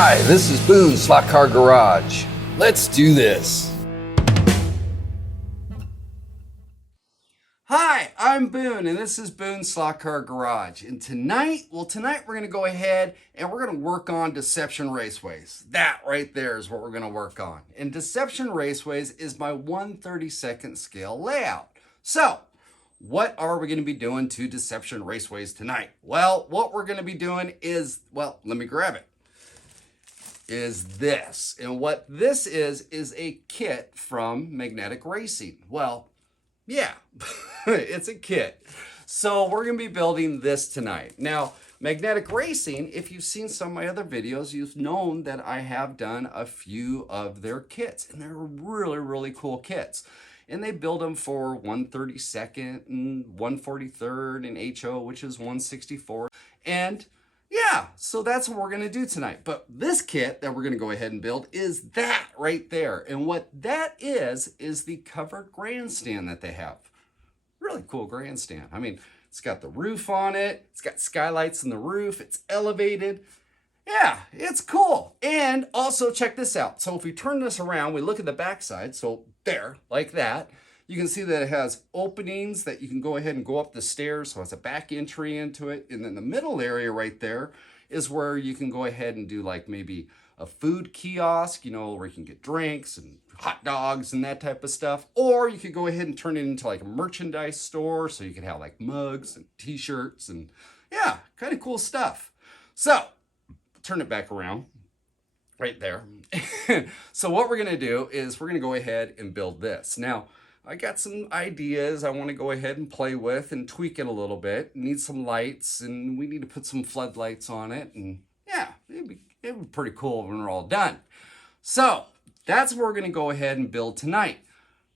Hi, this is Boone Slot Car Garage. Let's do this. Hi, I'm Boone, and this is Boone Slot Car Garage. And tonight we're going to go ahead and we're going to work on Deception Raceways. That right there is what we're going to work on. And Deception Raceways is my 1/32 scale layout. So, what are we going to be doing to Deception Raceways tonight? Well, what we're going to be doing is, well, let me grab it. Is this. And what this is a kit from Magnetic Racing. Well, yeah, it's a kit. So we're going to be building this tonight. Now, Magnetic Racing, if you've seen some of my other videos, you've known that I have done a few of their kits. And they're really, really cool kits. And they build them for 1/32 and 1/43 and HO, which is 1/64. And yeah, so that's what we're going to do tonight. But this kit that we're going to go ahead and build is that right there. And what that is the covered grandstand that they have. Really cool grandstand. I mean, it's got the roof on it. It's got skylights in the roof. It's elevated. Yeah, it's cool. And also check this out. So if we turn this around, we look at the backside. So there, like that. You can see that it has openings that you can go ahead and go up the stairs. So it's a back entry into it. And then the middle area right there is where you can go ahead and do like maybe a food kiosk, you know, where you can get drinks and hot dogs and that type of stuff. Or you could go ahead and turn it into like a merchandise store. So you can have like mugs and t-shirts and yeah, kind of cool stuff. So turn it back around. Right there. So what we're going to do is we're going to go ahead and build this. Now, I got some ideas I want to go ahead and play with and tweak it a little bit. Need some lights and we need to put some floodlights on it. And yeah, it'd be pretty cool when we're all done. So that's what we're going to go ahead and build tonight.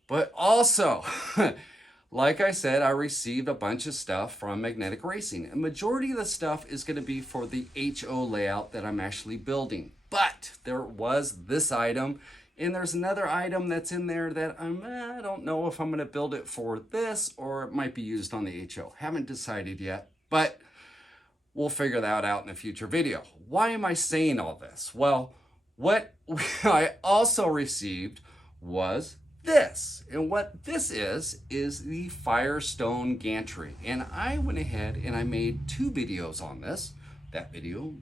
But also, like I said, I received a bunch of stuff from Magnetic Racing. A majority of the stuff is going to be for the HO layout that I'm actually building. But there was this item. And there's another item that's in there that I don't know if I'm going to build it for this or it might be used on the HO. Haven't decided yet, but we'll figure that out in a future video. Why am I saying all this? Well, what I also received was this. And what this is the Firestone Gantry. And I went ahead and I made 2 videos on this. That video.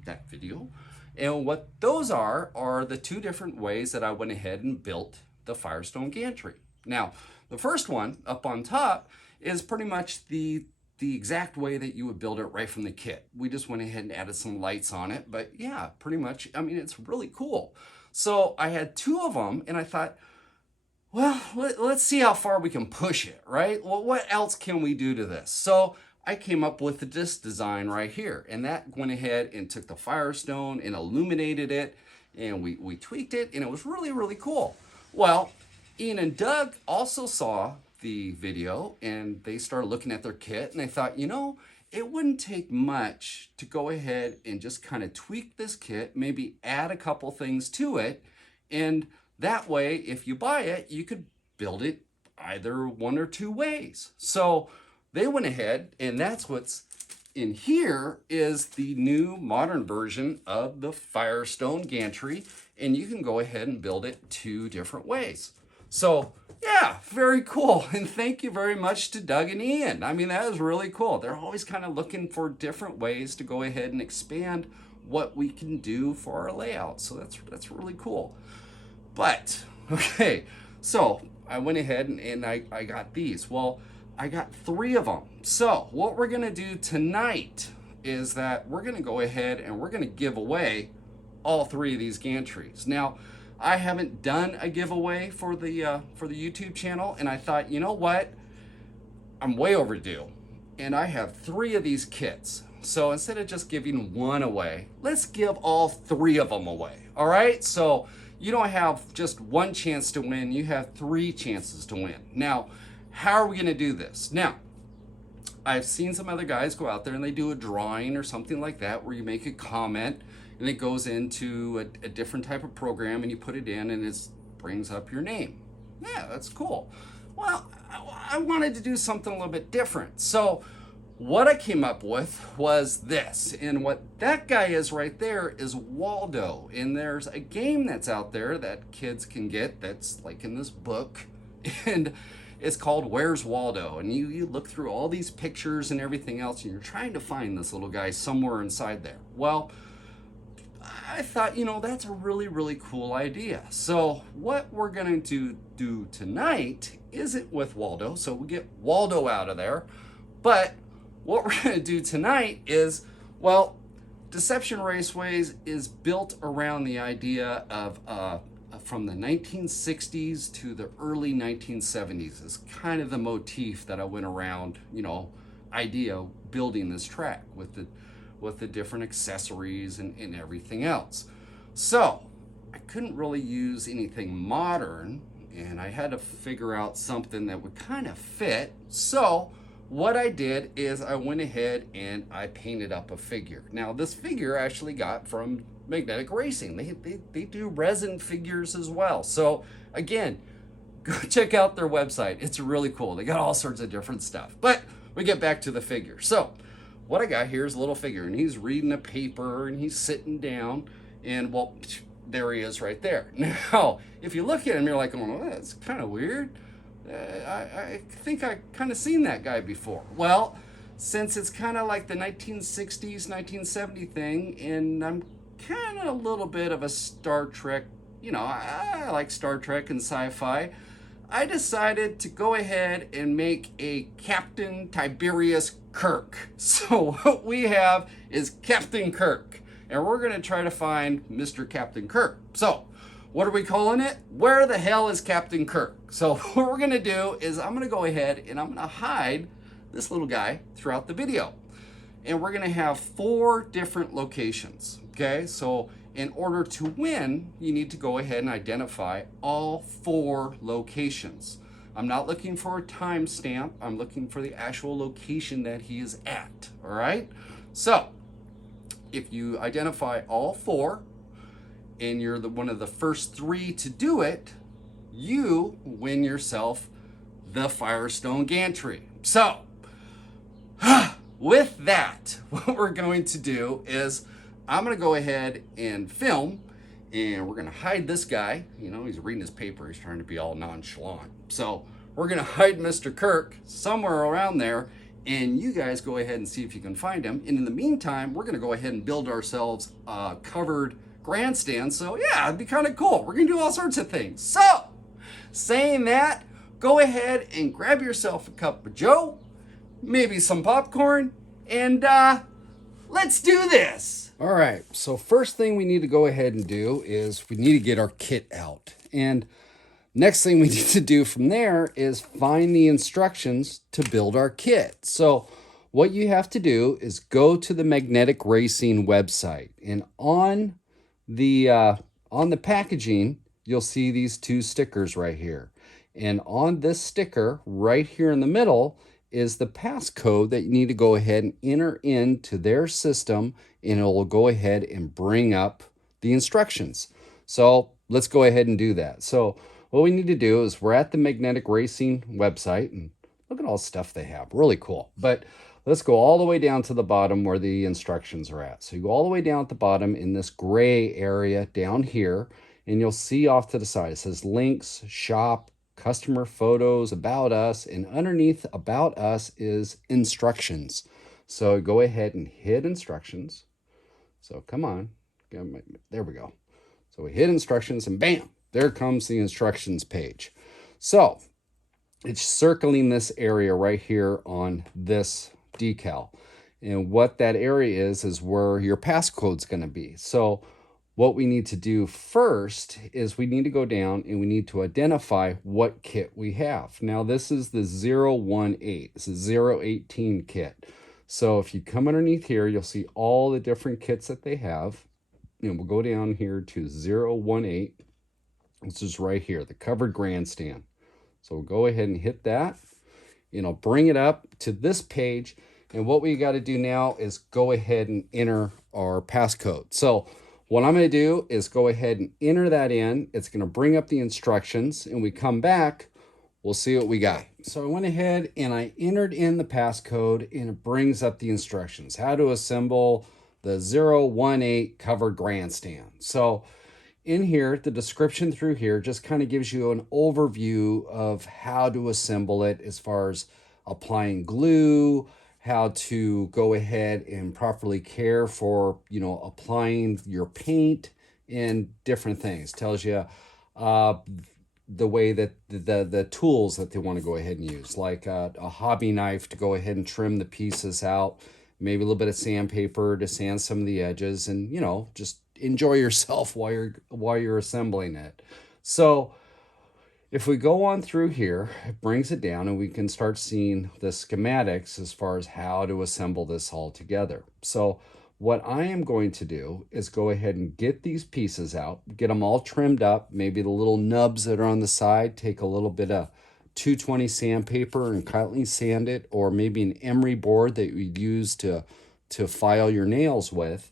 And what those are the 2 different ways that I went ahead and built the Firestone Gantry. Now, the first one up on top is pretty much the exact way that you would build it right from the kit. We just went ahead and added some lights on it, but yeah, pretty much, I mean, it's really cool. So I had 2 of them and I thought, well, let's see how far we can push it, right? Well, what else can we do to this? So I came up with this design right here, and that went ahead and took the Firestone and illuminated it, and we tweaked it, and it was really, really cool. Well, Ian and Doug also saw the video, and they started looking at their kit, and they thought, you know, it wouldn't take much to go ahead and just kind of tweak this kit, maybe add a couple things to it, and that way, if you buy it, you could build it either 1 or 2 ways. So they went ahead, and that's what's in here is the new modern version of the Firestone Gantry, and you can go ahead and build it 2 different ways. So yeah, very cool. And thank you very much to Doug and Ian. I mean, that is really cool. They're always kind of looking for different ways to go ahead and expand what we can do for our layout. So that's really cool. But, okay, so I went ahead and I got these. Well, I got 3 of them. So what we're going to do tonight is that we're going to go ahead and we're going to give away all 3 of these gantries. Now, I haven't done a giveaway for the YouTube channel, and I thought, you know what? I'm way overdue. And I have 3 of these kits. So instead of just giving 1 away, let's give all 3 of them away. All right? So you don't have just 1 chance to win. You have 3 chances to win. Now, how are we going to do this? Now, I've seen some other guys go out there and they do a drawing or something like that where you make a comment and it goes into a different type of program and you put it in and it brings up your name. Yeah, that's cool. Well, I wanted to do something a little bit different. So what I came up with was this. And what that guy is right there is Waldo. And there's a game that's out there that kids can get that's like in this book. And it's called Where's Waldo? And you look through all these pictures and everything else, and you're trying to find this little guy somewhere inside there. Well, I thought, that's a really, really cool idea. So what we're going to do tonight isn't with Waldo. So we get Waldo out of there. But what we're going to do tonight is, well, Deception Raceways is built around the idea of from the 1960s to the early 1970s is kind of the motif that I went around, idea building this track with the different accessories and everything else. So I couldn't really use anything modern, and I had to figure out something that would kind of fit. So what I did is I went ahead and I painted up a figure. Now this figure I actually got from Magnetic Racing. They do resin figures as well. So again, go check out their website. It's really cool. They got all sorts of different stuff. But we get back to the figure. So what I got here is a little figure, and he's reading a paper and he's sitting down, and well, there he is right there. Now, if you look at him, you're like, oh, that's kind of weird. I think I kind of seen that guy before. Well, since it's kind of like the 1960s, 1970 thing, and I'm kind of a little bit of a Star Trek, I like Star Trek and sci-fi, I decided to go ahead and make a Captain Tiberius Kirk. So what we have is Captain Kirk, and we're going to try to find Mr. Captain Kirk. So what are we calling it? Where the hell is Captain Kirk? So what we're going to do is I'm going to go ahead and I'm going to hide this little guy throughout the video. And we're going to have 4 different locations. Okay, so in order to win, you need to go ahead and identify all 4 locations. I'm not looking for a timestamp. I'm looking for the actual location that he is at. All right, so if you identify all 4, and you're one of the first 3 to do it, you win yourself the Firestone Gantry. So, with that, what we're going to do is I'm going to go ahead and film, and we're going to hide this guy. He's reading his paper. He's trying to be all nonchalant. So we're going to hide Mr. Kirk somewhere around there, and you guys go ahead and see if you can find him. And in the meantime, we're going to go ahead and build ourselves a covered grandstand. So yeah, it'd be kind of cool. We're gonna do all sorts of things. So saying that, go ahead and grab yourself a cup of joe, maybe some popcorn, and let's do this. All right, so first thing we need to go ahead and do is we need to get our kit out, and next thing we need to do from there is find the instructions to build our kit. So what you have to do is go to the Magnetic Racing website, and on the packaging, you'll see these 2 stickers right here. And on this sticker right here in the middle is the passcode that you need to go ahead and enter into their system, and it will go ahead and bring up the instructions. So let's go ahead and do that. So what we need to do is we're at the Magnetic Racing website, and look at all the stuff they have. Really cool. But let's go all the way down to the bottom where the instructions are at. So you go all the way down at the bottom in this gray area down here, and you'll see off to the side, it says links, shop, customer photos, about us, and underneath about us is instructions. So go ahead and hit instructions. So come on, there we go. So we hit instructions, and bam, there comes the instructions page. So it's circling this area right here on this decal, and what that area is where your passcode's going to be. So what we need to do first is we need to go down and we need to identify what kit we have. Now this is the 018, this is 018 kit. So if you come underneath here, you'll see all the different kits that they have, and we'll go down here to 018. This is right here, the covered grandstand. So we'll go ahead and hit that, and I'll bring it up to this page. And what we got to do now is go ahead and enter our passcode. So what I'm going to do is go ahead and enter that in. It's going to bring up the instructions, and we come back, we'll see what we got. So I went ahead and I entered in the passcode, and it brings up the instructions, how to assemble the 018 covered grandstand. So in here, the description through here just kind of gives you an overview of how to assemble it, as far as applying glue, how to go ahead and properly care for, applying your paint and different things. Tells you the way that the tools that they want to go ahead and use, like a hobby knife to go ahead and trim the pieces out, maybe a little bit of sandpaper to sand some of the edges, and just enjoy yourself while you're assembling it. So if we go on through here, it brings it down and we can start seeing the schematics as far as how to assemble this all together. So what I am going to do is go ahead and get these pieces out, get them all trimmed up, maybe the little nubs that are on the side, take a little bit of 220 sandpaper and lightly sand it, or maybe an emery board that you'd use to file your nails with,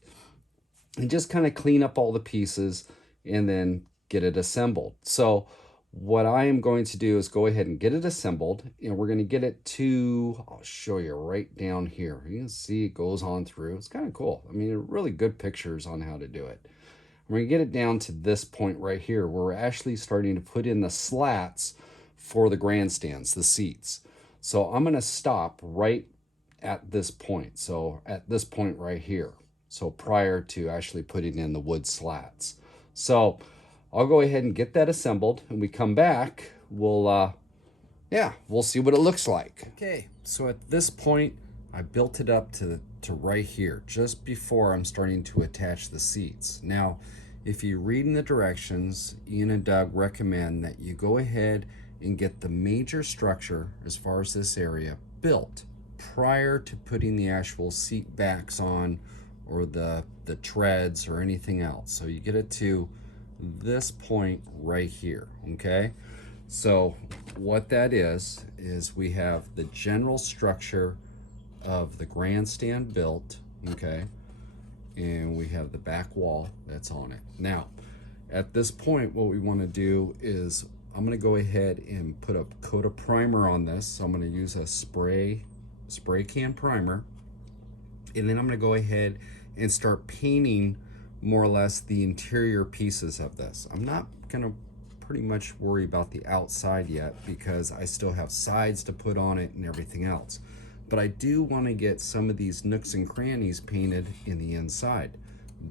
and just kind of clean up all the pieces and then get it assembled. So what I am going to do is go ahead and get it assembled, and we're going to get it to, I'll show you right down here. You can see it goes on through. It's kind of cool. I mean, really good pictures on how to do it. We're going to get it down to this point right here, where we're actually starting to put in the slats for the grandstands, the seats. So I'm going to stop right at this point. So at this point right here. So prior to actually putting in the wood slats. So I'll go ahead and get that assembled, and we come back, we'll see what it looks like. Okay, so at this point, I built it up to right here, just before I'm starting to attach the seats. Now, if you read in the directions, Ian and Doug recommend that you go ahead and get the major structure, as far as this area, built prior to putting the actual seat backs on, or the treads or anything else. So you get it to this point right here, okay? So what that is we have the general structure of the grandstand built, okay? And we have the back wall that's on it. Now, at this point, what we want to do is I'm going to go ahead and put a coat of primer on this. So I'm going to use a spray can primer, and then I'm going to go ahead and start painting more or less the interior pieces of this. I'm not going to pretty much worry about the outside yet, because I still have sides to put on it and everything else. But I do want to get some of these nooks and crannies painted in the inside.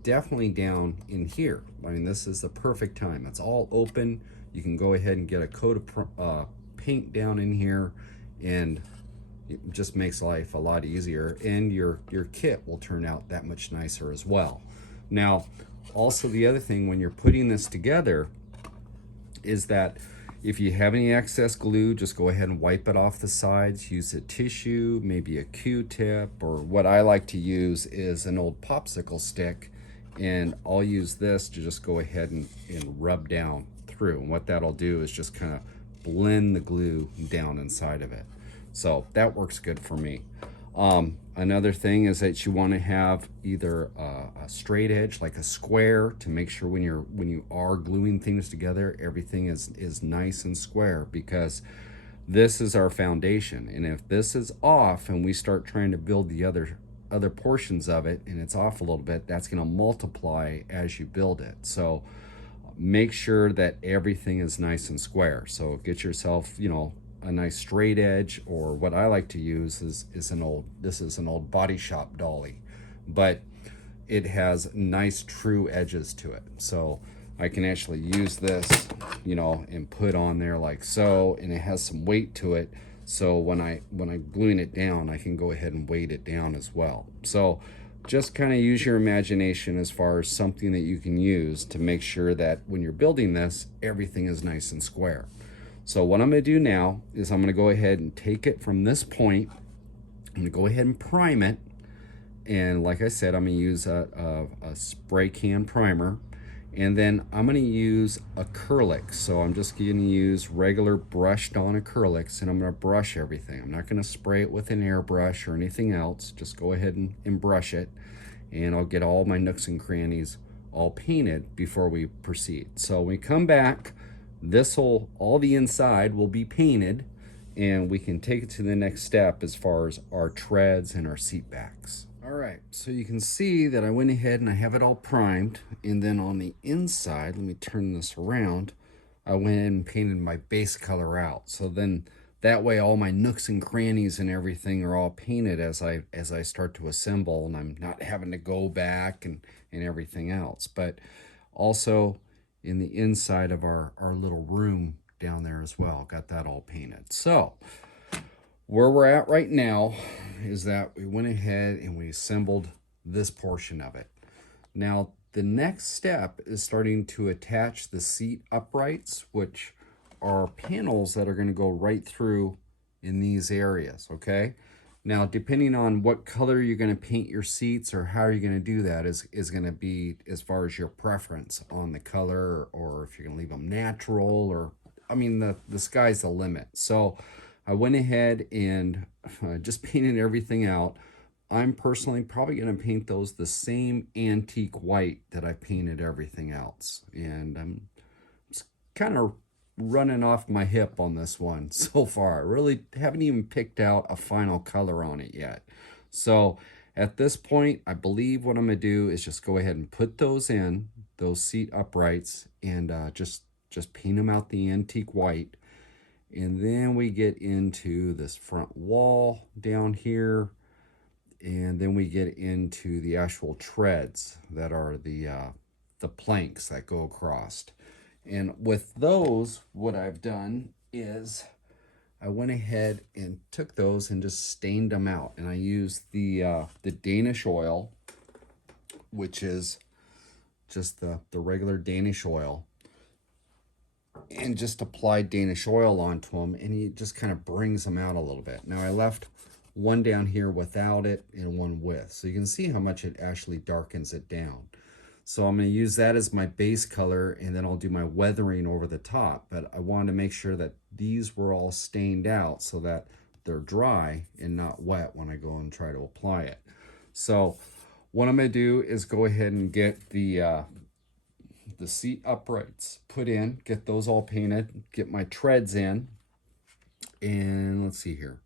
Definitely down in here. I mean, this is the perfect time. It's all open. You can go ahead and get a coat of paint down in here, and it just makes life a lot easier, and your kit will turn out that much nicer as well. Now, also the other thing when you're putting this together is that if you have any excess glue, just go ahead and wipe it off the sides. Use a tissue, maybe a Q-tip, or what I like to use is an old popsicle stick, and I'll use this to just go ahead and rub down through. And what that'll do is just kind of blend the glue down inside of it. So that works good for me. Another thing is that you want to have either a straight edge, like a square, to make sure when you are gluing things together, everything is nice and square, because this is our foundation. And if this is off and we start trying to build the other portions of it and it's off a little bit, that's going to multiply as you build it. So make sure that everything is nice and square. So get yourself, a nice straight edge, or what I like to use is an old Body Shop dolly, but it has nice true edges to it. So I can actually use this, and put on there like so, and it has some weight to it. So when I'm gluing it down, I can go ahead and weight it down as well. So just kind of use your imagination as far as something that you can use to make sure that when you're building this, everything is nice and square. So what I'm going to do now is I'm going to go ahead and take it from this point. I'm going to go ahead and prime it. And like I said, I'm going to use a spray can primer. And then I'm going to use acrylics. So I'm just going to use regular brushed on acrylics, and I'm going to brush everything. I'm not going to spray it with an airbrush or anything else. Just go ahead and brush it. And I'll get all my nooks and crannies all painted before we proceed. So when we come back, all the inside will be painted, and we can take it to the next step as far as our treads and our seat backs. All right, so you can see that I went ahead and I have it all primed, and then on the inside, let me turn this around, I went in and painted my base color out. So then that way all my nooks and crannies and everything are all painted as I start to assemble, and I'm not having to go back and everything else. But also in the inside of our little room down there as well, got that all painted. So where we're at right now is that we went ahead and we assembled this portion of it. Now the next step is starting to attach the seat uprights, which are panels that are going to go right through in these areas. Okay, now depending on what color you're going to paint your seats or how you're going to do that is going to be as far as your preference on the color, or if you're going to leave them natural, or I mean the sky's the limit. So I went ahead and just painted everything out. I'm personally probably going to paint those the same antique white that I painted everything else. And I'm kind of running off my hip on this one so far. I really haven't even picked out a final color on it yet. So at this point, I believe what I'm going to do is just go ahead and put those in, those seat uprights, and just paint them out the antique white. And then we get into this front wall down here, and then we get into the actual treads that are the planks that go across. And with those, what I've done is I went ahead and took those and just stained them out. And I used the Danish oil, which is just the regular Danish oil, and just applied Danish oil onto them, and it just kind of brings them out a little bit. Now I left one down here without it and one with, so you can see how much it actually darkens it down. So I'm going to use that as my base color, and then I'll do my weathering over the top. But I wanted to make sure that these were all stained out so that they're dry and not wet when I go and try to apply it. So what I'm going to do is go ahead and get the seat uprights put in, get those all painted, get my treads in, and let's see here.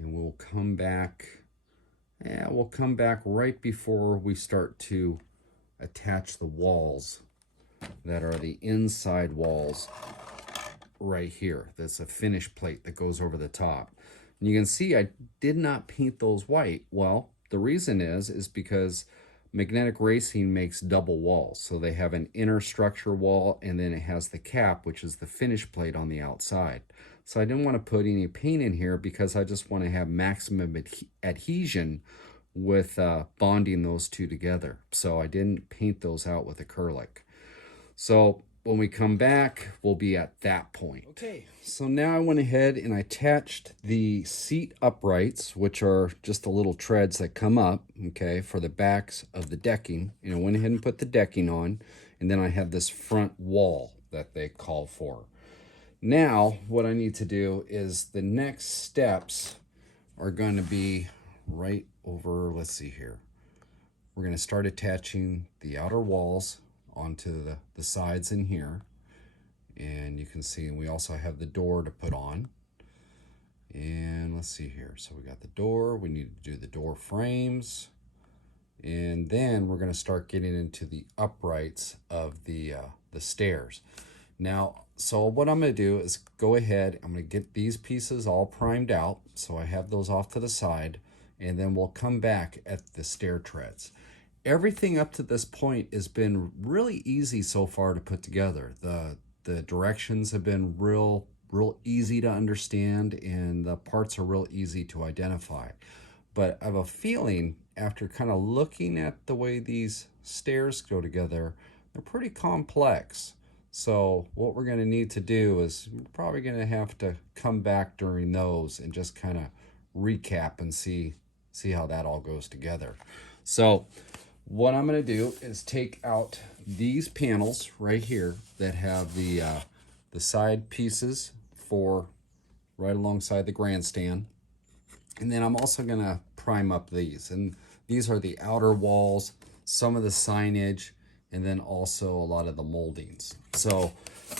And we'll come back, we'll come back right before we start to attach the walls that are the inside walls right here. That's a finish plate that goes over the top. And you can see I did not paint those white. Well, the reason is because Magnetic Racing makes double walls. So they have an inner structure wall, and then it has the cap, which is the finish plate on the outside. So I didn't want to put any paint in here because I just want to have maximum adhesion with bonding those two together. So I didn't paint those out with acrylic. So when we come back, we'll be at that point. Okay, so now I went ahead and I attached the seat uprights, which are just the little treads that come up, okay, for the backs of the decking. And I went ahead and put the decking on, and then I have this front wall that they call for. Now, what I need to do is the next steps are going to be right over, let's see here. We're going to start attaching the outer walls onto the sides in here. And you can see we also have the door to put on. And let's see here. So we got the door. We need to do the door frames. And then we're going to start getting into the uprights of the stairs. Now, so what I'm going to do is go ahead. I'm going to get these pieces all primed out. So I have those off to the side. And then we'll come back at the stair treads. Everything up to this point has been really easy so far to put together. The directions have been real easy to understand, and the parts are real easy to identify. But I have a feeling, after kind of looking at the way these stairs go together, they're pretty complex. So what we're going to need to do is we're probably going to have to come back during those and just kind of recap and see how that all goes together. So what I'm going to do is take out these panels right here that have the side pieces for right alongside the grandstand. And then I'm also going to prime up these. And these are the outer walls, some of the signage, and then also a lot of the moldings. So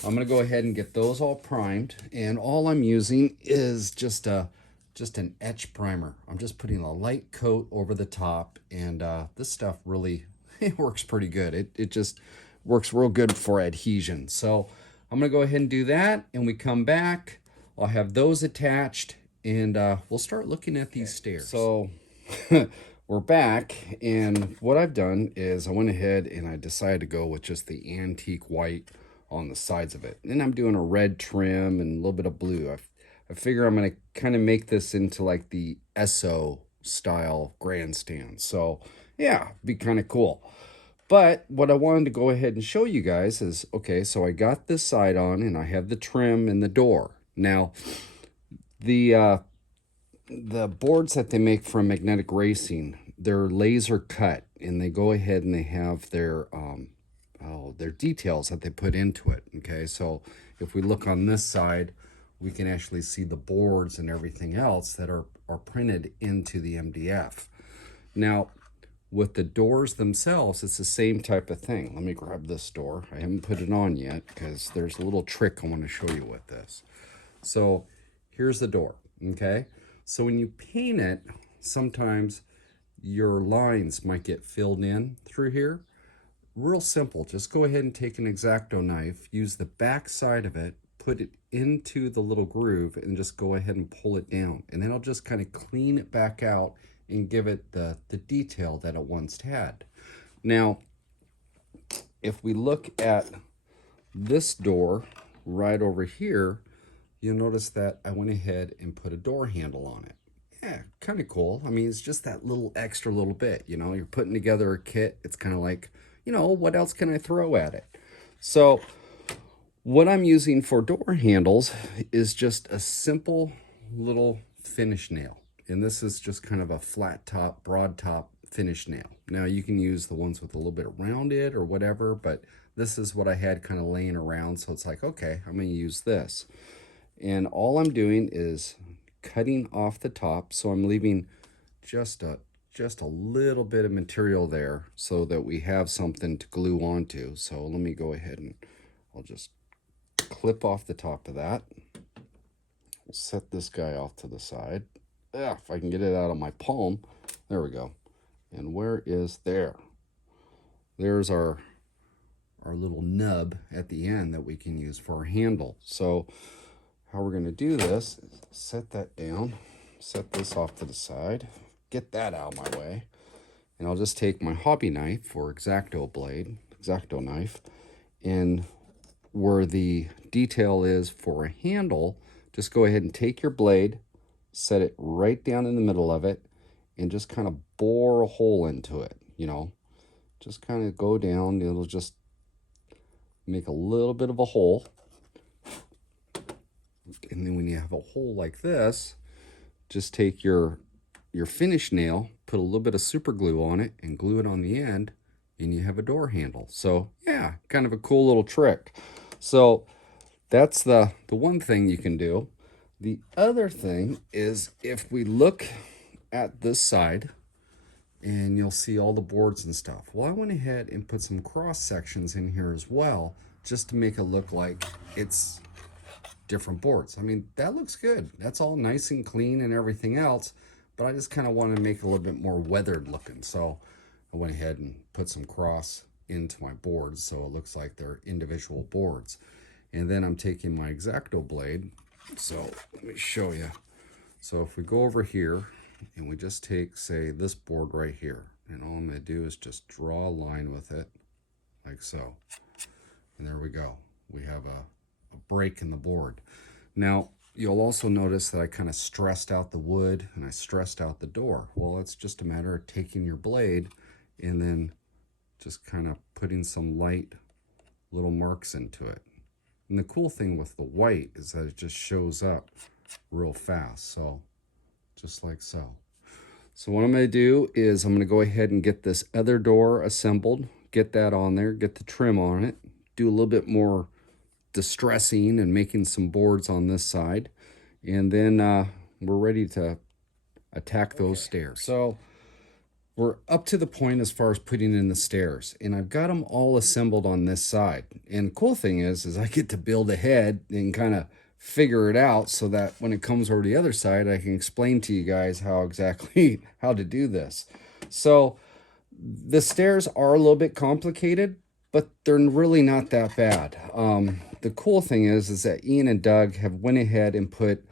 I'm gonna go ahead and get those all primed, and all I'm using is just an etch primer. I'm just putting a light coat over the top, and this stuff really it works pretty good. It just works real good for adhesion. So I'm gonna go ahead and do that, and we come back. I'll have those attached, and we'll start looking at these stairs. So we're back, and what I've done is I went ahead and I decided to go with just the antique white on the sides of it. And I'm doing a red trim and a little bit of blue. I figure I'm going to kind of make this into like the SO style grandstand. So yeah, be kind of cool. But what I wanted to go ahead and show you guys is, okay, so I got this side on and I have the trim and the door. Now, the boards that they make from Magnetic Racing, they're laser cut, and they go ahead and they have their details that they put into it. Okay, so if we look on this side, we can actually see the boards and everything else that are printed into the MDF. Now, with the doors themselves, it's the same type of thing. Let me grab this door. I haven't put it on yet because there's a little trick I want to show you with this. So here's the door, okay? So when you paint it, sometimes your lines might get filled in through here. Real simple, just go ahead and take an X-Acto knife, use the back side of it, put it into the little groove, and just go ahead and pull it down. And then I'll just kind of clean it back out and give it the detail that it once had. Now, if we look at this door right over here, you'll notice that I went ahead and put a door handle on it. Yeah, kind of cool. I mean, it's just that little extra little bit, you know, you're putting together a kit. It's kind of like, you know, what else can I throw at it? So what I'm using for door handles is just a simple little finish nail. And this is just kind of a flat top, broad top finish nail. Now you can use the ones with a little bit around it or whatever, but this is what I had kind of laying around. So it's like, okay, I'm going to use this. And all I'm doing is cutting off the top. So I'm leaving just a little bit of material there so that we have something to glue onto. So let me go ahead and I'll just clip off the top of that. Set this guy off to the side. If I can get it out of my palm. There we go. And where is there? There's our little nub at the end that we can use for our handle. So how we're going to do this is set that down, set this off to the side, get that out of my way, and I'll just take my hobby knife or X-Acto blade, X-Acto knife, and where the detail is for a handle, just go ahead and take your blade, set it right down in the middle of it, and just kind of bore a hole into it, you know. Just kind of go down, it'll just make a little bit of a hole. And then when you have a hole like this, just take your finish nail, put a little bit of super glue on it, and glue it on the end, and you have a door handle. So yeah, kind of a cool little trick. So that's the one thing you can do. The other thing is if we look at this side, and you'll see all the boards and stuff. Well, I went ahead and put some cross sections in here as well, just to make it look like it's different boards. I mean, that looks good. That's all nice and clean and everything else, but I just kind of want to make it a little bit more weathered looking. So I went ahead and put some cross into my boards so it looks like they're individual boards. And then I'm taking my X-Acto blade. So let me show you. So if we go over here and we just take, say, this board right here, and all I'm going to do is just draw a line with it like so. And there we go. We have a break in the board. Now, you'll also notice that I kind of stressed out the wood and I stressed out the door. Well, it's just a matter of taking your blade and then just kind of putting some light little marks into it. And the cool thing with the white is that it just shows up real fast. So just like so. So what I'm going to do is I'm going to go ahead and get this other door assembled, get that on there, get the trim on it, do a little bit more distressing and making some boards on this side, and then we're ready to attack those stairs. So we're up to the point as far as putting in the stairs, and I've got them all assembled on this side. And the cool thing is I get to build ahead and kind of figure it out so that when it comes over the other side, I can explain to you guys how exactly how to do this. So the stairs are a little bit complicated, but they're really not that bad. The cool thing is that Ian and Doug have went ahead and put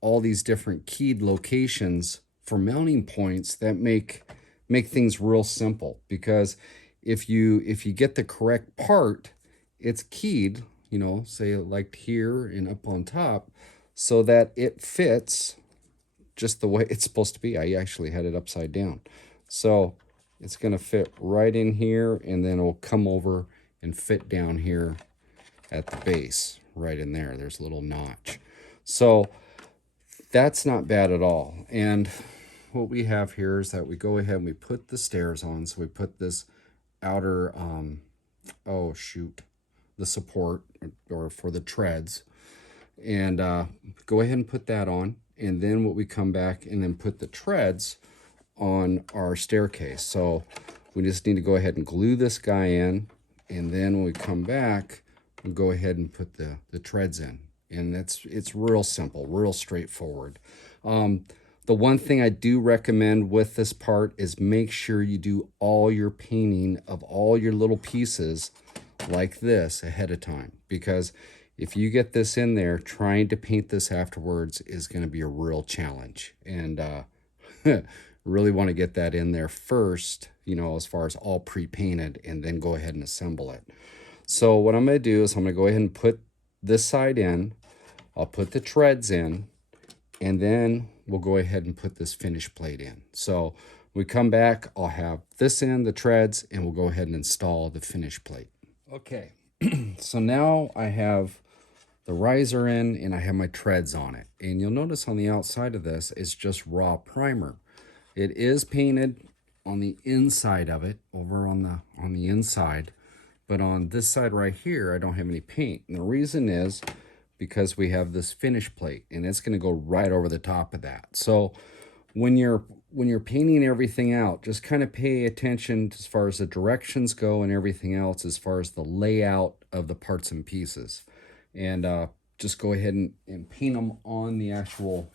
all these different keyed locations for mounting points that make things real simple. Because if you get the correct part, it's keyed, you know, say like here and up on top, so that it fits just the way it's supposed to be. I actually had it upside down. So it's going to fit right in here, and then it'll come over and fit down here at the base, right in there. There's a little notch. So that's not bad at all. And what we have here is that we go ahead and we put the stairs on. So we put this outer, the support or for the treads, and go ahead and put that on. And then what we come back and then put the treads on our staircase. So we just need to go ahead and glue this guy in, and then when we come back, we'll go ahead and put the treads in. And it's real simple, real straightforward. The one thing I do recommend with this part is make sure you do all your painting of all your little pieces like this ahead of time, because if you get this in there, trying to paint this afterwards is going to be a real challenge. And really want to get that in there first, you know, as far as all pre-painted, and then go ahead and assemble it. So what I'm going to do is I'm going to go ahead and put this side in. I'll put the treads in, and then we'll go ahead and put this finish plate in. So we come back, I'll have this in, the treads, and we'll go ahead and install the finish plate. Okay, so now I have the riser in and I have my treads on it. And you'll notice on the outside of this, it's just raw primer. It is painted on the inside of it, over on the inside, but on this side right here, I don't have any paint. And the reason is because we have this finish plate, and it's going to go right over the top of that. So when you're painting everything out, just kind of pay attention as far as the directions go and everything else as far as the layout of the parts and pieces. And just go ahead and paint them on the actual,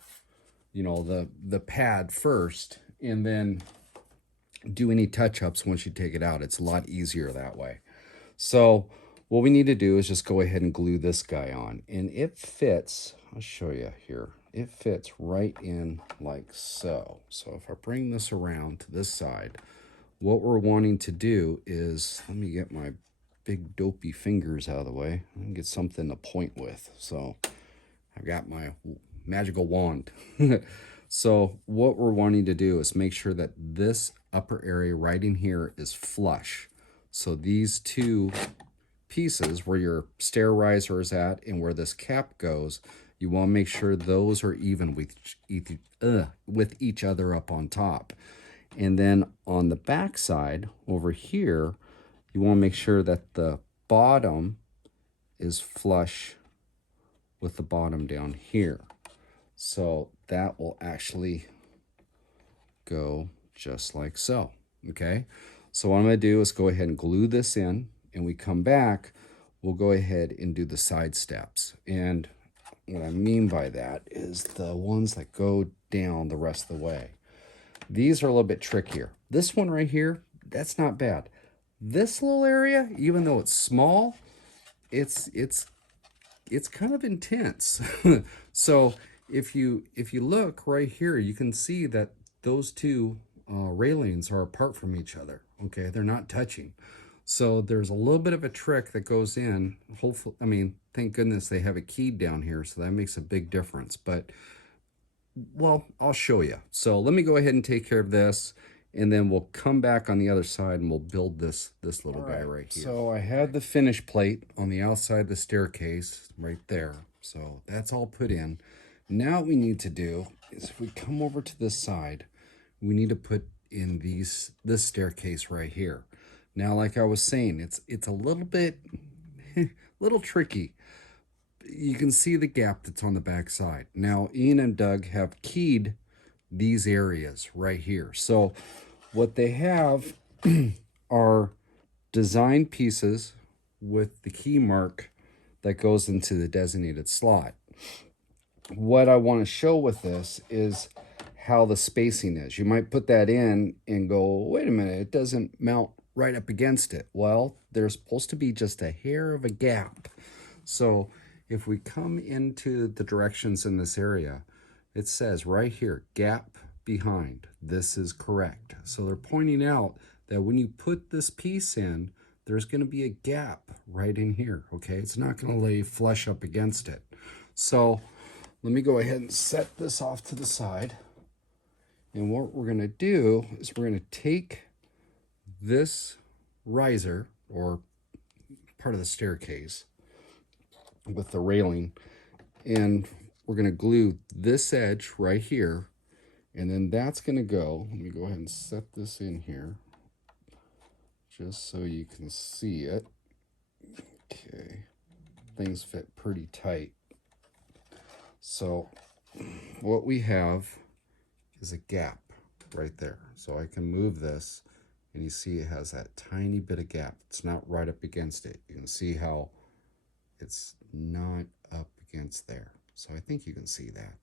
you know, the pad first, and then do any touch-ups once you take it out. It's a lot easier that way. So what we need to do is just go ahead and glue this guy on, and it fits. I'll show you here. It fits right in like so. So if I bring this around to this side, what we're wanting to do is, let me get my big dopey fingers out of the way and get something to point with. So I've got my magical wand. So what we're wanting to do is make sure that this upper area right in here is flush. So these two pieces where your stair riser is at and where this cap goes, you want to make sure those are even with each other up on top. And then on the back side over here, you want to make sure that the bottom is flush with the bottom down here. So that will actually go just like so. Okay, so what I'm going to do is go ahead and glue this in, and we come back, we'll go ahead and do the side steps. And what I mean by that is the ones that go down the rest of the way. These are a little bit trickier. This one right here, that's not bad. This little area, even though it's small, it's kind of intense. So if you look right here, you can see that those two railings are apart from each other. Okay, they're not touching. So there's a little bit of a trick that goes in. Hopefully, I mean, thank goodness they have it keyed down here, so that makes a big difference. But, well, I'll show you. So let me go ahead and take care of this, and then we'll come back on the other side and we'll build this little guy right here. So I had the finish plate on the outside of the staircase right there. So that's all put in. Now what we need to do is, if we come over to this side, we need to put in this staircase right here. Now, like I was saying, it's a little bit little tricky. You can see the gap that's on the back side. Now, Ian and Doug have keyed these areas right here. So what they have are design pieces with the key mark that goes into the designated slot. What I want to show with this is how the spacing is. You might put that in and go, wait a minute, it doesn't mount right up against it. Well, there's supposed to be just a hair of a gap. So if we come into the directions in this area, it says right here, gap behind. This is correct. So they're pointing out that when you put this piece in, there's going to be a gap right in here, okay? It's not going to lay flush up against it. So let me go ahead and set this off to the side. And what we're going to do is we're going to take this riser, or part of the staircase with the railing, and we're going to glue this edge right here, and then that's going to go. Let me go ahead and set this in here just so you can see it. Okay, things fit pretty tight. So what we have is a gap right there. So I can move this, and you see it has that tiny bit of gap. It's not right up against it. You can see how it's not up against there. So I think you can see that.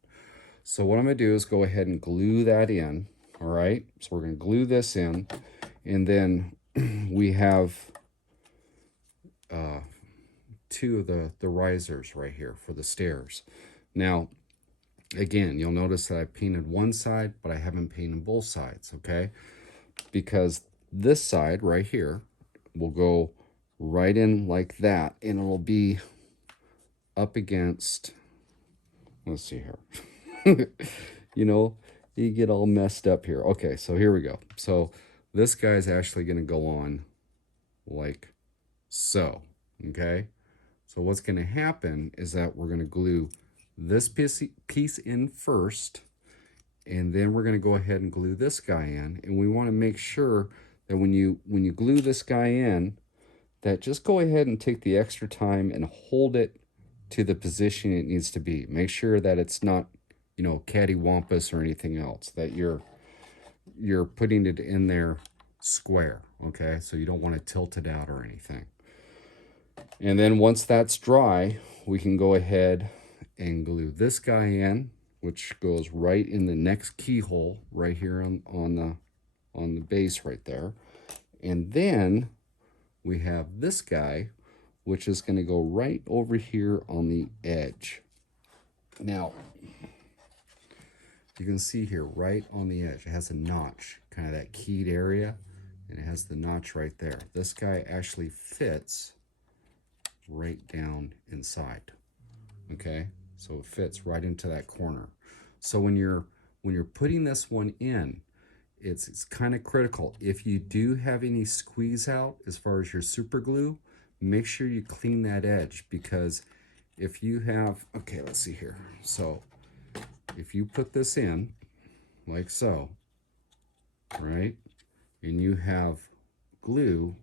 So what I'm going to do is go ahead and glue that in. All right, so we're going to glue this in, and then we have two of the risers right here for the stairs. Now, again, you'll notice that I painted one side, but I haven't painted both sides, okay? Because this side right here will go right in like that, and it'll be up against, let's see here. You know, you get all messed up here. Okay, so here we go. So this guy's actually going to go on like so, okay? So what's going to happen is that we're going to glue this piece in first, and then we're going to go ahead and glue this guy in. And we want to make sure that when you glue this guy in, that just go ahead and take the extra time and hold it to the position it needs to be. Make sure that it's not, you know, cattywampus or anything else, that you're putting it in there square, okay? So you don't want to tilt it out or anything. And then once that's dry, we can go ahead and glue this guy in, which goes right in the next keyhole right here on the base right there. And then we have this guy, which is going to go right over here on the edge. Now, you can see here right on the edge, it has a notch, kind of that keyed area, and it has the notch right there. This guy actually fits right down inside, okay? So it fits right into that corner. So when you're putting this one in, it's kind of critical. If you do have any squeeze out as far as your super glue, make sure you clean that edge, because if you have, okay, let's see here. So if you put this in like so, right, and you have glue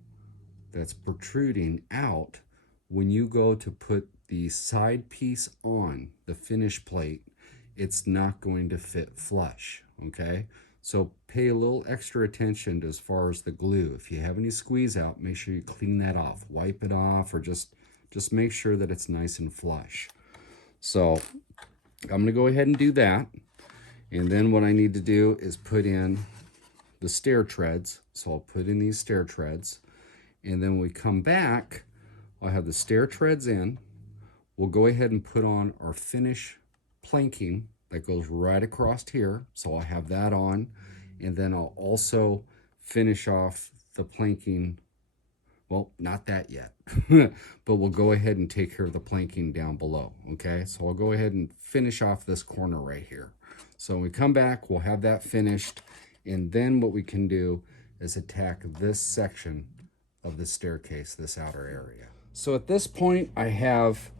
that's protruding out, when you go to put the side piece on the finish plate, it's not going to fit flush, okay? So pay a little extra attention to as far as the glue. If you have any squeeze out, make sure you clean that off. Wipe it off, or just make sure that it's nice and flush. So I'm going to go ahead and do that. And then what I need to do is put in the stair treads. So I'll put in these stair treads. And then when we come back, I'll have the stair treads in. We'll go ahead and put on our finish planking that goes right across here. So I'll have that on. And then I'll also finish off the planking. Well, not that yet, but we'll go ahead and take care of the planking down below, okay? So I'll go ahead and finish off this corner right here. So when we come back, we'll have that finished, and then what we can do is attack this section of the staircase, this outer area. So at this point, I have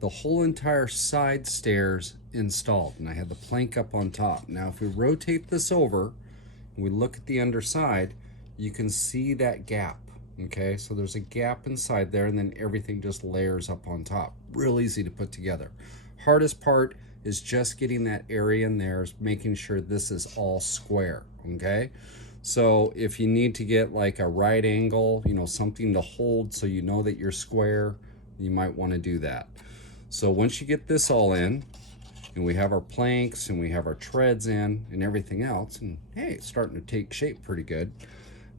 the whole entire side stairs installed, and I have the plank up on top. Now, if we rotate this over and we look at the underside, you can see that gap. Okay, so there's a gap inside there, and then everything just layers up on top. Real easy to put together. Hardest part is just getting that area in there, is making sure this is all square, okay? So if you need to get like a right angle, you know, something to hold so you know that you're square, you might want to do that. So once you get this all in, and we have our planks and we have our treads in and everything else, and hey, it's starting to take shape pretty good.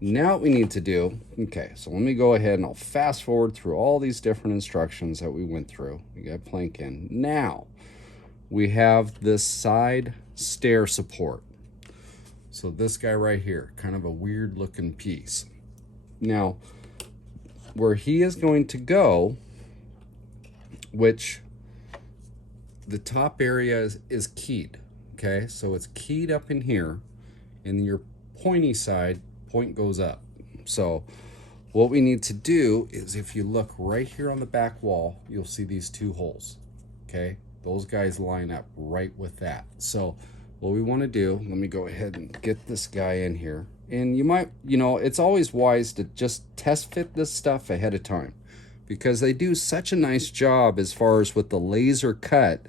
Now what we need to do, okay, so let me go ahead and I'll fast forward through all these different instructions that we went through. We got plank in. Now we have this side stair support. So this guy right here, kind of a weird looking piece. Now, where he is going to go, which the top area is keyed, okay? So it's keyed up in here, and your pointy side, point goes up. So what we need to do is, if you look right here on the back wall, you'll see these two holes, okay? Those guys line up right with that. So what we want to do, let me go ahead and get this guy in here. And you might, you know, it's always wise to just test fit this stuff ahead of time, because they do such a nice job as far as with the laser cut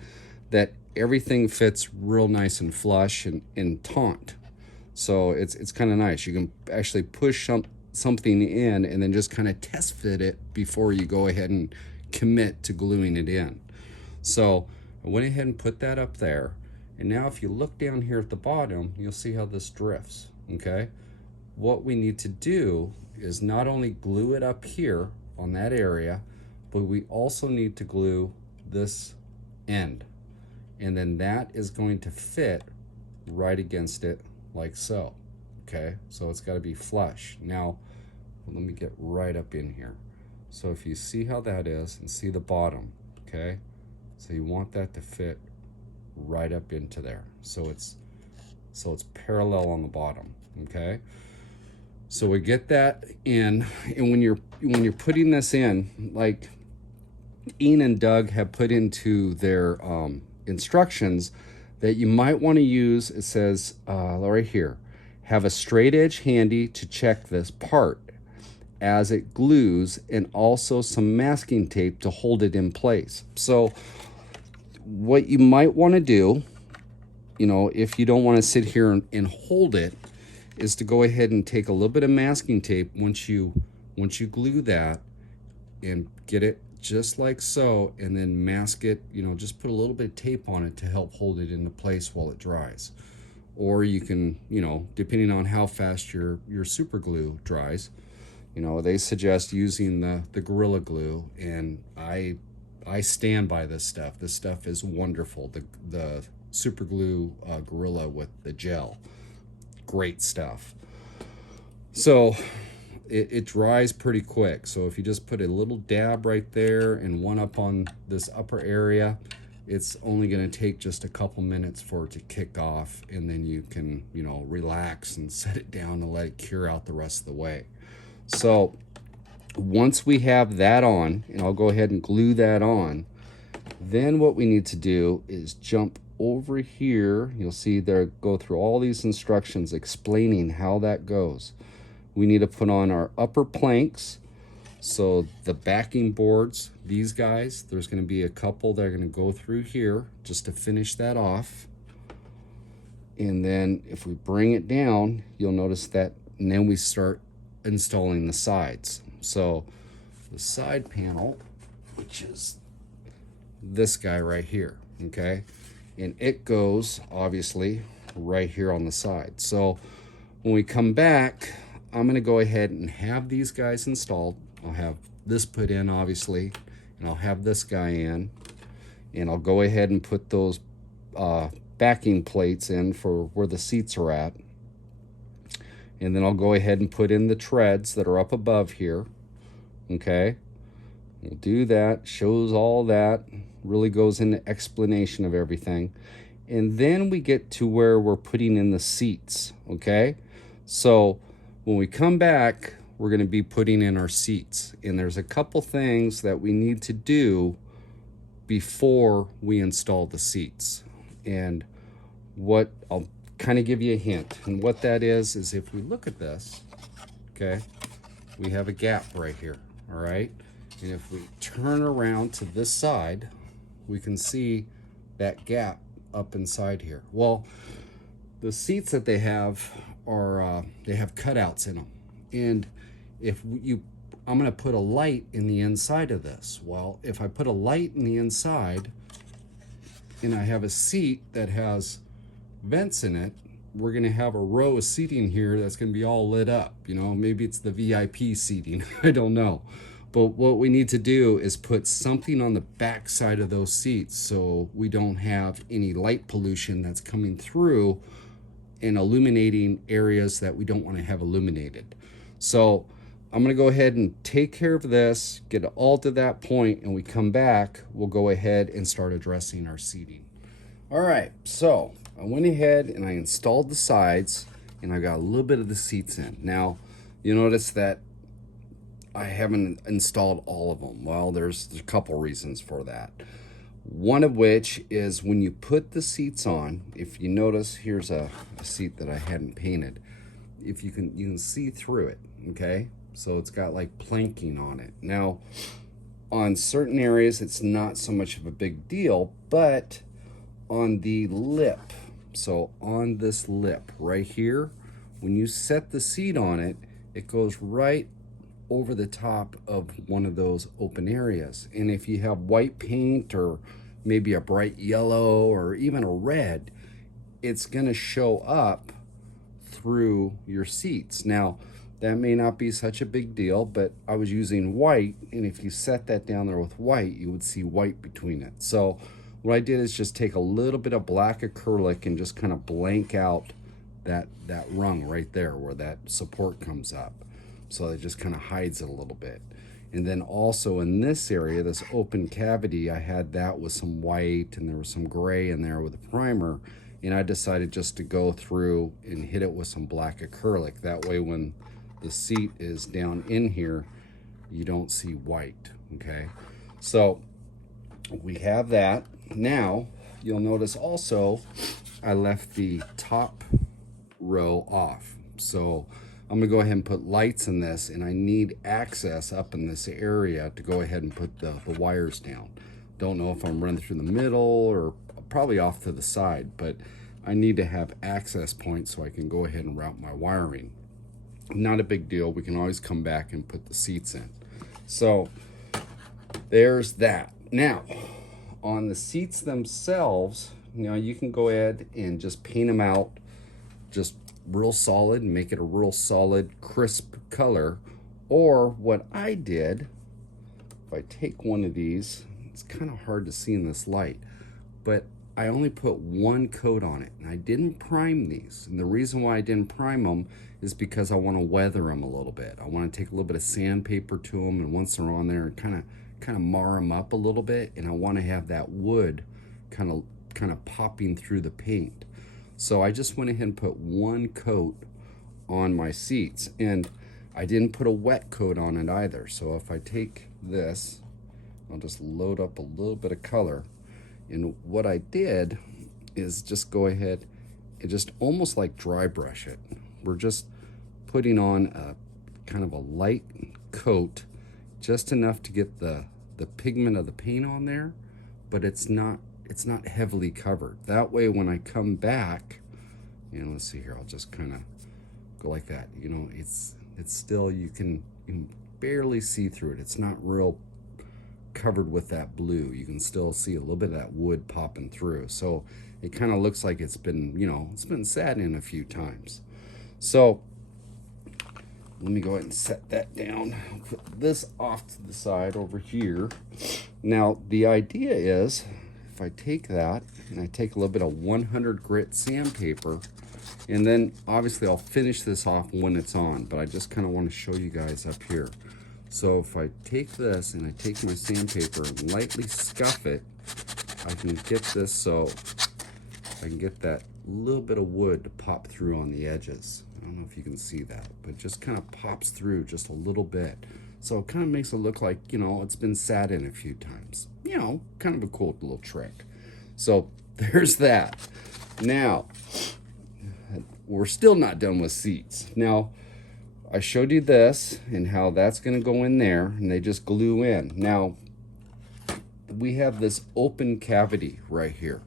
that everything fits real nice and flush and taut. So it's kind of nice. You can actually push something in and then just kind of test fit it before you go ahead and commit to gluing it in. So I went ahead and put that up there. And now if you look down here at the bottom, you'll see how this drifts, okay? What we need to do is not only glue it up here on that area, but we also need to glue this end. And then that is going to fit right against it like so, okay? So it's gotta be flush. Now, let me get right up in here. So if you see how that is and see the bottom, okay? So you want that to fit right up into there. So it's parallel on the bottom, okay? So we get that in, and when you're putting this in, like Ian and Doug have put into their instructions, that you might want to use, it says right here, have a straight edge handy to check this part as it glues, and also some masking tape to hold it in place. So what you might want to do, you know, if you don't want to sit here and hold it, is to go ahead and take a little bit of masking tape once you glue that, and get it just like so, and then mask it, you know, just put a little bit of tape on it to help hold it into place while it dries. Or you can, you know, depending on how fast your super glue dries, you know, they suggest using the Gorilla Glue, and I stand by this stuff. This stuff is wonderful. The super glue Gorilla with the gel, great stuff. So it dries pretty quick. So if you just put a little dab right there and one up on this upper area, it's only going to take just a couple minutes for it to kick off, and then you can, you know, relax and set it down and let it cure out the rest of the way. So once we have that on, and I'll go ahead and glue that on, then what we need to do is jump over here. You'll see there, go through all these instructions explaining how that goes. We need to put on our upper planks. So the backing boards, these guys, there's going to be a couple that are going to go through here just to finish that off. And then if we bring it down, you'll notice that, and then we start installing the sides. So the side panel, which is this guy right here, okay? And it goes obviously right here on the side. So when we come back, I'm going to go ahead and have these guys installed. I'll have this put in, obviously, and I'll have this guy in, and I'll go ahead and put those backing plates in for where the seats are at. And then I'll go ahead and put in the treads that are up above here, okay? We'll do that, shows all that, really goes into explanation of everything. And then we get to where we're putting in the seats, okay? So when we come back, we're going to be putting in our seats. And there's a couple things that we need to do before we install the seats. And what I'll kind of give you a hint. And what that is if we look at this, okay, we have a gap right here, all right? And if we turn around to this side, we can see that gap up inside here. Well, the seats that they have they have cutouts in them. And if you, I'm going to put a light in the inside of this. Well, if I put a light in the inside and I have a seat that has vents in it, we're going to have a row of seating here that's going to be all lit up. You know, maybe it's the VIP seating. I don't know. But what we need to do is put something on the back side of those seats so we don't have any light pollution that's coming through and illuminating areas that we don't want to have illuminated. So I'm going to go ahead and take care of this, get it all to that point, and we come back, we'll go ahead and start addressing our seating. All right, so I went ahead and I installed the sides and I got a little bit of the seats in. Now, you notice that I haven't installed all of them. Well, there's a couple reasons for that. One of which is when you put the seats on, if you notice, here's a seat that I hadn't painted. If you can see through it, okay? So it's got like planking on it. Now, on certain areas, it's not so much of a big deal, but on the lip, so on this lip right here, when you set the seat on it, it goes right over the top of one of those open areas. And if you have white paint or maybe a bright yellow or even a red, it's gonna show up through your seats. Now, that may not be such a big deal, but I was using white, and if you set that down there with white, you would see white between it. So what I did is just take a little bit of black acrylic and just kind of blank out that rung right there where that support comes up. So it just kind of hides it a little bit. And then also in this area, this open cavity, I had that with some white and there was some gray in there with a primer. And I decided just to go through and hit it with some black acrylic. That way when the seat is down in here, you don't see white, okay? So we have that. Now, you'll notice also, I left the top row off. So I'm gonna go ahead and put lights in this, and I need access up in this area to go ahead and put the wires down. Don't know if I'm running through the middle or probably off to the side, but I need to have access points so I can go ahead and route my wiring. Not a big deal. We can always come back and put the seats in. So there's that. Now, on the seats themselves, you know, you can go ahead and just paint them out just real solid and make it a real solid, crisp color. Or what I did, if I take one of these, it's kind of hard to see in this light, but I only put one coat on it, and I didn't prime these. And the reason why I didn't prime them is because I want to weather them a little bit. I want to take a little bit of sandpaper to them, and once they're on there, and kind of mar them up a little bit, and I want to have that wood kind of popping through the paint. So I just went ahead and put one coat on my seats, and I didn't put a wet coat on it either. So if I take this, I'll just load up a little bit of color. And what I did is just go ahead and just almost like dry brush it. We're just putting on a kind of a light coat, just enough to get the pigment of the paint on there, but it's not heavily covered. That way when I come back, you know, let's see here, I'll just kind of go like that. You know, it's still, you can barely see through it. It's not real covered with that blue. You can still see a little bit of that wood popping through. So it kind of looks like it's been, you know, it's been sat in a few times. So let me go ahead and set that down. I'll put this off to the side over here. Now the idea is, if I take that and I take a little bit of 100 grit sandpaper, and then obviously I'll finish this off when it's on, but I just kind of want to show you guys up here. So if I take this and I take my sandpaper and lightly scuff it, I can get this so I can get that little bit of wood to pop through on the edges. I don't know if you can see that, but it just kind of pops through just a little bit. So it kind of makes it look like, you know, it's been sat in a few times. You know, kind of a cool little trick. So there's that. Now, we're still not done with seats. Now, I showed you this and how that's going to go in there, and they just glue in. Now, we have this open cavity right here.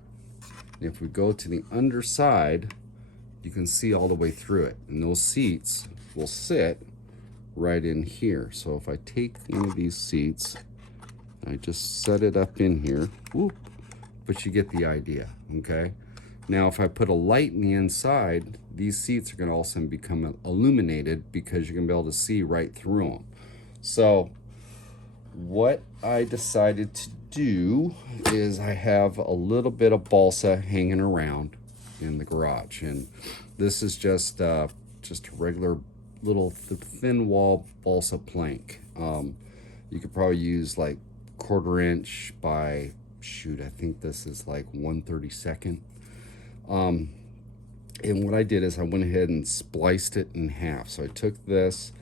And if we go to the underside, you can see all the way through it. And those seats will sit right in here. So if I take one of these seats, I just set it up in here, whoop, but you get the idea, okay? Now, if I put a light in the inside, these seats are gonna also become illuminated because you're gonna be able to see right through them. So what I decided to do is I have a little bit of balsa hanging around in the garage, and this is just a regular little thin wall balsa plank. You could probably use like 1/4 inch by, shoot, I think this is like 1/32. And what I did is I went ahead and spliced it in half. So I took this,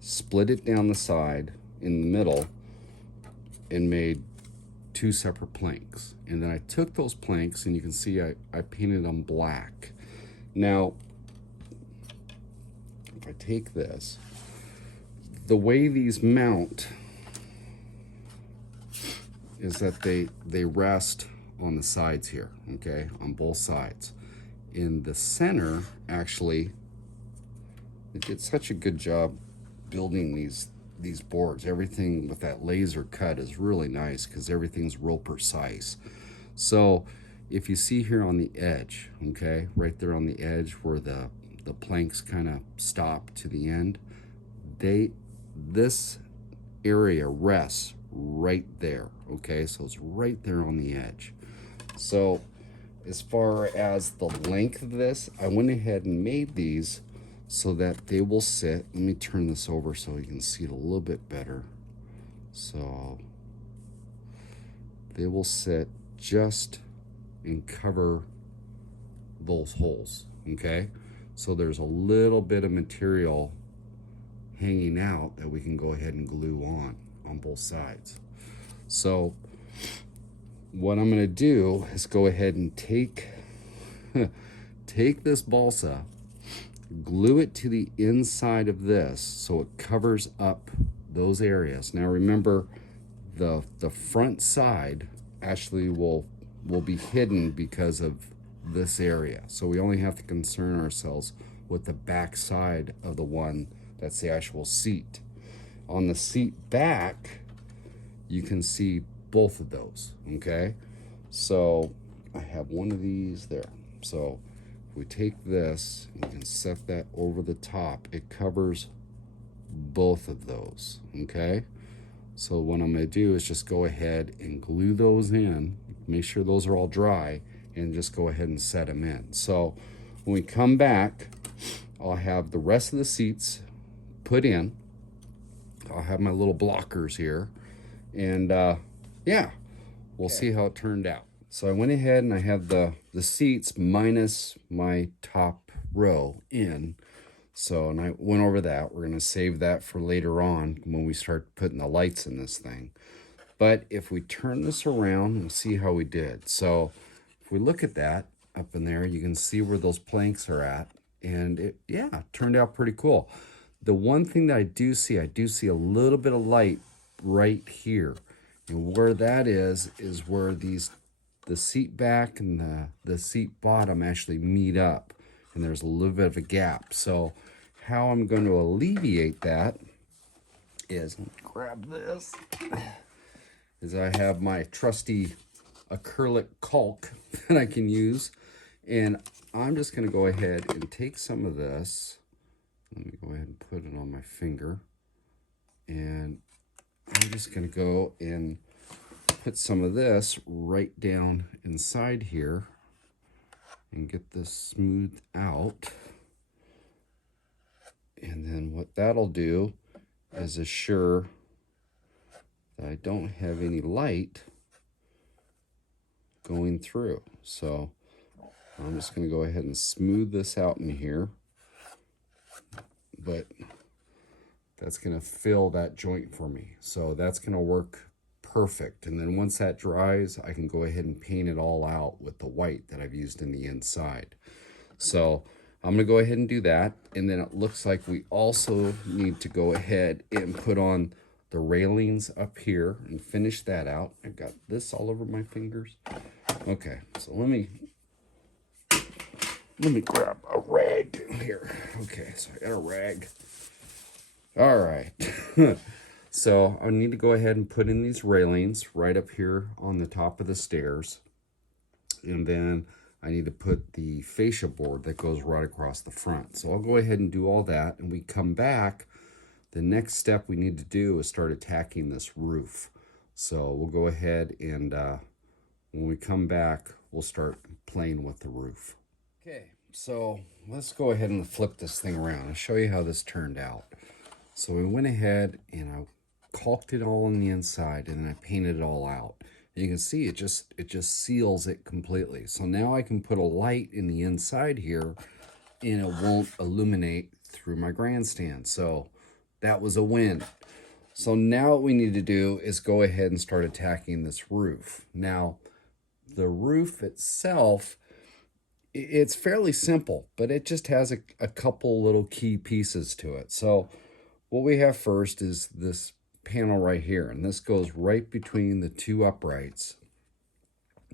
split it down the side in the middle, and made 2 separate planks. And then I took those planks, and you can see I painted them black. Now, if I take this, the way these mount is that they rest on the sides here, okay, on both sides. In the center, actually, it did such a good job building these boards. Everything with that laser cut is really nice because everything's real precise. So if you see here on the edge, okay, right there on the edge where the planks kind of stop to the end, this area rests right there, okay? So it's right there on the edge. So as far as the length of this, I went ahead and made these so that they will sit. Let me turn this over so you can see it a little bit better. So they will sit just and cover those holes, okay? So there's a little bit of material hanging out that we can go ahead and glue on both sides. So what I'm gonna do is go ahead and take this balsa, glue it to the inside of this so it covers up those areas. Now remember, the front side actually will be hidden because of this area. So we only have to concern ourselves with the back side of the one that's the actual seat. On the seat back, you can see both of those, okay? So I have one of these there. So if we take this, you can set that over the top. It covers both of those, okay? So what I'm gonna do is just go ahead and glue those in, make sure those are all dry, and just go ahead and set them in. So when we come back, I'll have the rest of the seats put in. I'll have my little blockers here, and yeah, we'll see how it turned out. So I went ahead and I have the seats minus my top row in. So, and I went over that. We're gonna save that for later on when we start putting the lights in this thing. But if we turn this around, we'll see how we did. So if we look at that up in there, you can see where those planks are at. And it, yeah, turned out pretty cool. The one thing that I do see a little bit of light right here. And where that is where the seat back and the seat bottom actually meet up. And there's a little bit of a gap. So how I'm going to alleviate that is, let me grab this, is I have my trusty acrylic caulk that I can use. And I'm just going to go ahead and take some of this. Let me go ahead and put it on my finger. And I'm just going to go and put some of this right down inside here and get this smoothed out. And then what that'll do is assure that I don't have any light going through. So I'm just going to go ahead and smooth this out in here. But that's going to fill that joint for me. So that's going to work perfect. And then once that dries, I can go ahead and paint it all out with the white that I've used in the inside. So I'm going to go ahead and do that. And then it looks like we also need to go ahead and put on the railings up here and finish that out. I've got this all over my fingers. Okay, so let me Let me grab a rag here. Okay, so I got a rag. All right. So I need to go ahead and put in these railings right up here on the top of the stairs. And then I need to put the fascia board that goes right across the front. So I'll go ahead and do all that. And we come back. The next step we need to do is start attacking this roof. So we'll go ahead and when we come back, we'll start playing with the roof. Okay, so let's go ahead and flip this thing around. I'll show you how this turned out. So we went ahead and I caulked it all on the inside, and then I painted it all out. And you can see it just seals it completely. So now I can put a light in the inside here, and it won't illuminate through my grandstand. So that was a win. So now what we need to do is go ahead and start attacking this roof. Now, the roof itself, it's fairly simple, but it just has a couple little key pieces to it. So what we have first is this panel right here, and this goes right between the two uprights.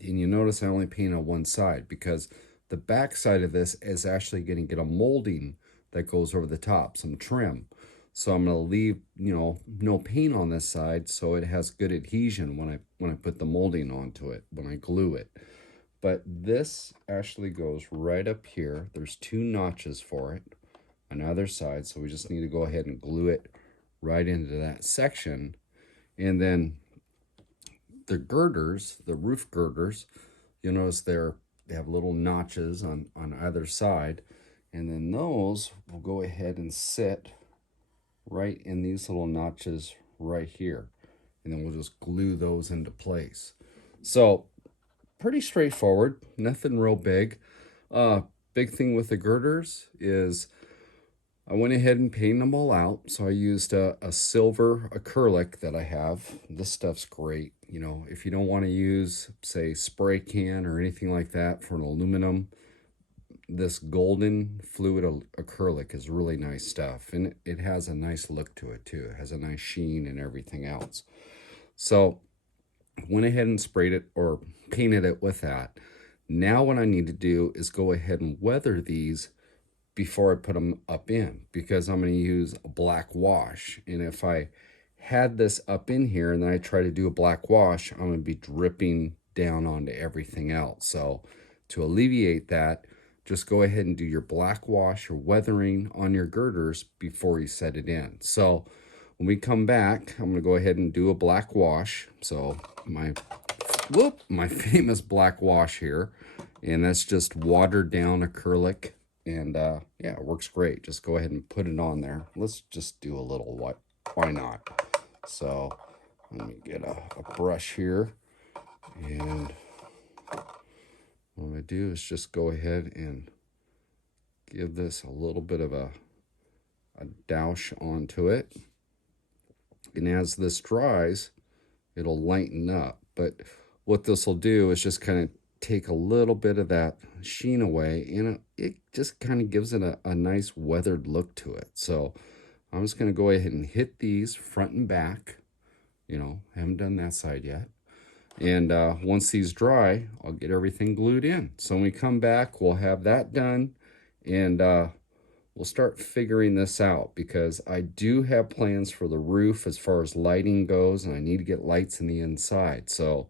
And you notice I only paint on one side because the back side of this is actually going to get a molding that goes over the top, some trim. So I'm going to leave, no paint on this side so it has good adhesion when I put the molding onto it, when I glue it. But this actually goes right up here. There's two notches for it on either side, so we just need to go ahead and glue it right into that section. And then the girders, the roof girders, you'll notice they have little notches on either side, and then those will go ahead and sit right in these little notches right here, and then we'll just glue those into place. So pretty straightforward, nothing real big. Big thing with the girders is I went ahead and painted them all out. So I used a silver acrylic that I have. This stuff's great. If you don't want to use, say, spray can or anything like that for an aluminum, this golden fluid acrylic is really nice stuff. And it has a nice look to it too. It has a nice sheen and everything else. So went ahead and sprayed it or painted it with that. Now what I need to do is go ahead and weather these before I put them up in, because I'm going to use a black wash. And if I had this up in here and then I try to do a black wash, I'm going to be dripping down onto everything else. So to alleviate that, just go ahead and do your black wash or weathering on your girders before you set it in. So when we come back, I'm going to go ahead and do a black wash. So my famous black wash here, and that's just watered down acrylic. And yeah, it works great. Just go ahead and put it on there. Let's just do a little why not? So let me get a brush here, and what I do is just go ahead and give this a little bit of a douse onto it. And as this dries, it'll lighten up. But what this will do is just kind of take a little bit of that sheen away, and it just kind of gives it a nice weathered look to it. So I'm just going to go ahead and hit these front and back. Haven't done that side yet. And once these dry, I'll get everything glued in. So when we come back, we'll have that done, and we'll start figuring this out, because I do have plans for the roof as far as lighting goes, and I need to get lights in the inside. So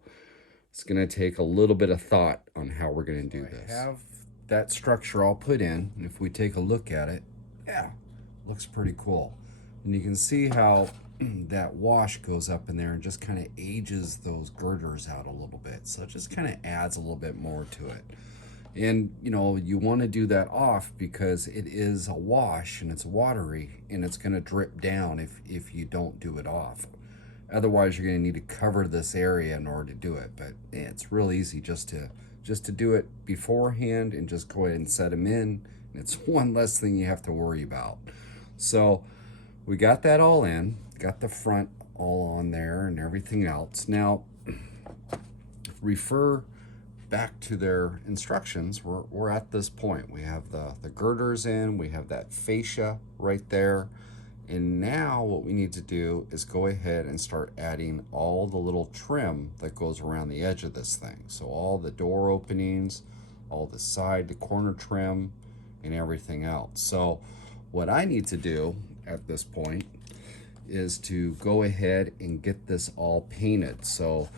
it's going to take a little bit of thought on how we're going to do this. I have that structure all put in, and if we take a look at it, yeah, looks pretty cool. And you can see how that wash goes up in there and just kind of ages those girders out a little bit. So it just kind of adds a little bit more to it. And you want to do that off because it is a wash and it's watery, and it's going to drip down if you don't do it off. Otherwise, you're going to need to cover this area in order to do it. But it's real easy just to do it beforehand and just go ahead and set them in. And it's one less thing you have to worry about. So we got that all in, got the front all on there and everything else. Now, refer back to their instructions. We're at this point. We have the girders in, we have that fascia right there. And now what we need to do is go ahead and start adding all the little trim that goes around the edge of this thing. So all the door openings, all the side, the corner trim, and everything else. So what I need to do at this point is to go ahead and get this all painted. So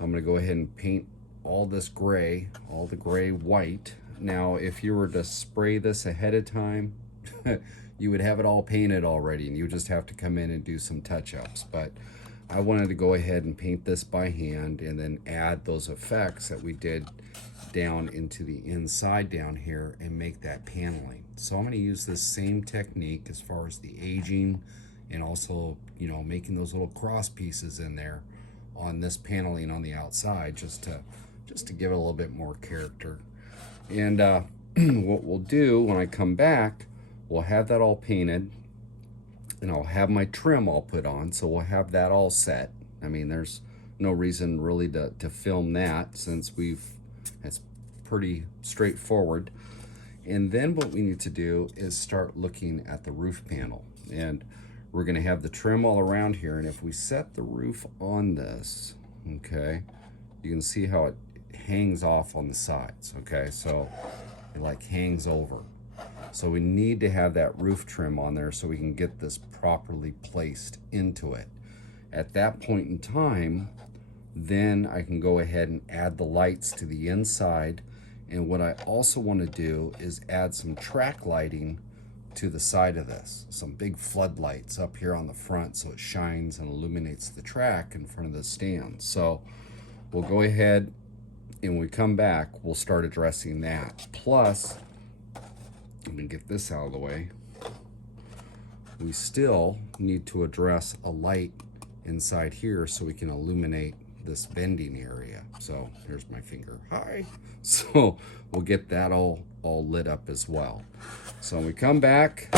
I'm gonna go ahead and paint all this gray, all the gray white. Now, if you were to spray this ahead of time, you would have it all painted already and you just have to come in and do some touch-ups. But I wanted to go ahead and paint this by hand and then add those effects that we did down into the inside down here and make that paneling. So I'm going to use this same technique as far as the aging and also, you know, making those little cross pieces in there on this paneling on the outside just to give it a little bit more character. And what we'll do when I come back, we'll have that all painted and I'll have my trim all put on, so we'll have that all set. I mean, there's no reason really to film that since it's pretty straightforward. And then what we need to do is start looking at the roof panel. And we're gonna have the trim all around here, and if we set the roof on this, okay, you can see how it hangs off on the sides, okay? So it like hangs over. So we need to have that roof trim on there so we can get this properly placed into it. At that point in time, then I can go ahead and add the lights to the inside. And what I also want to do is add some track lighting to the side of this. Some big floodlights up here on the front so it shines and illuminates the track in front of the stand. So we'll go ahead and when we come back, we'll start addressing that. Plus, let me get this out of the way. We still need to address a light inside here so we can illuminate this bending area. So here's my finger. Hi. So we'll get that all lit up as well. So when we come back,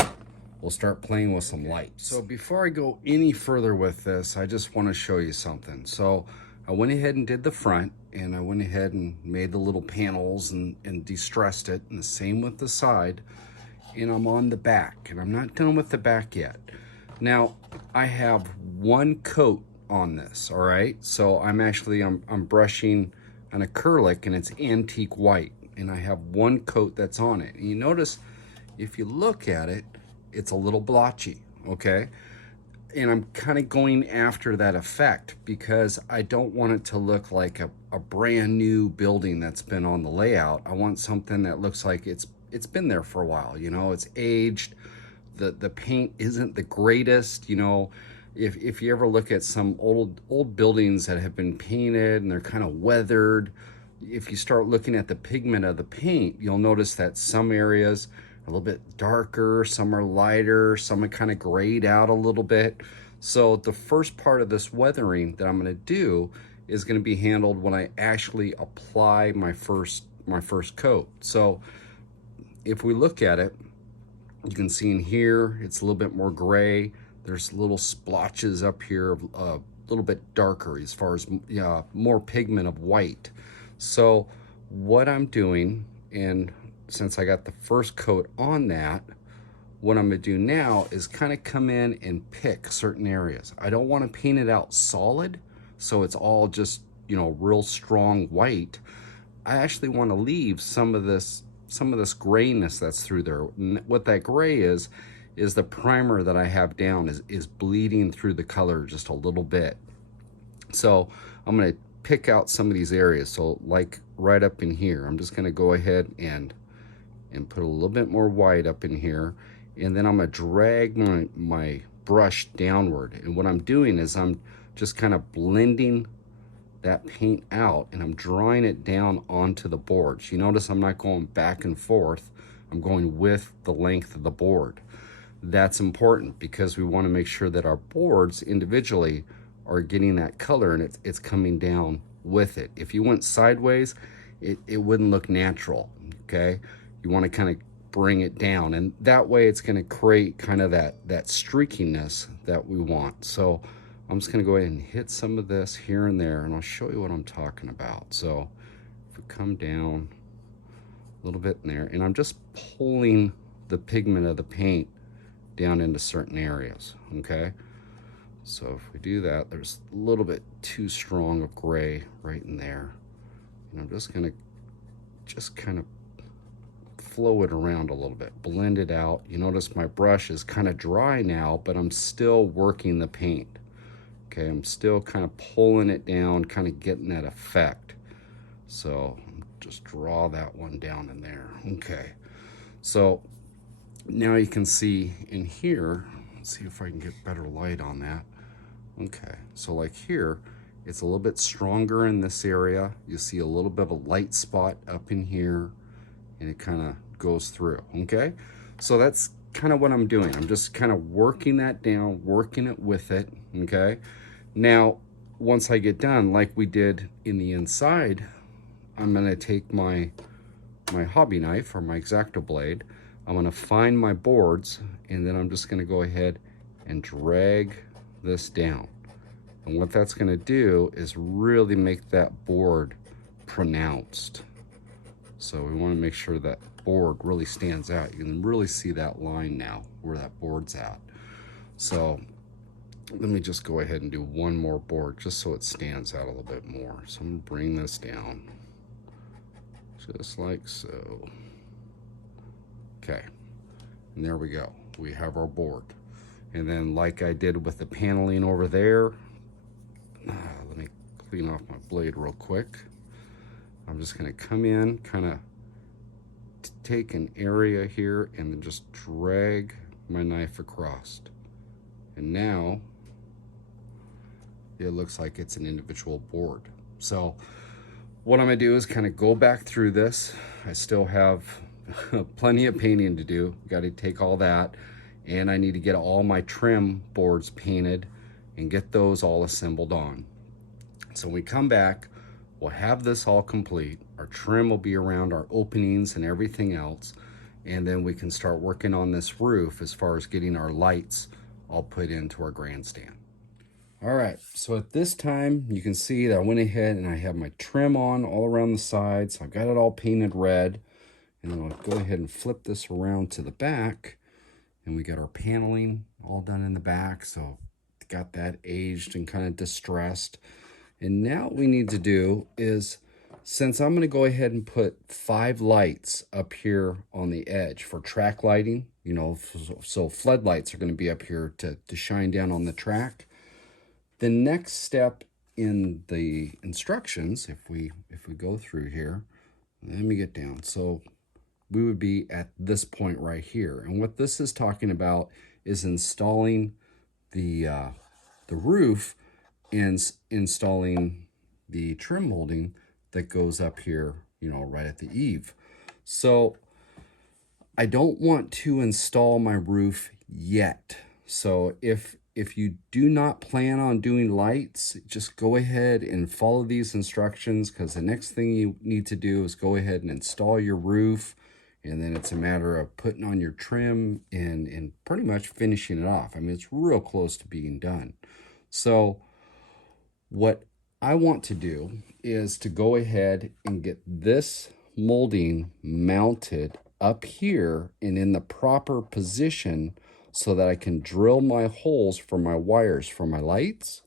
we'll start playing with some lights. So before I go any further with this, I just want to show you something. So I went ahead and did the front, and I went ahead and made the little panels and distressed it, and the same with the side. And I'm on the back, and I'm not done with the back yet. Now, I have one coat on this, all right? So I'm brushing an acrylic, and it's antique white, and I have one coat that's on it. And you notice, if you look at it, it's a little blotchy, okay? And I'm kind of going after that effect because I don't want it to look like a brand new building that's been on the layout. I want something that looks like it's been there for a while, you know, it's aged. The paint isn't the greatest, you know. If you ever look at some old buildings that have been painted and they're kind of weathered, if you start looking at the pigment of the paint, you'll notice that some areas a little bit darker, some are lighter, some are kind of grayed out a little bit. So the first part of this weathering that I'm going to do is going to be handled when I actually apply my first coat. So if we look at it, you can see in here it's a little bit more gray. There's little splotches up here, a little bit darker as far as more pigment of white. So what I'm doing, and since I got the first coat on that, what I'm gonna do now is kind of come in and pick certain areas. I don't want to paint it out solid, so it's all just, you know, real strong white. I actually want to leave some of this grayness that's through there. And what that gray is the primer that I have down is bleeding through the color just a little bit. So I'm gonna pick out some of these areas. So like right up in here, I'm just gonna go ahead and put a little bit more white up in here, and then I'm gonna drag my brush downward. And what I'm doing is I'm just kind of blending that paint out, and I'm drawing it down onto the boards. You notice I'm not going back and forth, I'm going with the length of the board. That's important because we want to make sure that our boards individually are getting that color and it's coming down with it. If you went sideways, it wouldn't look natural, okay? You want to kind of bring it down, and that way it's going to create kind of that streakiness that we want. So I'm just going to go ahead and hit some of this here and there, and I'll show you what I'm talking about. So if we come down a little bit in there, and I'm just pulling the pigment of the paint down into certain areas, okay? So if we do that, there's a little bit too strong of gray right in there. And I'm just gonna kind of flow it around a little bit, blend it out. You notice my brush is kind of dry now, but I'm still working the paint. Okay, I'm still kind of pulling it down, kind of getting that effect. So just draw that one down in there. Okay, so now you can see in here, let's see if I can get better light on that. Okay, so like here, it's a little bit stronger in this area. You see a little bit of a light spot up in here, and it kind of goes through, okay? So that's kind of what I'm doing. I'm just kind of working that down, working it with it, okay? Now, once I get done, like we did in the inside, I'm gonna take my hobby knife or my X-Acto blade. I'm gonna find my boards, and then I'm just gonna go ahead and drag this down. And what that's gonna do is really make that board pronounced. So we wanna make sure that board really stands out. You can really see that line now, where that board's at. So let me just go ahead and do one more board just so it stands out a little bit more. So I'm gonna bring this down, just like so. Okay, and there we go. We have our board. And then like I did with the paneling over there, let me clean off my blade real quick. I'm just gonna come in, kind of take an area here and then just drag my knife across. And now it looks like it's an individual board. So what I'm gonna do is kind of go back through this. I still have plenty of painting to do. Got to take all that, and I need to get all my trim boards painted and get those all assembled on. So when we come back, we'll have this all complete. Our trim will be around our openings and everything else, and then we can start working on this roof as far as getting our lights all put into our grandstand. All right, so at this time, you can see that I went ahead and I have my trim on all around the sides. I've got it all painted red. And then I'll go ahead and flip this around to the back. And we got our paneling all done in the back. So got that aged and kind of distressed. And now what we need to do is, since I'm gonna go ahead and put 5 lights up here on the edge for track lighting, you know, so floodlights are gonna be up here to shine down on the track. The next step in the instructions, if we go through here, let me get down. So we would be at this point right here. And what this is talking about is installing the roof and installing the trim molding that goes up here, you know, right at the eave. So I don't want to install my roof yet. So if you do not plan on doing lights, just go ahead and follow these instructions, because the next thing you need to do is go ahead and install your roof. And then it's a matter of putting on your trim and pretty much finishing it off. I mean, it's real close to being done. So what I want to do is to go ahead and get this molding mounted up here and in the proper position so that I can drill my holes for my wires for my lights.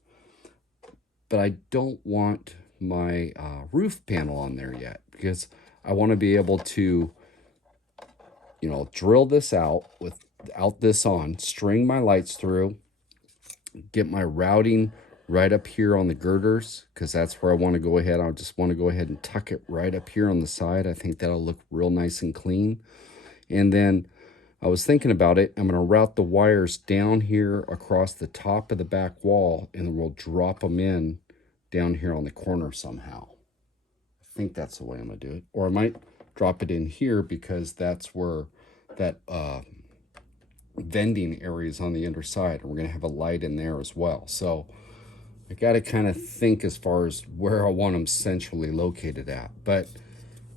But I don't want my roof panel on there yet, because I want to be able to, you know, drill this out without this on, string my lights through, get my routing right up here on the girders, because that's where I want to go ahead. I just want to go ahead and tuck it right up here on the side. I think that'll look real nice and clean. And then I was thinking about it. I'm going to route the wires down here across the top of the back wall, and then we'll drop them in down here on the corner somehow. I think that's the way I'm going to do it. Or I might drop it in here, because that's where that vending area is on the underside, and we're going to have a light in there as well. So I got to kind of think as far as where I want them centrally located at. But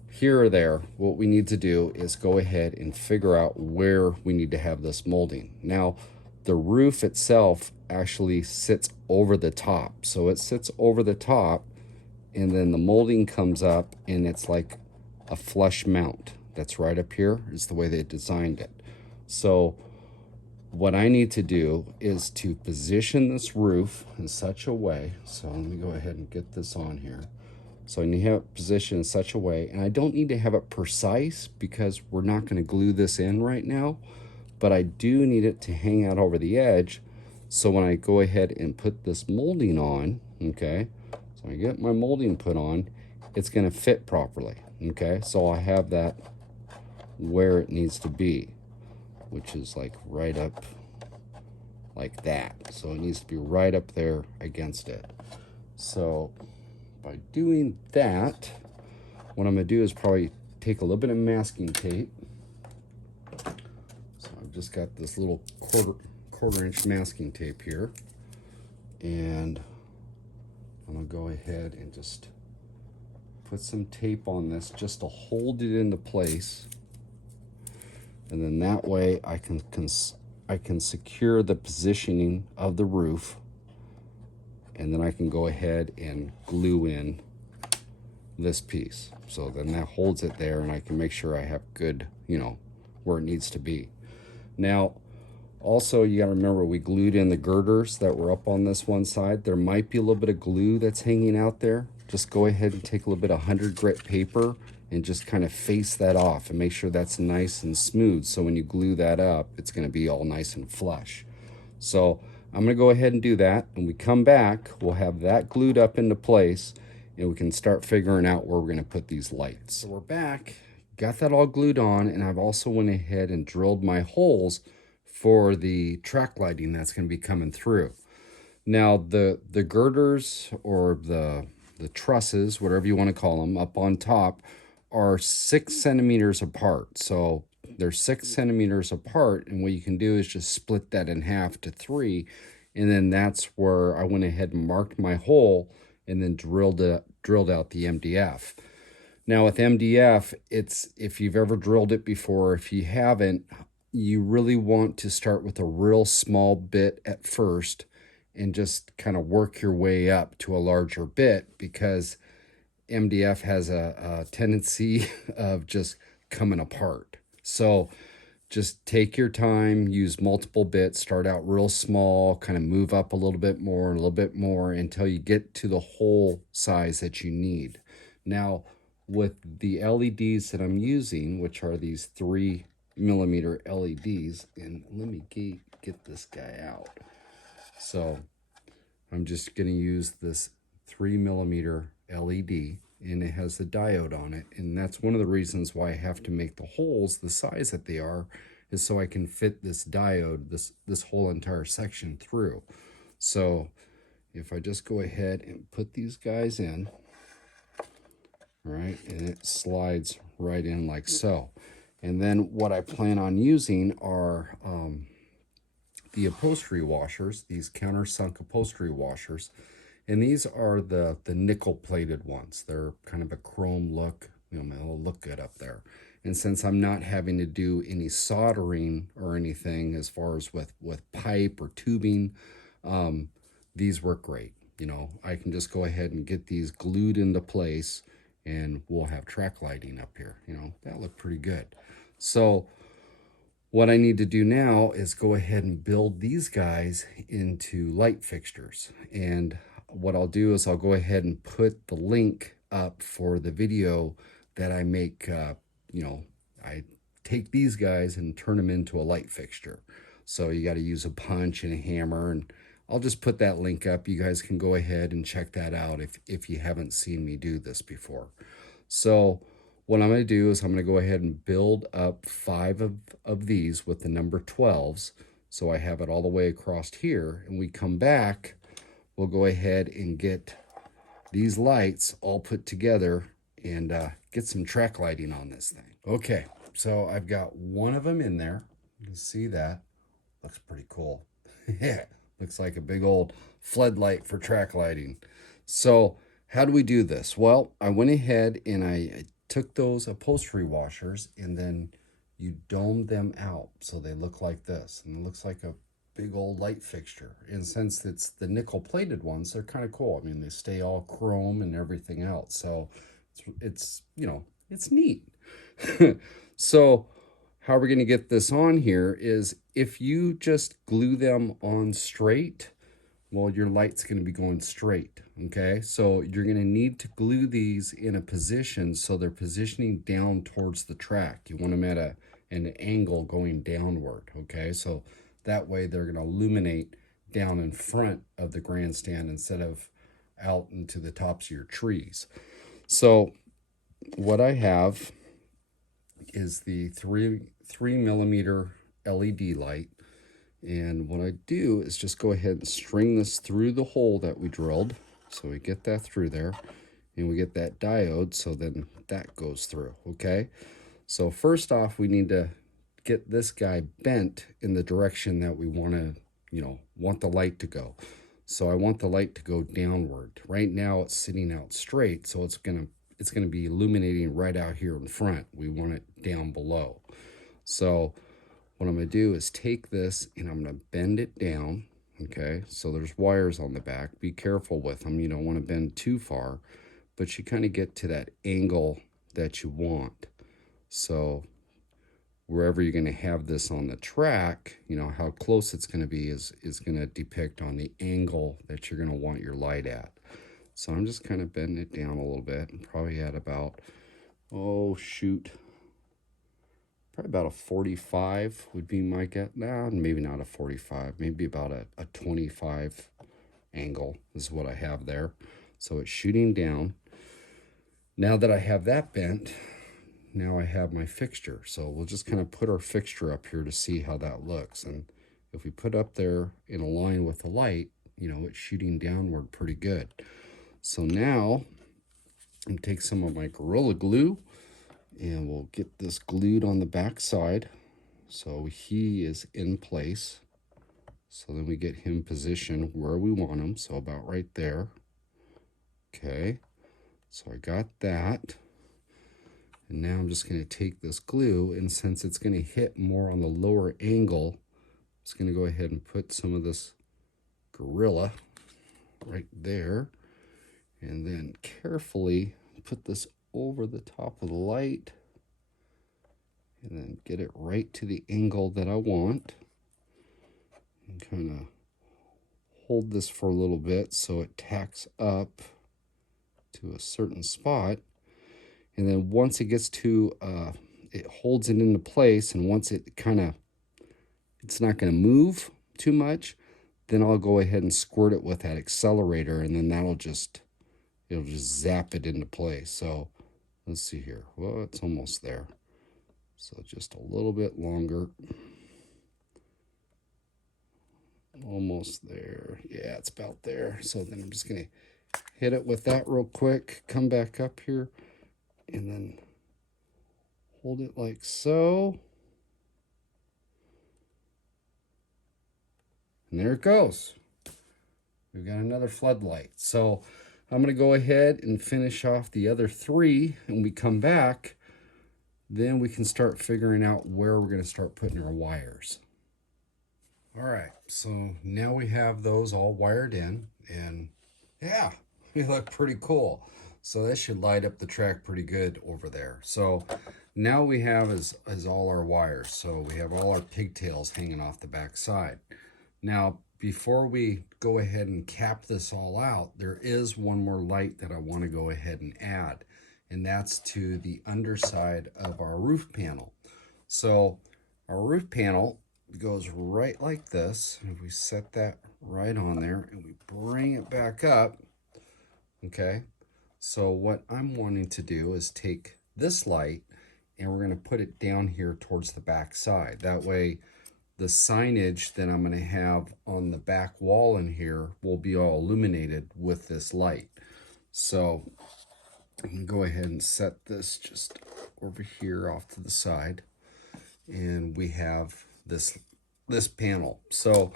here or there, what we need to do is go ahead and figure out where we need to have this molding. Now, the roof itself actually sits over the top. So it sits over the top, and then the molding comes up, and it's like a flush mount. That's right up here is the way they designed it. So what I need to do is to position this roof in such a way. So let me go ahead and get this on here. So I need to have it positioned in such a way, and I don't need to have it precise because we're not going to glue this in right now, but I do need it to hang out over the edge. So when I go ahead and put this molding on, okay, so I get my molding put on, it's going to fit properly, okay? So I have that where it needs to be, which is like right up like that. So it needs to be right up there against it. So by doing that, what I'm going to do is probably take a little bit of masking tape. So I've just got this little quarter inch masking tape here, and I'm going to go ahead and just put some tape on this just to hold it into place, and then that way I can secure the positioning of the roof, and then I can go ahead and glue in this piece. So then that holds it there, and I can make sure I have good, you know, where it needs to be. Now, also, you got to remember we glued in the girders that were up on this one side. There might be a little bit of glue that's hanging out there. Just go ahead and take a little bit of 100 grit paper and just kind of face that off and make sure that's nice and smooth. So when you glue that up, it's going to be all nice and flush. So I'm going to go ahead and do that. When we come back, we'll have that glued up into place, and we can start figuring out where we're going to put these lights. So we're back, got that all glued on, and I've also went ahead and drilled my holes for the track lighting that's going to be coming through. Now the girders or the trusses, whatever you want to call them, up on top are 6 centimeters apart. So they're 6 centimeters apart, and what you can do is just split that in half to 3, and then that's where I went ahead and marked my hole and then drilled out the MDF. Now with MDF, it's, if you've ever drilled it before, if you haven't, you really want to start with a real small bit at first and just kind of work your way up to a larger bit, because MDF has a tendency of just coming apart. So just take your time, use multiple bits, start out real small, kind of move up a little bit more and a little bit more until you get to the hole size that you need. Now, with the LEDs that I'm using, which are these 3mm LEDs, and let me get this guy out. So I'm just going to use this 3mm LED, and it has the diode on it, and that's one of the reasons why I have to make the holes the size that they are, is so I can fit this diode, this whole entire section through. So if I just go ahead and put these guys in, right, and it slides right in like so. And then what I plan on using are the upholstery washers, these countersunk upholstery washers. And these are the nickel plated ones. They're kind of a chrome look, you know, they'll look good up there. And since I'm not having to do any soldering or anything as far as with pipe or tubing, these work great. You know, I can just go ahead and get these glued into place, and we'll have track lighting up here. You know, that looked pretty good. So what I need to do now is go ahead and build these guys into light fixtures. And what I'll do is I'll go ahead and put the link up for the video that I make. You know, I take these guys and turn them into a light fixture. So you got to use a punch and a hammer, and I'll just put that link up. You guys can go ahead and check that out if you haven't seen me do this before. So what I'm going to do is I'm going to go ahead and build up 5 of these with the number 12s. So I have it all the way across here, and we come back, we'll go ahead and get these lights all put together and get some track lighting on this thing. Okay, so I've got one of them in there. You can see that. Looks pretty cool. Yeah, looks like a big old floodlight for track lighting. So how do we do this? Well, I went ahead and I took those upholstery washers, and then you dome them out so they look like this, and it looks like a big old light fixture. And since it's the nickel plated ones, they're kind of cool. I mean, they stay all chrome and everything else, so it's you know, it's neat. So how we're going to get this on here is if you just glue them on straight, well, your light's going to be going straight, okay? So you're going to need to glue these in a position so they're positioning down towards the track. You want them at an angle going downward, okay? So that way they're going to illuminate down in front of the grandstand instead of out into the tops of your trees. So what I have is the 3 millimeter LED light. And what I do is just go ahead and string this through the hole that we drilled. So we get that through there, and we get that diode, so then that goes through, okay? So first off, we need to get this guy bent in the direction that we want to, want the light to go. So I want the light to go downward. Right now it's sitting out straight, so it's gonna be illuminating right out here in front. We want it down below. So what I'm going to do is take this and I'm going to bend it down, okay? So there's wires on the back. Be careful with them. You don't want to bend too far, but you kind of get to that angle that you want. So wherever you're going to have this on the track, how close it's going to be is going to depict on the angle that you're going to want your light at. So I'm just kind of bending it down a little bit, and probably at about, probably about a 45 would be my guess. Nah, maybe not a 45, maybe about a 25 angle is what I have there. So it's shooting down. Now that I have that bent, now I have my fixture. So we'll just kind of put our fixture up here to see how that looks. And if we put up there in a line with the light, it's shooting downward pretty good. So now I'm going to take some of my Gorilla Glue, and we'll get this glued on the back side so he is in place. So then we get him positioned where we want him, so about right there. Okay, so I got that. And now I'm just going to take this glue, and since it's going to hit more on the lower angle, I'm just going to go ahead and put some of this Gorilla right there, and then carefully put this over the top of the light, and then get it right to the angle that I want, and kind of hold this for a little bit so it tacks up to a certain spot. And then once it gets to it holds it into place, and once it it's not going to move too much, then I'll go ahead and squirt it with that accelerator, and then it'll just zap it into place. So let's see here. Well, it's almost there. So just a little bit longer. Almost there. Yeah, it's about there. So then I'm just going to hit it with that real quick. Come back up here and then hold it like so. And there it goes. We've got another floodlight. So I'm going to go ahead and finish off the other three, and we come back. Then we can start figuring out where we're going to start putting our wires. All right, so now we have those all wired in, and yeah, they look pretty cool. So that should light up the track pretty good over there. So now we have is all our wires. So we have all our pigtails hanging off the back side. Now, before we go ahead and cap this all out, there is one more light that I want to go ahead and add, and that's to the underside of our roof panel. So our roof panel goes right like this. If we set that right on there and we bring it back up, okay, so what I'm wanting to do is take this light and we're going to put it down here towards the back side. That way the signage that I'm going to have on the back wall in here will be all illuminated with this light. So I can go ahead and set this just over here off to the side, and we have this panel. So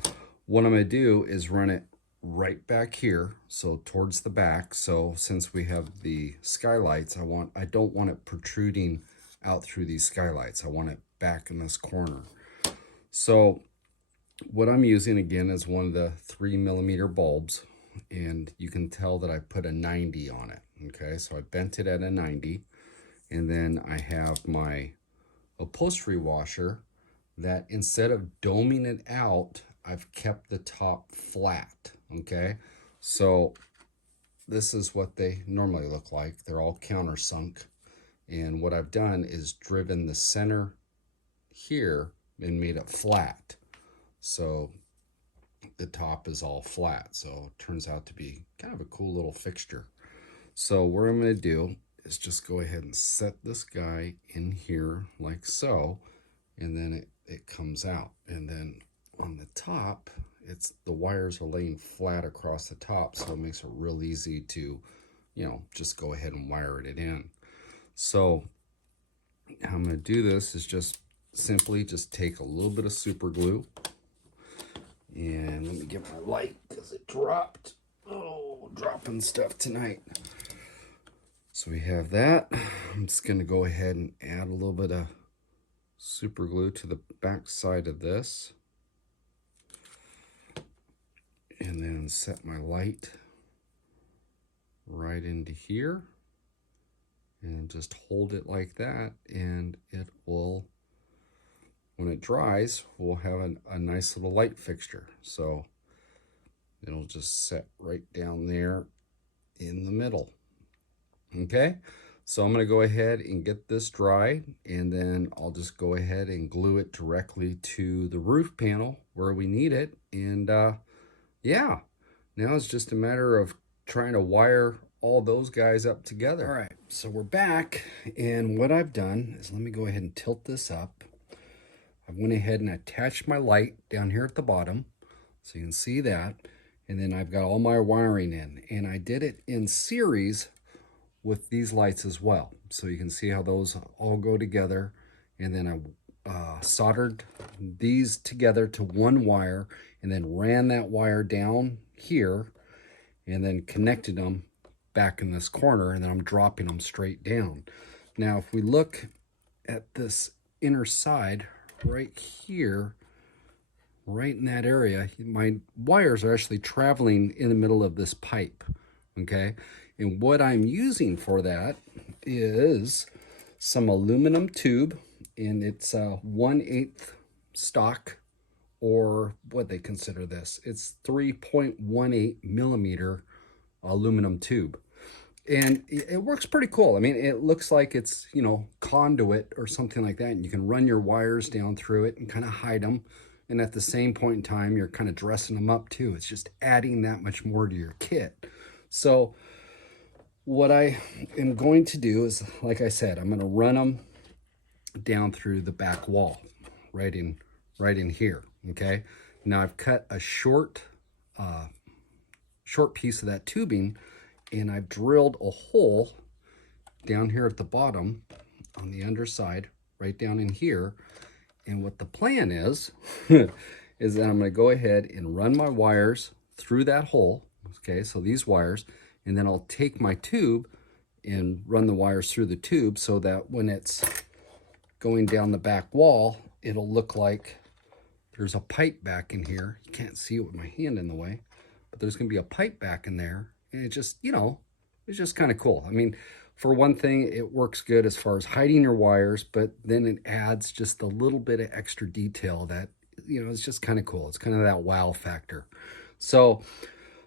what I'm going to do is run it right back here, so towards the back. So since we have the skylights, I don't want it protruding out through these skylights. I want it back in this corner. So what I'm using again is one of the 3mm bulbs, and you can tell that I put a 90 on it. Okay, so I bent it at a 90, and then I have my upholstery washer that instead of doming it out, I've kept the top flat. Okay, so this is what they normally look like. They're all countersunk. And what I've done is driven the center here and made it flat. So the top is all flat. So it turns out to be kind of a cool little fixture. So what I'm going to do is just go ahead and set this guy in here like so. And then it comes out. And then on the top, the wires are laying flat across the top. So it makes it real easy to, just go ahead and wire it in. So how I'm going to do this is just simply just take a little bit of super glue, and let me get my light because it dropped. Oh, dropping stuff tonight. So we have that. I'm just going to go ahead and add a little bit of super glue to the back side of this, and then set my light right into here. And just hold it like that, and it will, when it dries, we'll have a nice little light fixture. So it'll just set right down there in the middle. Okay, so I'm going to go ahead and get this dry, and then I'll just go ahead and glue it directly to the roof panel where we need it. And yeah, now it's just a matter of trying to wire all those guys up together. All right, so we're back, and what I've done is, let me go ahead and tilt this up. I went ahead and attached my light down here at the bottom, so you can see that, and then I've got all my wiring in, and I did it in series with these lights as well, so you can see how those all go together. And then I soldered these together to one wire, and then ran that wire down here, and then connected them back in this corner, and then I'm dropping them straight down. Now, if we look at this inner side right here, right in that area, my wires are actually traveling in the middle of this pipe, okay? And what I'm using for that is some aluminum tube, and it's a 1/8 stock, or what they consider this. It's 3.18 millimeter aluminum tube. And it works pretty cool. I mean, it looks like it's, conduit or something like that. And you can run your wires down through it and kind of hide them. And at the same point in time, you're kind of dressing them up too. It's just adding that much more to your kit. So what I am going to do is, like I said, I'm going to run them down through the back wall, right in here. Okay. Now I've cut a short piece of that tubing, and I've drilled a hole down here at the bottom on the underside, right down in here. And what the plan is, is that I'm going to go ahead and run my wires through that hole. Okay, so these wires, and then I'll take my tube and run the wires through the tube, so that when it's going down the back wall, it'll look like there's a pipe back in here. You can't see it with my hand in the way, but there's going to be a pipe back in there. And it just, it's just kind of cool. I mean, for one thing, it works good as far as hiding your wires, but then it adds just a little bit of extra detail that, it's just kind of cool. It's kind of that wow factor. So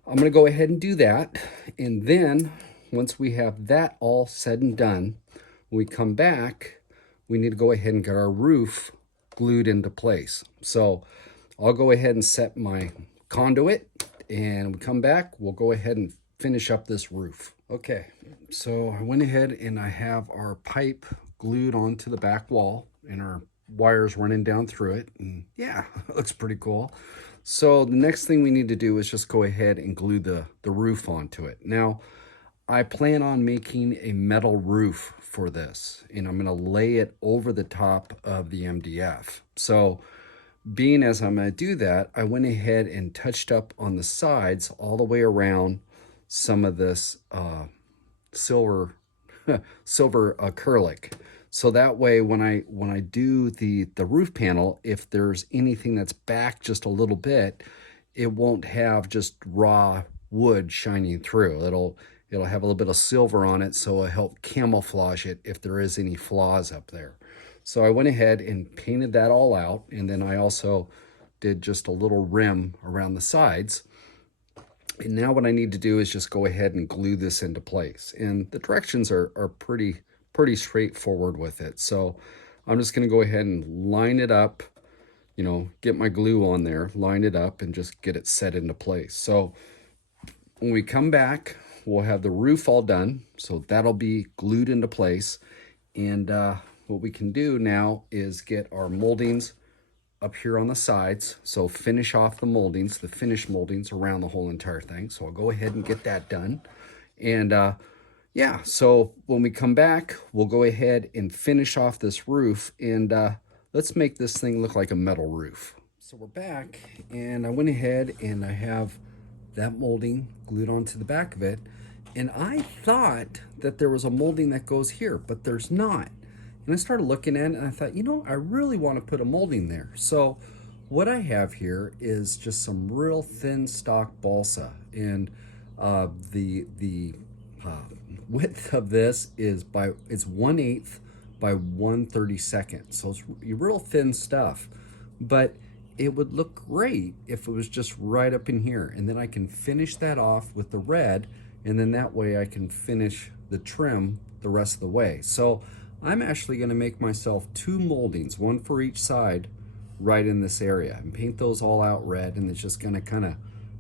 I'm going to go ahead and do that. And then once we have that all said and done, when we come back, we need to go ahead and get our roof glued into place. So I'll go ahead and set my conduit, and we come back, we'll go ahead and finish up this roof. Okay, so I went ahead and I have our pipe glued onto the back wall and our wires running down through it, and yeah, it looks pretty cool. So the next thing we need to do is just go ahead and glue the roof onto it. Now, I plan on making a metal roof for this, and I'm going to lay it over the top of the MDF. So being as I'm going to do that, I went ahead and touched up on the sides all the way around some of this silver acrylic. So that way, when I do the roof panel, if there's anything that's back just a little bit, it won't have just raw wood shining through. It'll have a little bit of silver on it, so it'll help camouflage it if there is any flaws up there. So I went ahead and painted that all out, and then I also did just a little rim around the sides. And now what I need to do is just go ahead and glue this into place. And the directions are pretty straightforward with it. So I'm just going to go ahead and line it up, you know, get my glue on there, line it up, and just get it set into place. So when we come back, we'll have the roof all done. So that'll be glued into place. And what we can do now is get our moldings up here on the sides. So finish off the moldings, the finished moldings around the whole entire thing. So I'll go ahead and get that done. And yeah, so when we come back, we'll go ahead and finish off this roof, and let's make this thing look like a metal roof. So we're back, and I went ahead and I have that molding glued onto the back of it. And I thought that there was a molding that goes here, but there's not. And I started looking at it and I thought, you know, I really want to put a molding there. So what I have here is just some real thin stock balsa. And the width of this is it's 1/8 by 1/32. So it's real thin stuff. But it would look great if it was just right up in here. And then I can finish that off with the red. And then that way I can finish the trim the rest of the way. So I'm actually going to make myself 2 moldings, one for each side, right in this area, and paint those all out red, and it's just going to kind of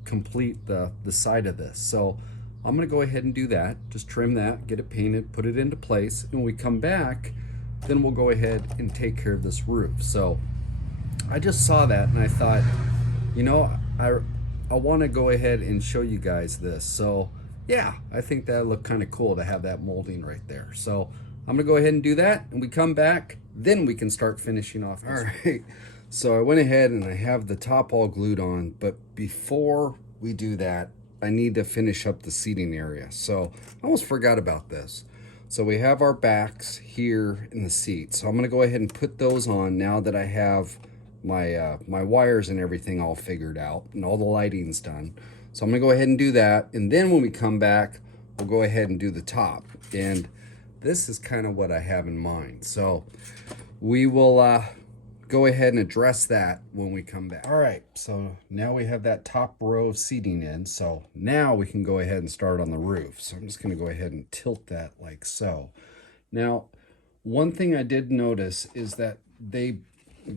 complete the side of this. So I'm going to go ahead and do that, just trim that, get it painted, put it into place, and when we come back, then we'll go ahead and take care of this roof. So I just saw that and I thought, you know, I want to go ahead and show you guys this. So yeah, I think that looked kind of cool to have that molding right there. So I'm gonna go ahead and do that, and we come back, then we can start finishing off. All right, so I went ahead and I have the top all glued on, but before we do that, I need to finish up the seating area. So I almost forgot about this. So we have our backs here in the seat. So I'm gonna go ahead and put those on now that I have my my wires and everything all figured out and all the lighting's done. So I'm gonna go ahead and do that, and then when we come back, we'll go ahead and do the top. And this is kind of what I have in mind. So we will go ahead and address that when we come back. All right, so now we have that top row of seating in. So now we can go ahead and start on the roof. So I'm just gonna go ahead and tilt that like so. Now, one thing I did notice is that they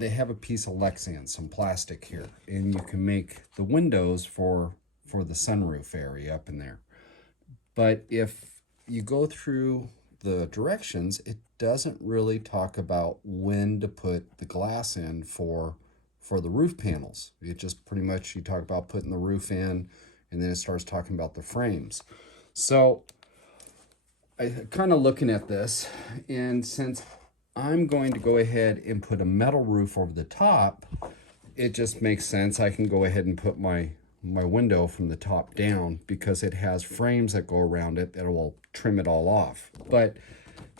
have a piece of Lexan, some plastic here, and you can make the windows for the sunroof area up in there. But if you go through the directions, it doesn't really talk about when to put the glass in for the roof panels. It just pretty much, you talk about putting the roof in, and then it starts talking about the frames. So I kind of looking at this, and since I'm going to go ahead and put a metal roof over the top, it just makes sense. I can go ahead and put my window from the top down, because it has frames that go around it that will trim it all off. But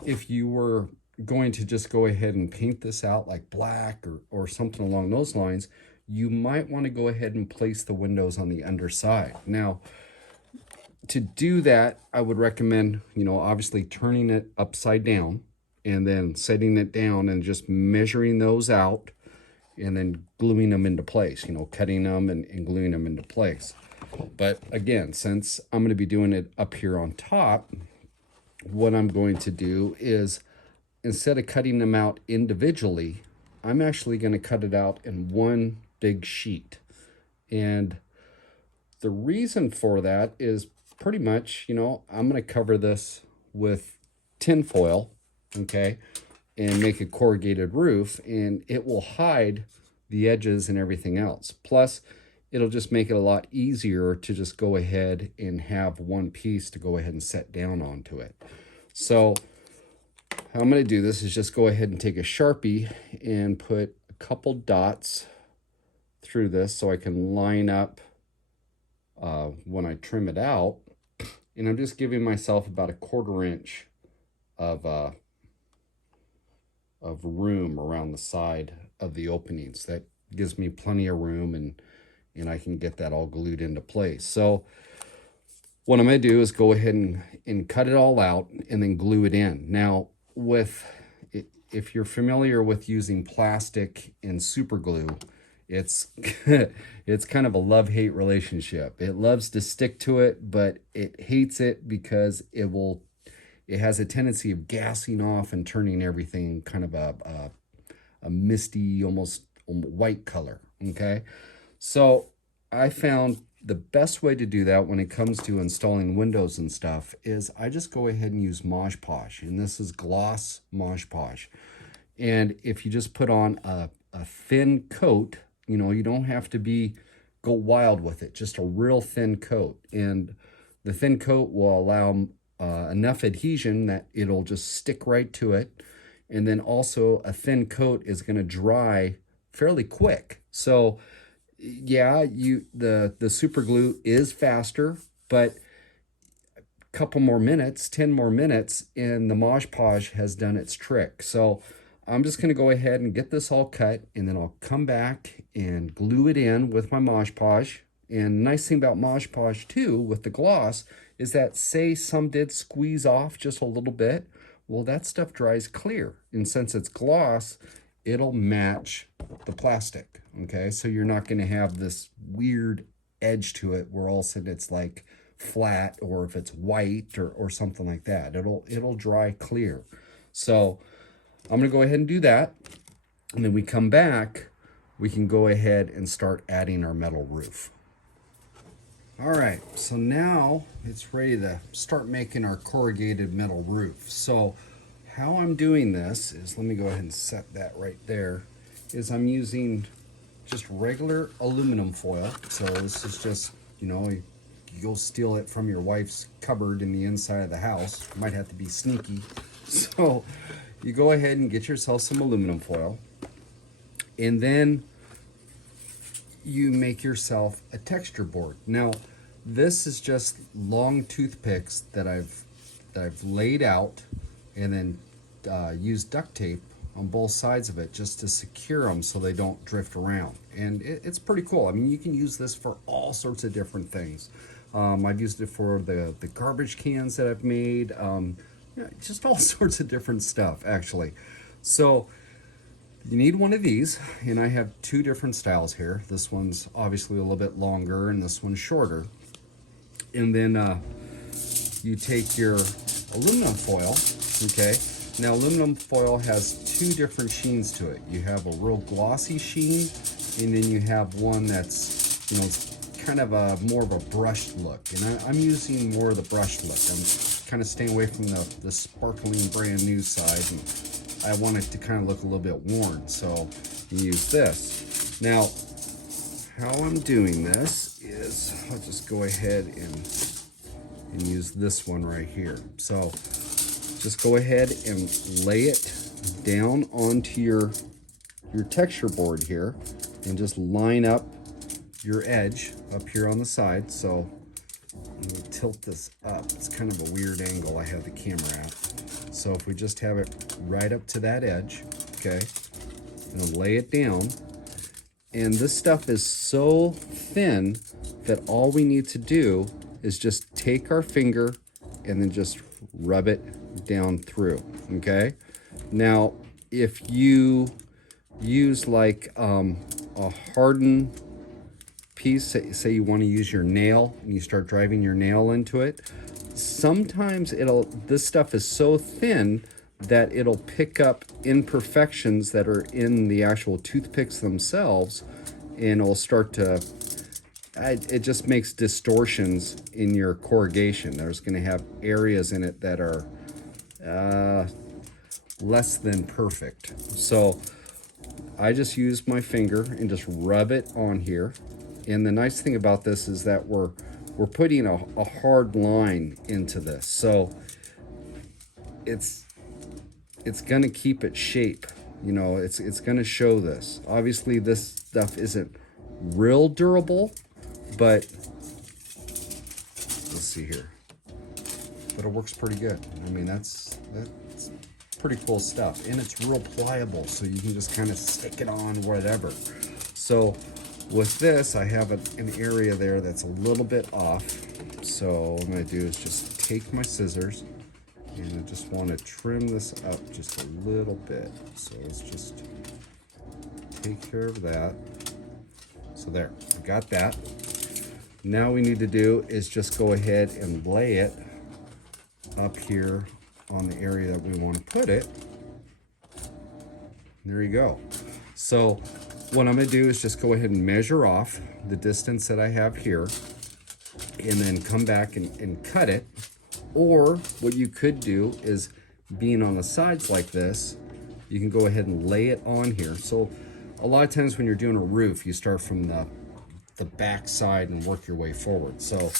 if you were going to just go ahead and paint this out like black or something along those lines, you might want to go ahead and place the windows on the underside. Now, to do that, I would recommend, you know, obviously turning it upside down and then setting it down and just measuring those out, and then gluing them into place, you know, cutting them and gluing them into place. But again, since I'm going to be doing it up here on top, what I'm going to do is, instead of cutting them out individually, I'm actually going to cut it out in one big sheet. And the reason for that is pretty much, you know, I'm going to cover this with tin foil, okay, and make a corrugated roof, and it will hide the edges and everything else. Plus, it'll just make it a lot easier to just go ahead and have one piece to go ahead and set down onto it. So how I'm going to do this is just go ahead and take a Sharpie and put a couple dots through this so I can line up when I trim it out. And I'm just giving myself about a 1/4 inch of room around the side of the openings. That gives me plenty of room, and I can get that all glued into place. So what I'm going to do is go ahead and cut it all out and then glue it in. Now, if you're familiar with using plastic and super glue, It's it's kind of a love-hate relationship. It loves to stick to it, but it hates it because it has a tendency of gassing off and turning everything kind of a misty, almost white color. Okay, so I found the best way to do that when it comes to installing windows and stuff is I just go ahead and use Mod Podge, and this is gloss Mod Podge. And if you just put on a thin coat, you know, you don't have to go wild with it, just a real thin coat. And the thin coat will allow enough adhesion that it'll just stick right to it. And then also a thin coat is going to dry fairly quick. So yeah, the super glue is faster, but a couple more minutes, 10 more minutes, and the Mod Podge has done its trick. So I'm just going to go ahead and get this all cut, and then I'll come back and glue it in with my Mod Podge. And the nice thing about Mod Podge too, with the gloss, is that say some did squeeze off just a little bit, well, that stuff dries clear. And since it's gloss, it'll match the plastic, okay? So you're not going to have this weird edge to it where all of a sudden it's like flat, or if it's white or something like that. It'll dry clear. So I'm going to go ahead and do that. And then we come back, we can go ahead and start adding our metal roof. All right, so now it's ready to start making our corrugated metal roof. So how I'm doing this is, let me go ahead and set that right there, is I'm using just regular aluminum foil. So this is just, you know, you'll steal it from your wife's cupboard in the inside of the house. Might have to be sneaky. So you go ahead and get yourself some aluminum foil, and then you make yourself a texture board. Now, this is just long toothpicks that I've laid out, and then used duct tape on both sides of it just to secure them so they don't drift around. And it's pretty cool. I mean, you can use this for all sorts of different things. I've used it for the garbage cans that I've made. Yeah, just all sorts of different stuff, actually. So you need one of these, and I have two different styles here. This one's obviously a little bit longer, and this one's shorter. And then you take your aluminum foil, okay? Now, aluminum foil has two different sheens to it. You have a real glossy sheen, and then you have one that's, you know, kind of more of a brushed look. And I'm using more of the brushed look. I'm kind of staying away from the sparkling brand new side, and I want it to kind of look a little bit worn, so you use this. Now, how I'm doing this is I'll just go ahead and use this one right here. So just go ahead and lay it down onto your texture board here, and just line up your edge up here on the side. So let me tilt this up. It's kind of a weird angle I have the camera at. So if we just have it right up to that edge, okay, and lay it down. And this stuff is so thin that all we need to do is just take our finger and then just rub it down through, okay? Now, if you use like a hardened piece, say you want to use your nail and you start driving your nail into it, sometimes this stuff is so thin that it'll pick up imperfections that are in the actual toothpicks themselves, and it'll start to, it just makes distortions in your corrugation. There's going to have areas in it that are less than perfect. So I just use my finger and just rub it on here. And the nice thing about this is that we're putting a hard line into this. So it's going to keep its shape. You know, it's going to show this. Obviously, this stuff isn't real durable, but let's see here. But it works pretty good. I mean, that's pretty cool stuff. And it's real pliable, so you can just kind of stick it on whatever. So with this, I have an area there that's a little bit off. So what I'm going to do is just take my scissors, and I just want to trim this up just a little bit. So let's just take care of that. So there, we got that. Now we need to do is just go ahead and lay it up here on the area that we want to put it. There you go. So what I'm going to do is just go ahead and measure off the distance that I have here and then come back and cut it. Or what you could do is, being on the sides like this, you can go ahead and lay it on here. So a lot of times when you're doing a roof, you start from the back side and work your way forward. So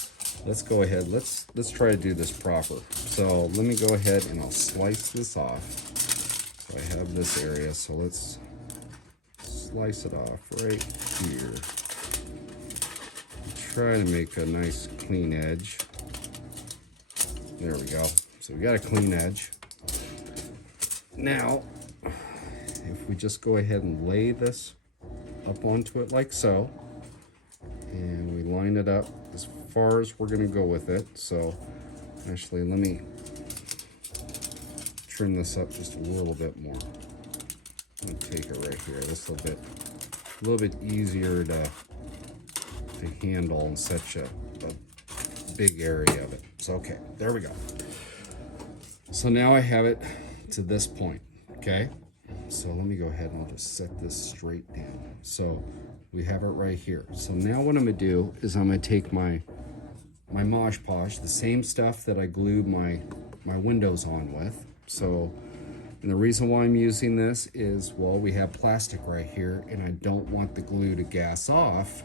let's go ahead, let's try to do this proper. So let me go ahead and I'll slice this off. So I have this area, so let's slice it off right here. Try to make a nice clean edge. There we go. So we got a clean edge. Now, if we just go ahead and lay this up onto it like so, and we line it up as far as we're going to go with it. So actually, let me trim this up just a little bit more. I'm going to take it right here. This a little bit easier to handle in such a big area of it. So okay, there we go. So now I have it to this point. Okay, so let me go ahead and I'll just set this straight down. So we have it right here. So now what I'm gonna do is I'm gonna take my Mod Podge, the same stuff that I glued my windows on with. So, and the reason why I'm using this is, well, we have plastic right here and I don't want the glue to gas off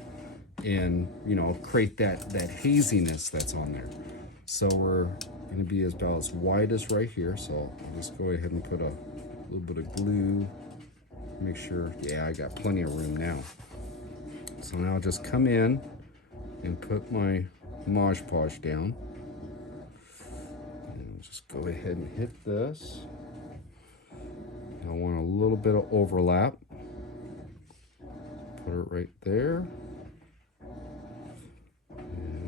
and, you know, create that haziness that's on there. So we're going to be about as wide as right here. So I'll just go ahead and put a little bit of glue. Make sure, yeah, I got plenty of room now. So now I'll just come in and put my Mod Podge down. And I'll just go ahead and hit this. I want a little bit of overlap. Put it right there.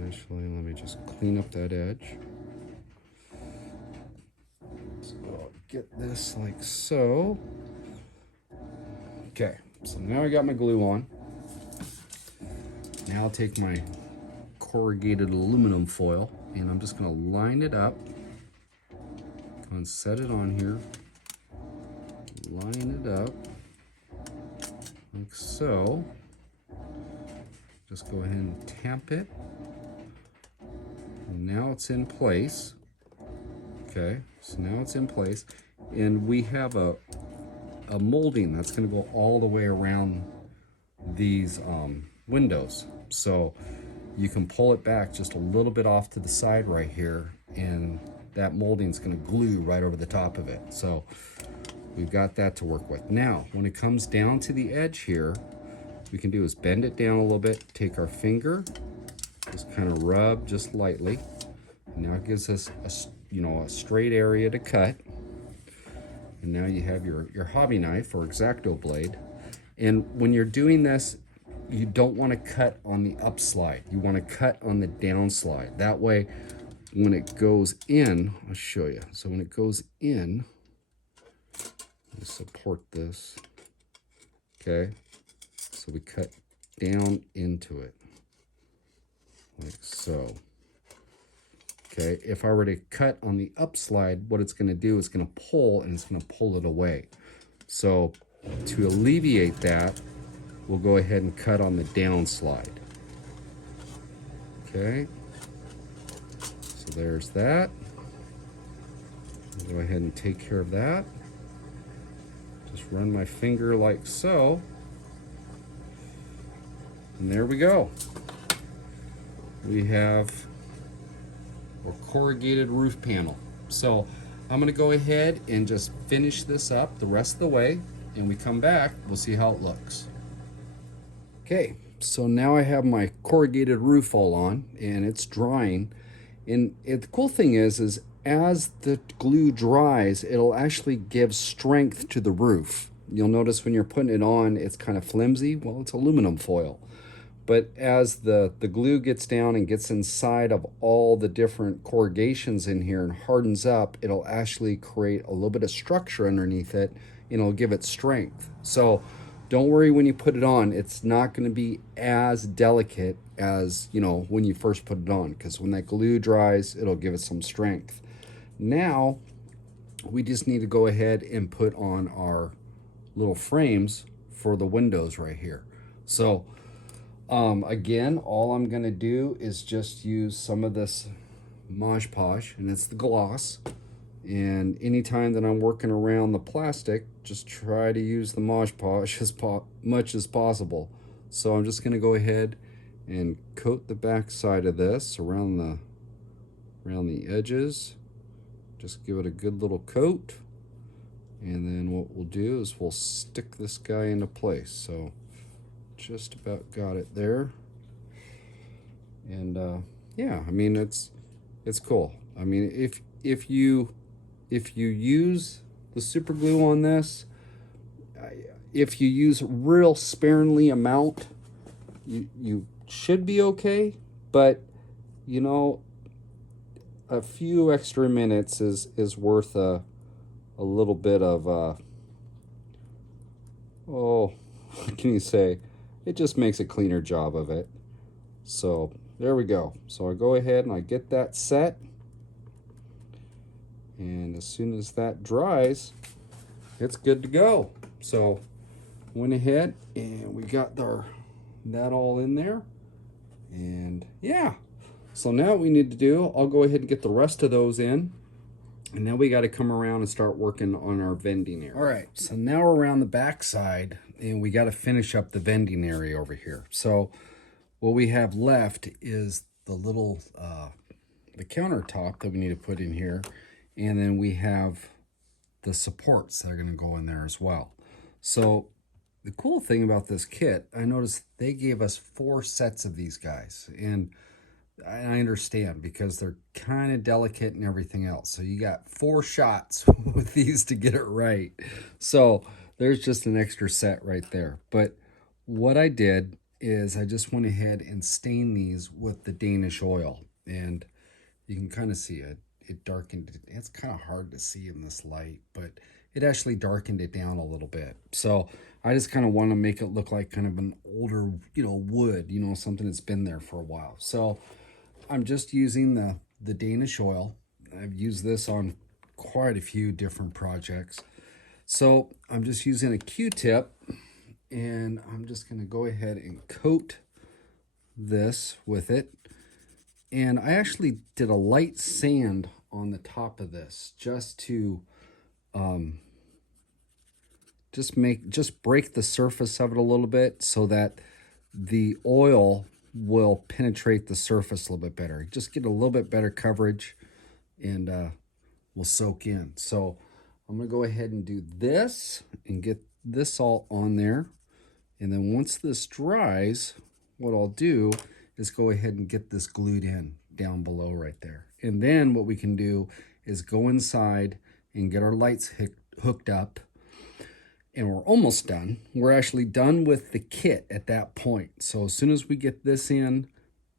Actually, let me just clean up that edge. So I'll get this like so. Okay, so now I got my glue on. Now I'll take my corrugated aluminum foil and I'm just gonna line it up. Go and set it on here. Line it up like so. Just go ahead and tamp it. Now it's in place. Okay, so now it's in place, and we have a molding that's going to go all the way around these windows. So you can pull it back just a little bit off to the side right here, and that molding is going to glue right over the top of it. So we've got that to work with. Now, when it comes down to the edge here, what we can do is bend it down a little bit, take our finger, just kind of rub just lightly. Now it gives us a straight area to cut. And now you have your hobby knife or X-Acto blade. And when you're doing this, you don't want to cut on the upslide. You want to cut on the downslide. That way, when it goes in, I'll show you. So when it goes in, let me support this. Okay, so we cut down into it. Like so. Okay, if I were to cut on the upslide, what it's going to do is going to pull, and it's going to pull it away. So to alleviate that, we'll go ahead and cut on the downslide. Okay, so there's that. I'll go ahead and take care of that. Just run my finger like so. And there we go. We have our corrugated roof panel. So I'm going to go ahead and just finish this up the rest of the way, and we come back, we'll see how it looks. Okay, so now I have my corrugated roof all on and it's drying. And the cool thing is as the glue dries, it'll actually give strength to the roof. You'll notice when you're putting it on, it's kind of flimsy. Well, it's aluminum foil. But as the glue gets down and gets inside of all the different corrugations in here and hardens up, it'll actually create a little bit of structure underneath it, and it'll give it strength. So don't worry when you put it on. It's not going to be as delicate as, you know, when you first put it on, because when that glue dries, it'll give it some strength. Now, we just need to go ahead and put on our little frames for the windows right here. So, again, all I'm going to do is just use some of this Mod Podge, and it's the gloss. And anytime that I'm working around the plastic, just try to use the Mod Podge as much as possible. So I'm just going to go ahead and coat the back side of this around the edges. Just give it a good little coat. And then what we'll do is we'll stick this guy into place. So just about got it there. And yeah, I mean, it's cool. I mean, if you use the super glue on this, if you use real sparingly amount, you should be okay. But you know, a few extra minutes is worth a little bit of oh, what can you say? It just makes a cleaner job of it. So there we go. So I go ahead and I get that set. And as soon as that dries, it's good to go. So went ahead and we got that all in there. And yeah, so now what we need to do, I'll go ahead and get the rest of those in. And now we got to come around and start working on our vending area. All right, so now we're around the back side and we got to finish up the vending area over here. So what we have left is the little, the countertop that we need to put in here. And then we have the supports that are going to go in there as well. So the cool thing about this kit, I noticed they gave us 4 sets of these guys. And I understand because they're kind of delicate and everything else. So you got 4 shots with these to get it right. So there's just an extra set right there. But what I did is I just went ahead and stained these with the Danish oil. And you can kind of see it. It darkened it. It's kind of hard to see in this light, but it actually darkened it down a little bit. So I just kind of want to make it look like kind of an older, you know, wood, you know, something that's been there for a while. So I'm just using the Danish oil. I've used this on quite a few different projects. So I'm just using a Q-tip and I'm just going to go ahead and coat this with it. And I actually did a light sand on the top of this just to just break the surface of it a little bit so that the oil will penetrate the surface a little bit better. Just get a little bit better coverage and will soak in. So I'm going to go ahead and do this and get this all on there. And then once this dries, what I'll do is go ahead and get this glued in down below right there. And then what we can do is go inside and get our lights hooked up. And we're almost done. We're actually done with the kit at that point. So as soon as we get this in,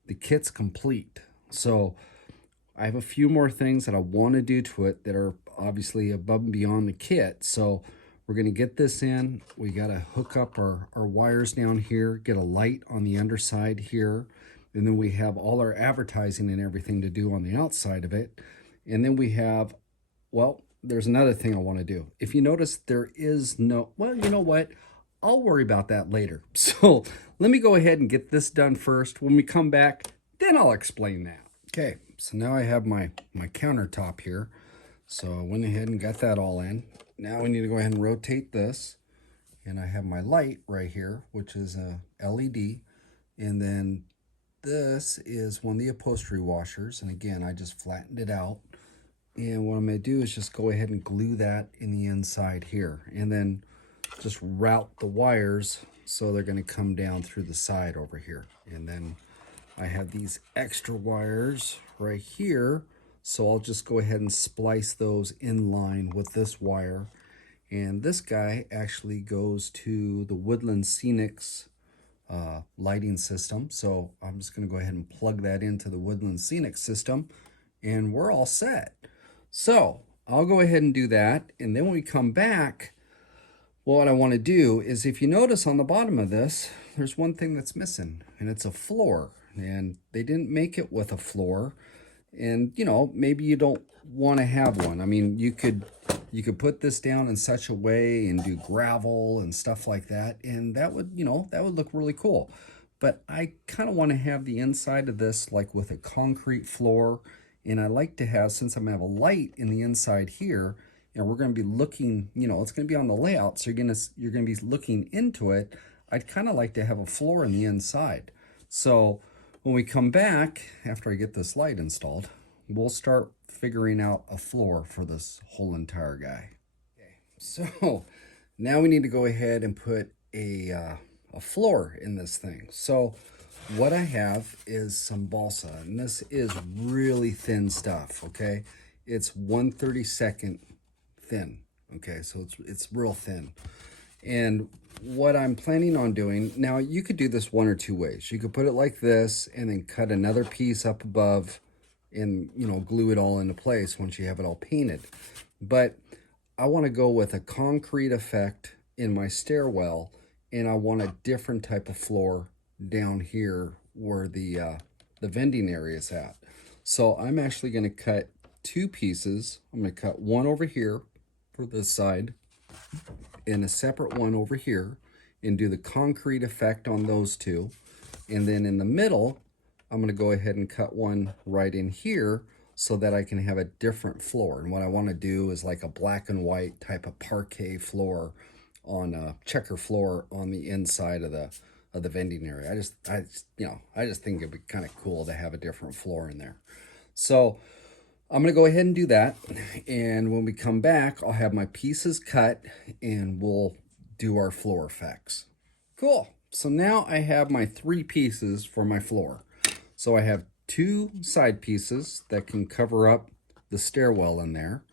the kit's complete. So I have a few more things that I want to do to it that are obviously above and beyond the kit. So we're going to get this in. We got to hook up our wires down here, get a light on the underside here. And then we have all our advertising and everything to do on the outside of it. And then we have, well, there's another thing I want to do. If you notice, there is no, well, you know what? I'll worry about that later. So let me go ahead and get this done first. When we come back, then I'll explain that. Okay, so now I have my countertop here. So I went ahead and got that all in. Now we need to go ahead and rotate this. And I have my light right here, which is a LED. And then this is one of the upholstery washers. And again, I just flattened it out. And what I'm going to do is just go ahead and glue that in the inside here. And then just route the wires so they're going to come down through the side over here. And then I have these extra wires right here. So I'll just go ahead and splice those in line with this wire. And this guy actually goes to the Woodland Scenics lighting system. So I'm just going to go ahead and plug that into the Woodland Scenic system. And we're all set. So I'll go ahead and do that. And then when we come back, Well, what I want to do is, if you notice on the bottom of this, there's one thing that's missing, and it's a floor. And they didn't make it with a floor. And, you know, maybe you don't want to have one. I mean, you could put this down in such a way and do gravel and stuff like that, and that would, you know, that would look really cool. But I kind of want to have the inside of this like with a concrete floor, and I like to have, since I'm gonna have a light in the inside here, and we're going to be looking, you know, it's going to be on the layout, so you're going to be looking into it. I'd kind of like to have a floor in the inside. So when we come back, after I get this light installed, we'll start figuring out a floor for this whole entire guy. Okay, so now we need to go ahead and put a floor in this thing. So what I have is some balsa, and this is really thin stuff, okay? It's 1/32 thin, okay? So it's real thin. And what I'm planning on doing, now you could do this one or two ways. You could put it like this and then cut another piece up above and, you know, glue it all into place once you have it all painted. But I want to go with a concrete effect in my stairwell, and I want a different type of floor down here where the vending area is at. So I'm actually going to cut two pieces. I'm going to cut one over here for this side and a separate one over here, and do the concrete effect on those two. And then in the middle, I'm going to go ahead and cut one right in here so that I can have a different floor. And what I want to do is like a black and white type of parquet floor on a checker floor on the inside of the vending area. I just think it'd be kind of cool to have a different floor in there. So I'm going to go ahead and do that, and when we come back, I'll have my pieces cut, and we'll do our floor effects. Cool. So now I have my three pieces for my floor. So I have two side pieces that can cover up the stairwell in there.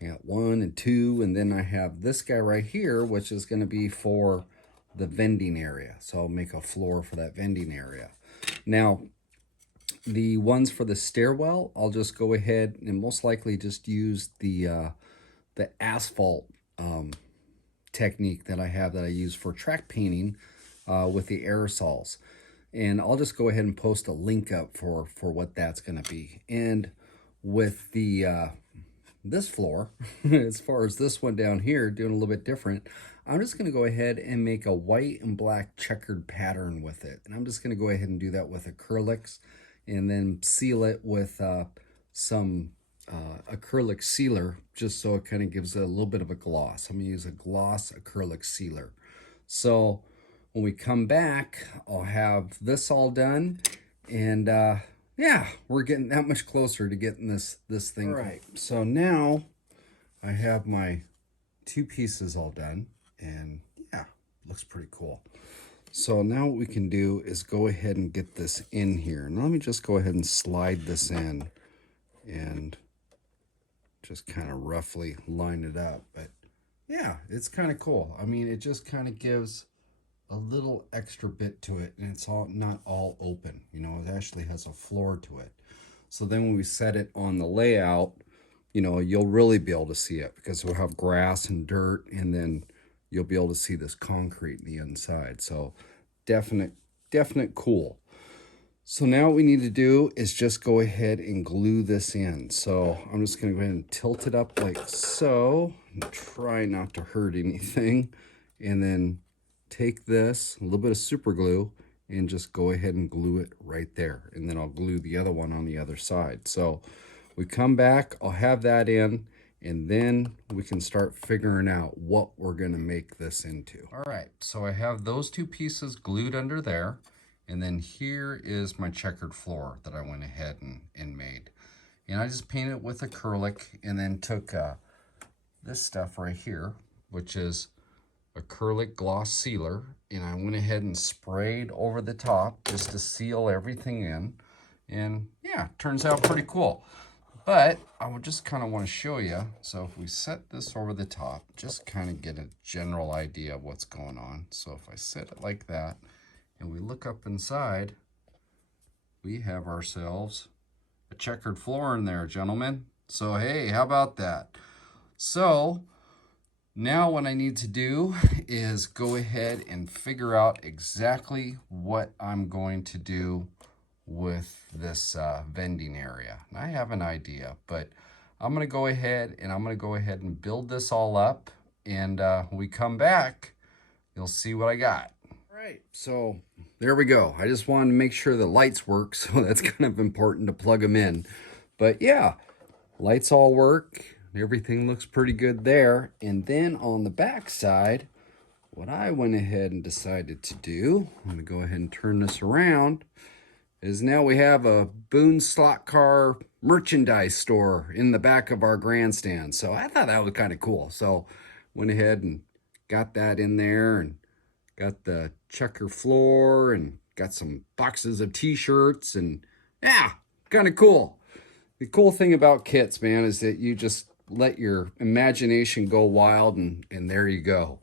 I got one and two, and then I have this guy right here, which is going to be for the vending area. So I'll make a floor for that vending area. Now, the ones for the stairwell, I'll just go ahead and most likely just use the asphalt technique that I use for track painting with the aerosols. And I'll just go ahead and post a link up for what that's going to be. And with the this floor, as far as this one down here, doing a little bit different, I'm just going to go ahead and make a white and black checkered pattern with it. And I'm just going to go ahead and do that with acrylics, and then seal it with some acrylic sealer, just so it kind of gives it a little bit of a gloss. I'm going to use a gloss acrylic sealer. So when we come back, I'll have this all done, and yeah, we're getting that much closer to getting this thing. All right, so now I have my two pieces all done, and yeah, looks pretty cool. So now what we can do is go ahead and get this in here. Now let me just go ahead and slide this in and just kind of roughly line it up. But yeah, it's kind of cool. I mean, it just kind of gives a little extra bit to it, and it's all not all open. You know, it actually has a floor to it. So then when we set it on the layout, you know, you'll really be able to see it, because we'll have grass and dirt, and then you'll be able to see this concrete in the inside. So definite cool. So now what we need to do is just go ahead and glue this in. So I'm just going to go ahead and tilt it up like so, and try not to hurt anything. And then take this, a little bit of super glue, and just go ahead and glue it right there. And then I'll glue the other one on the other side. So we come back, I'll have that in, and then we can start figuring out what we're gonna make this into. All right, so I have those two pieces glued under there, and then here is my checkered floor that I went ahead and made. And I just painted it with acrylic, and then took this stuff right here, which is acrylic gloss sealer, and I went ahead and sprayed over the top just to seal everything in. And yeah, turns out pretty cool. But I would just kind of want to show you. So if we set this over the top, just kind of get a general idea of what's going on. So if I set it like that and we look up inside, we have ourselves a checkered floor in there, gentlemen. So hey, how about that? So Now what I need to do is go ahead and figure out exactly what I'm going to do with this vending area. And I have an idea, but I'm going to go ahead and build this all up. And when we come back, you'll see what I got. All right, so there we go. I just wanted to make sure the lights work, so that's kind of important to plug them in. But yeah, lights all work. Everything looks pretty good there. And then on the back side, what I went ahead and decided to do, I'm going to go ahead and turn this around, is now we have a Boone slot car merchandise store in the back of our grandstand. So I thought that was kind of cool. So went ahead and got that in there and got the checker floor and got some boxes of t-shirts and yeah, kind of cool. The cool thing about kits, man, is that you just let your imagination go wild and there you go.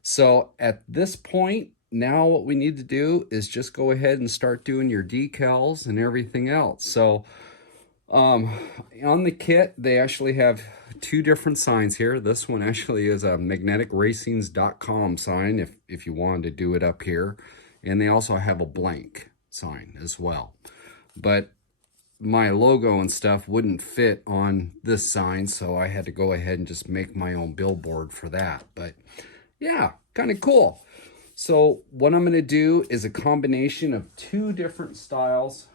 So at this point, now what we need to do is just go ahead and start doing your decals and everything else. So on the kit, they actually have two different signs here. This one actually is a magneticracings.com sign if you wanted to do it up here. And they also have a blank sign as well. But my logo and stuff wouldn't fit on this sign, so I had to go ahead and just make my own billboard for that. But yeah, kind of cool. So what I'm going to do is a combination of two different styles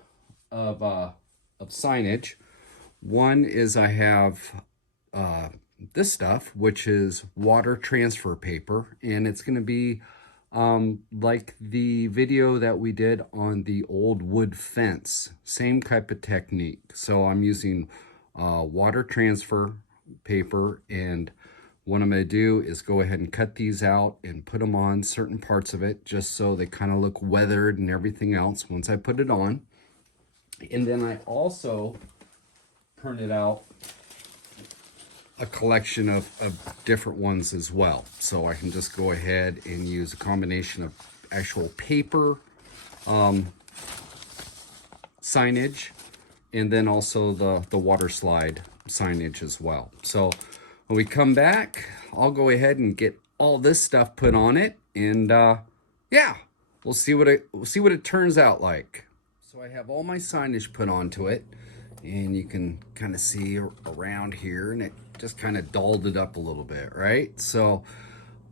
of signage. One is I have this stuff, which is water transfer paper, and it's going to be like the video that we did on the old wood fence, same type of technique. So I'm using water transfer paper, and what I'm going to do is go ahead and cut these out and put them on certain parts of it just so they kind of look weathered and everything else once I put it on. And then I also printed out a collection of different ones as well. So I can just go ahead and use a combination of actual paper signage and then also the water slide signage as well. So when we come back, I'll go ahead and get all this stuff put on it, and yeah, we'll see what it turns out like. So I have all my signage put onto it, and you can kind of see around here, and it just kind of dolled it up a little bit, right? So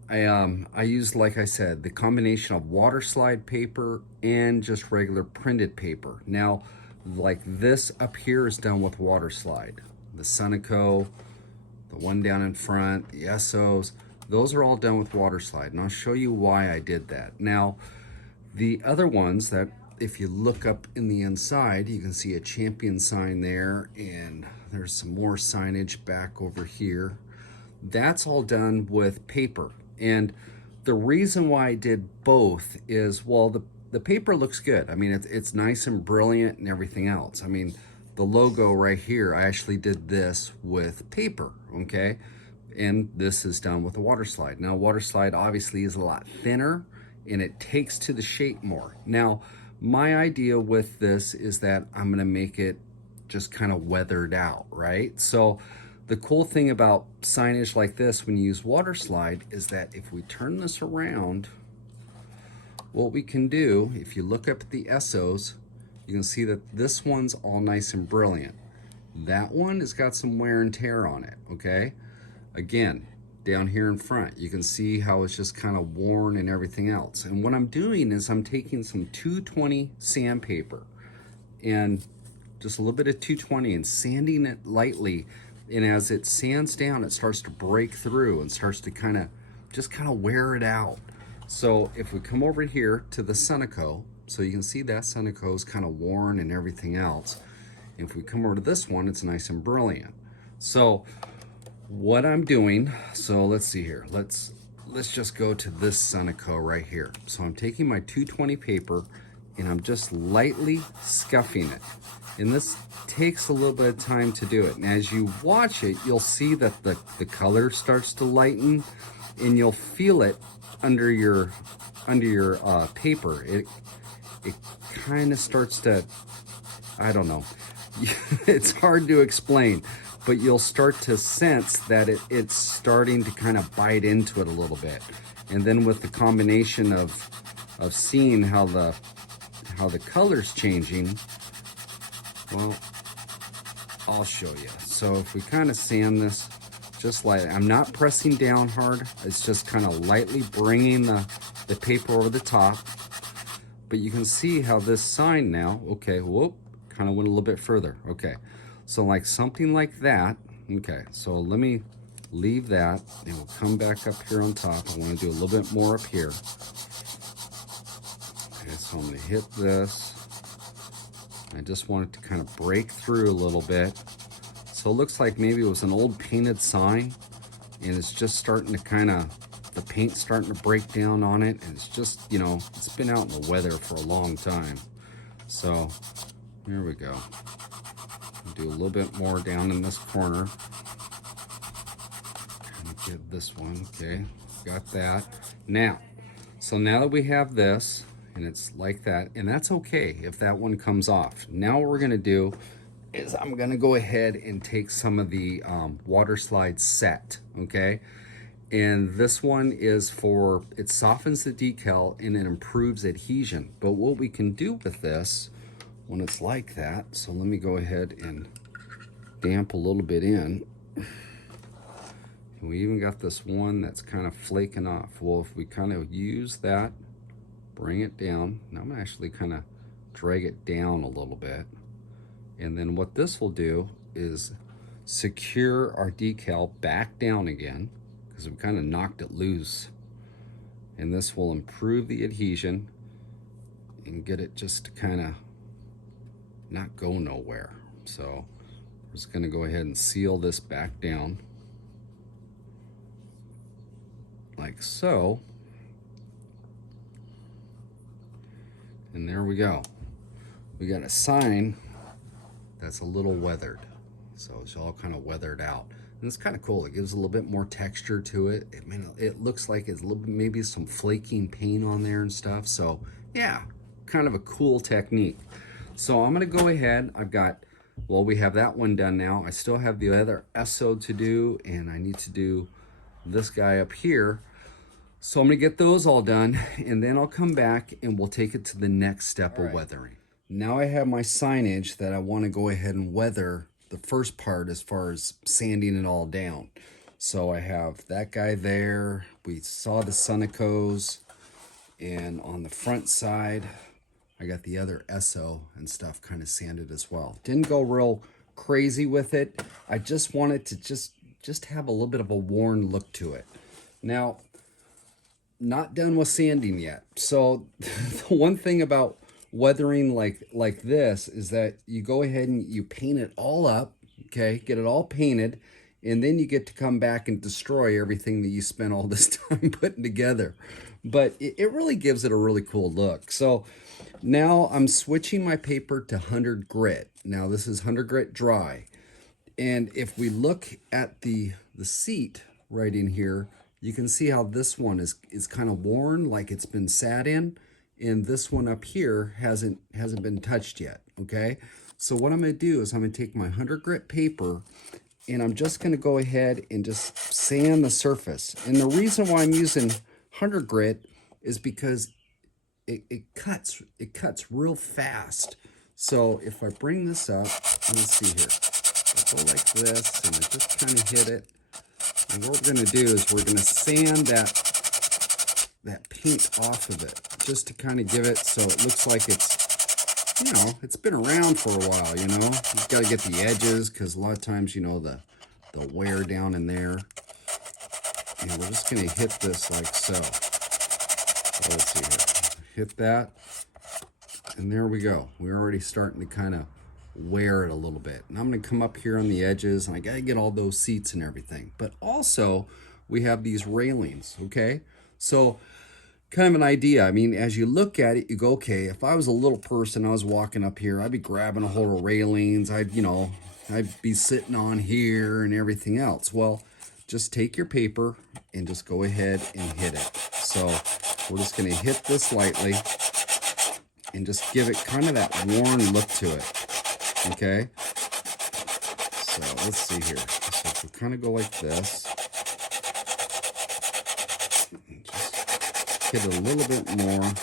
I used, like I said, the combination of water slide paper and just regular printed paper. Now, like this up here is done with water slide. The Sunoco, the one down in front, the SOs, those are all done with water slide. And I'll show you why I did that. Now, the other ones that if you look up in the inside, you can see a champion sign there, and there's some more signage back over here. That's all done with paper. And the reason why I did both is, well, the paper looks good. I mean, it's nice and brilliant and everything else. I mean, the logo right here, I actually did this with paper, okay? And this is done with a water slide. Now, water slide obviously is a lot thinner and it takes to the shape more. Now, my idea with this is that I'm gonna make it just kind of weathered out, right? So the cool thing about signage like this when you use water slide is that if we turn this around, what we can do, if you look up at the SOs, you can see that this one's all nice and brilliant. That one has got some wear and tear on it, okay? Again, down here in front, you can see how it's just kind of worn and everything else. And what I'm doing is I'm taking some 220 sandpaper and just a little bit of 220 and sanding it lightly. And as it sands down, it starts to break through and starts to kind of wear it out. So if we come over here to the Sunoco, so you can see that Sunoco is kind of worn and everything else. If we come over to this one, it's nice and brilliant. So what I'm doing, so let's see here. Let's just go to this Sunoco right here. So I'm taking my 220 paper and I'm just lightly scuffing it. And this takes a little bit of time to do it. And as you watch it, you'll see that the color starts to lighten and you'll feel it under your paper. It kind of starts to, I don't know. It's hard to explain, but you'll start to sense that it's starting to kind of bite into it a little bit. And then with the combination of seeing how the color's changing, well, I'll show you. So if we kind of sand this just lightly, I'm not pressing down hard, it's just kind of lightly bringing the paper over the top. But you can see how this sign now, okay, whoop, kind of went a little bit further. Okay, so like something like that. Okay, so let me leave that and we'll come back up here on top. I want to do a little bit more up here. Okay, so I'm going to hit this. I just want it to kind of break through a little bit. So it looks like maybe it was an old painted sign and it's just starting to kind of, the paint's starting to break down on it, and it's just, you know, it's been out in the weather for a long time. So here we go. Do a little bit more down in this corner. Get this one, okay, got that. Now, so now that we have this, and it's like that, and that's okay if that one comes off. Now what we're gonna do is I'm gonna go ahead and take some of the water slide set, okay? And this one is for, it softens the decal and it improves adhesion. But what we can do with this when it's like that, so let me go ahead and damp a little bit in. And we even got this one that's kind of flaking off. Well, if we kind of use that, bring it down. Now I'm gonna actually kind of drag it down a little bit. And then what this will do is secure our decal back down again, because we kind of knocked it loose. And this will improve the adhesion and get it just to kind of not go nowhere. So I'm just gonna go ahead and seal this back down. Like so. And there we go. We got a sign that's a little weathered. So it's all kind of weathered out. And it's kind of cool. It gives a little bit more texture to it. It looks like it's a little bit, maybe some flaking paint on there and stuff. So yeah, kind of a cool technique. So I'm gonna go ahead. I've got, well, we have that one done now. I still have the other SO to do, and I need to do this guy up here. So I'm gonna get those all done, and then I'll come back and we'll take it to the next step of weathering. Now I have my signage that I wanna go ahead and weather the first part as far as sanding it all down. So I have that guy there. We saw the Sunicos, and on the front side, I got the other SO and stuff kind of sanded as well. Didn't go real crazy with it. I just wanted to just have a little bit of a worn look to it. Now, not done with sanding yet. So the one thing about weathering like this is that you go ahead and you paint it all up, okay, get it all painted, and then you get to come back and destroy everything that you spent all this time putting together. But it really gives it a really cool look. So now I'm switching my paper to 100 grit. Now this is 100 grit dry. And if we look at the seat right in here, you can see how this one is kind of worn, like it's been sat in, and this one up here hasn't been touched yet, okay? So what I'm gonna do is I'm gonna take my 100 grit paper and I'm just gonna go ahead and just sand the surface. And the reason why I'm using 100 grit is because it cuts real fast. So if I bring this up, let me see here. I go like this and I just kind of hit it. And what we're going to do is we're going to sand that paint off of it, just to kind of give it so it looks like it's, you know, it's been around for a while, you know. You've got to get the edges because a lot of times, you know, the wear down in there. And we're just going to hit this like so. So let's see here. Hit that. And there we go. We're already starting to kind of wear it a little bit. And I'm going to come up here on the edges, and I got to get all those seats and everything. But also, we have these railings, okay? So, kind of an idea. I mean, as you look at it, you go, okay, if I was a little person, I was walking up here, I'd be grabbing a hold of railings. I'd be sitting on here and everything else. Well, just take your paper and just go ahead and hit it. So, we're just going to hit this lightly and just give it kind of that worn look to it. Okay, So let's see here. So if we kind of go like this, just hit it a little bit more.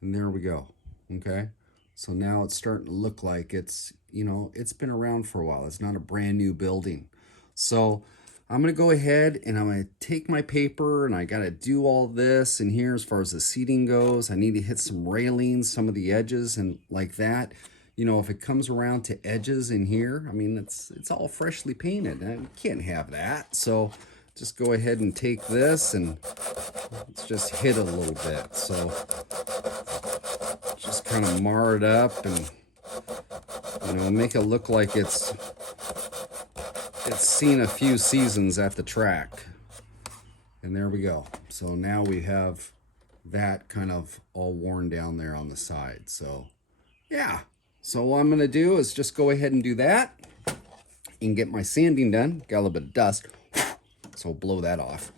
And there we go. Okay. So now it's starting to look like it's, you know, it's been around for a while. It's not a brand new building. So I'm going to go ahead and I'm going to take my paper, and I got to do all this in here as far as the seating goes. I need to hit some railings, some of the edges and like that. You know, if it comes around to edges in here, I mean, it's all freshly painted, and you can't have that. So just go ahead and take this and let's just hit it a little bit. So just kind of mar it up and, you know, make it look like it's seen a few seasons at the track. And there we go. So now we have that kind of all worn down there on the side. So yeah. So what I'm going to do is just go ahead and do that and get my sanding done. Got a little bit of dust, so I'll blow that off.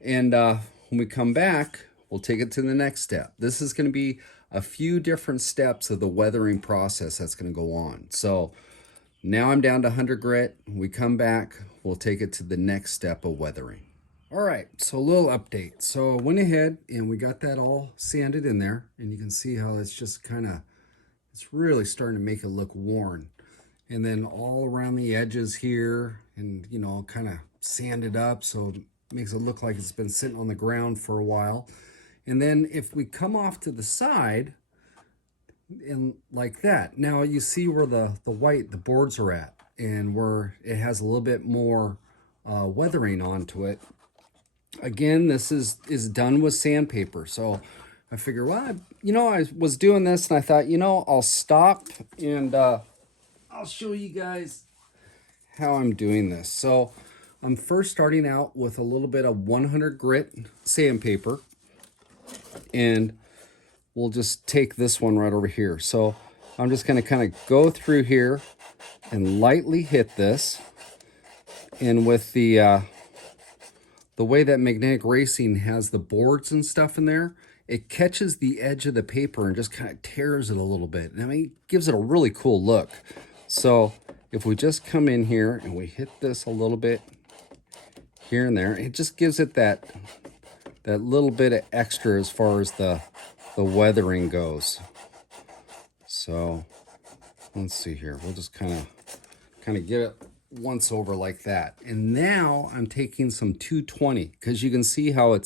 And when we come back, we'll take it to the next step. This is going to be a few different steps of the weathering process that's going to go on. So now I'm down to 100 grit. When we come back, we'll take it to the next step of weathering. All right, so a little update. So I went ahead and we got that all sanded in there, and you can see how it's just kind of, it's really starting to make it look worn. And then all around the edges here, and you know, kind of sand it up so it makes it look like it's been sitting on the ground for a while. And then if we come off to the side and like that, now you see where the white, the boards are at, and where it has a little bit more weathering onto it. Again, this is done with sandpaper. So I figure, well, you know, I was doing this and I thought, you know, I'll stop and I'll show you guys how I'm doing this. So I'm first starting out with a little bit of 100 grit sandpaper, and we'll just take this one right over here. So I'm just going to kind of go through here and lightly hit this. And with the way that Magnetic Racing has the boards and stuff in there, it catches the edge of the paper and just kind of tears it a little bit. And I mean, it gives it a really cool look. So if we just come in here and we hit this a little bit here and there, it just gives it that little bit of extra as far as the weathering goes. So let's see here. We'll just kind of get it once over like that. And now I'm taking some 220, because you can see how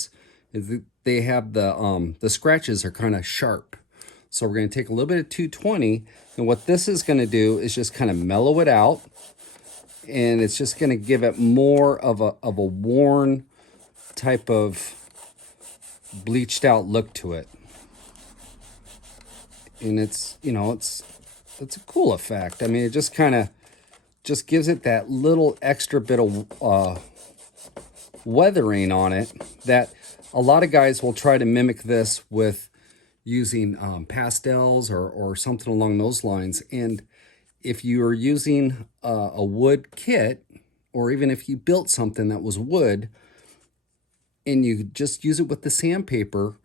they have the scratches are kind of sharp. So we're going to take a little bit of 220, and what this is going to do is just kind of mellow it out, and it's just going to give it more of a worn type of bleached out look to it. And it's, you know, it's a cool effect. I mean, it just kind of just gives it that little extra bit of weathering on it that a lot of guys will try to mimic this with using pastels or something along those lines. And if you are using a wood kit, or even if you built something that was wood and you just use it with the sandpaper,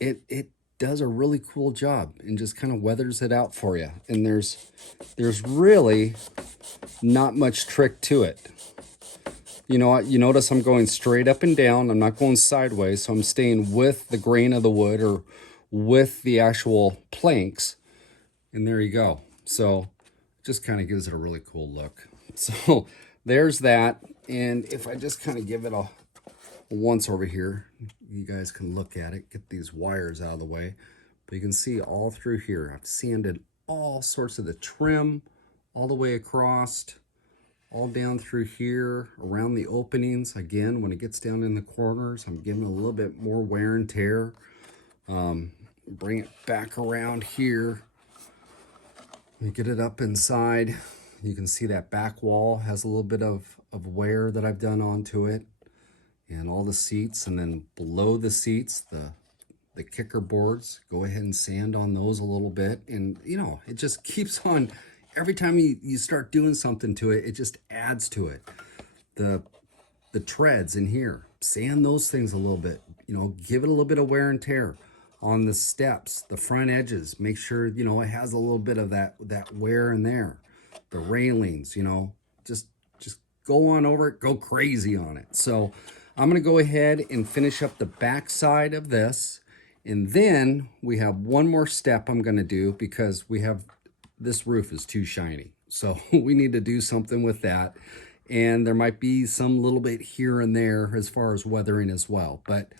it does a really cool job and just kind of weathers it out for you. And there's really not much trick to it. You know what? You notice I'm going straight up and down. I'm not going sideways. So I'm staying with the grain of the wood or with the actual planks. And there you go. So it just kind of gives it a really cool look. So there's that. And if I just kind of give it a once over here, you guys can look at it, get these wires out of the way. But you can see all through here, I've sanded all sorts of the trim all the way across, all down through here, around the openings. Again, when it gets down in the corners, I'm giving a little bit more wear and tear. Bring it back around here. And get it up inside. You can see that back wall has a little bit of wear that I've done onto it. And all the seats, and then below the seats, the kicker boards, go ahead and sand on those a little bit. And, you know, it just keeps on. Every time you start doing something to it, it just adds to it. The treads in here, sand those things a little bit. You know, give it a little bit of wear and tear. on the steps, the front edges. Make sure, you know, it has a little bit of that wear in there. The railings, you know, just go on over it, go crazy on it. So I'm going to go ahead and finish up the back side of this. And then we have one more step I'm going to do because this roof is too shiny. So we need to do something with that. And there might be some little bit here and there as far as weathering as well. But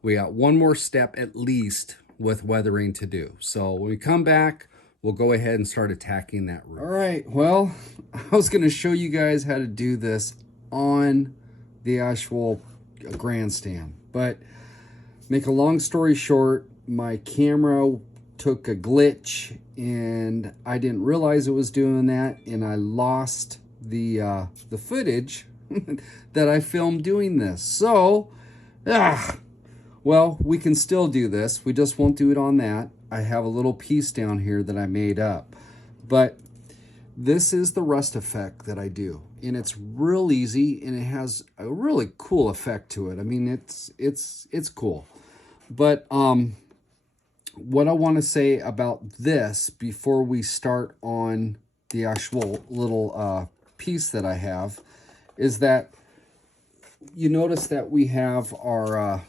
we got one more step at least with weathering to do. So when we come back, we'll go ahead and start attacking that roof. All right, well, I was gonna show you guys how to do this on the actual grandstand. But make a long story short, my camera took a glitch and I didn't realize it was doing that, and I lost the footage that I filmed doing this. So, well, we can still do this. We just won't do it on that. I have a little piece down here that I made up. But this is the rust effect that I do. And it's real easy, and it has a really cool effect to it. I mean, it's cool. But what I want to say about this before we start on the actual little piece that I have is that you notice that we have our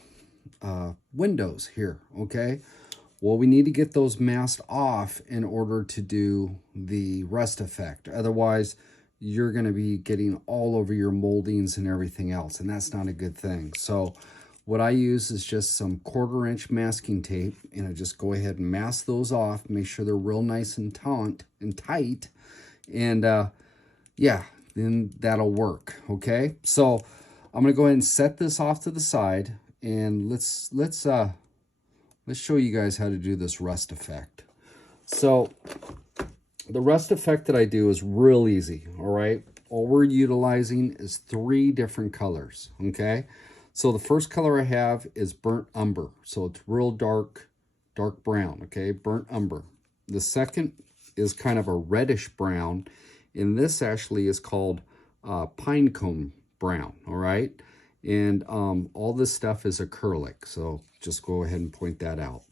windows here, okay? Well, we need to get those masked off in order to do the rust effect. Otherwise, you're going to be getting all over your moldings and everything else, and that's not a good thing. So what I use is just some 1/4 inch masking tape, and I just go ahead and mask those off, make sure they're real nice and tight, and yeah, then that'll work, okay? So I'm going to go ahead and set this off to the side, and let's show you guys how to do this rust effect. So the rust effect that I do is real easy, all right? All we're utilizing is 3 different colors, okay? So the first color I have is burnt umber. So it's real dark brown, okay? Burnt umber. The second is kind of a reddish brown, and this actually is called pine cone brown, all right? And all this stuff is acrylic, so just go ahead and point that out.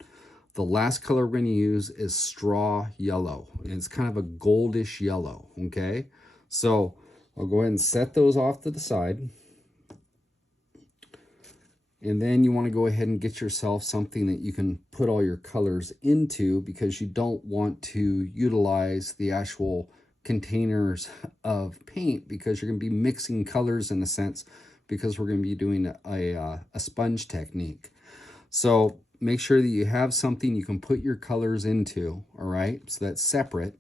The last color we're going to use is straw yellow, and it's kind of a goldish yellow, okay? So I'll go ahead and set those off to the side. And then you want to go ahead and get yourself something that you can put all your colors into, because you don't want to utilize the actual containers of paint, because you're going to be mixing colors in a sense, because we're going to be doing a sponge technique. So make sure that you have something you can put your colors into, all right? So that's separate.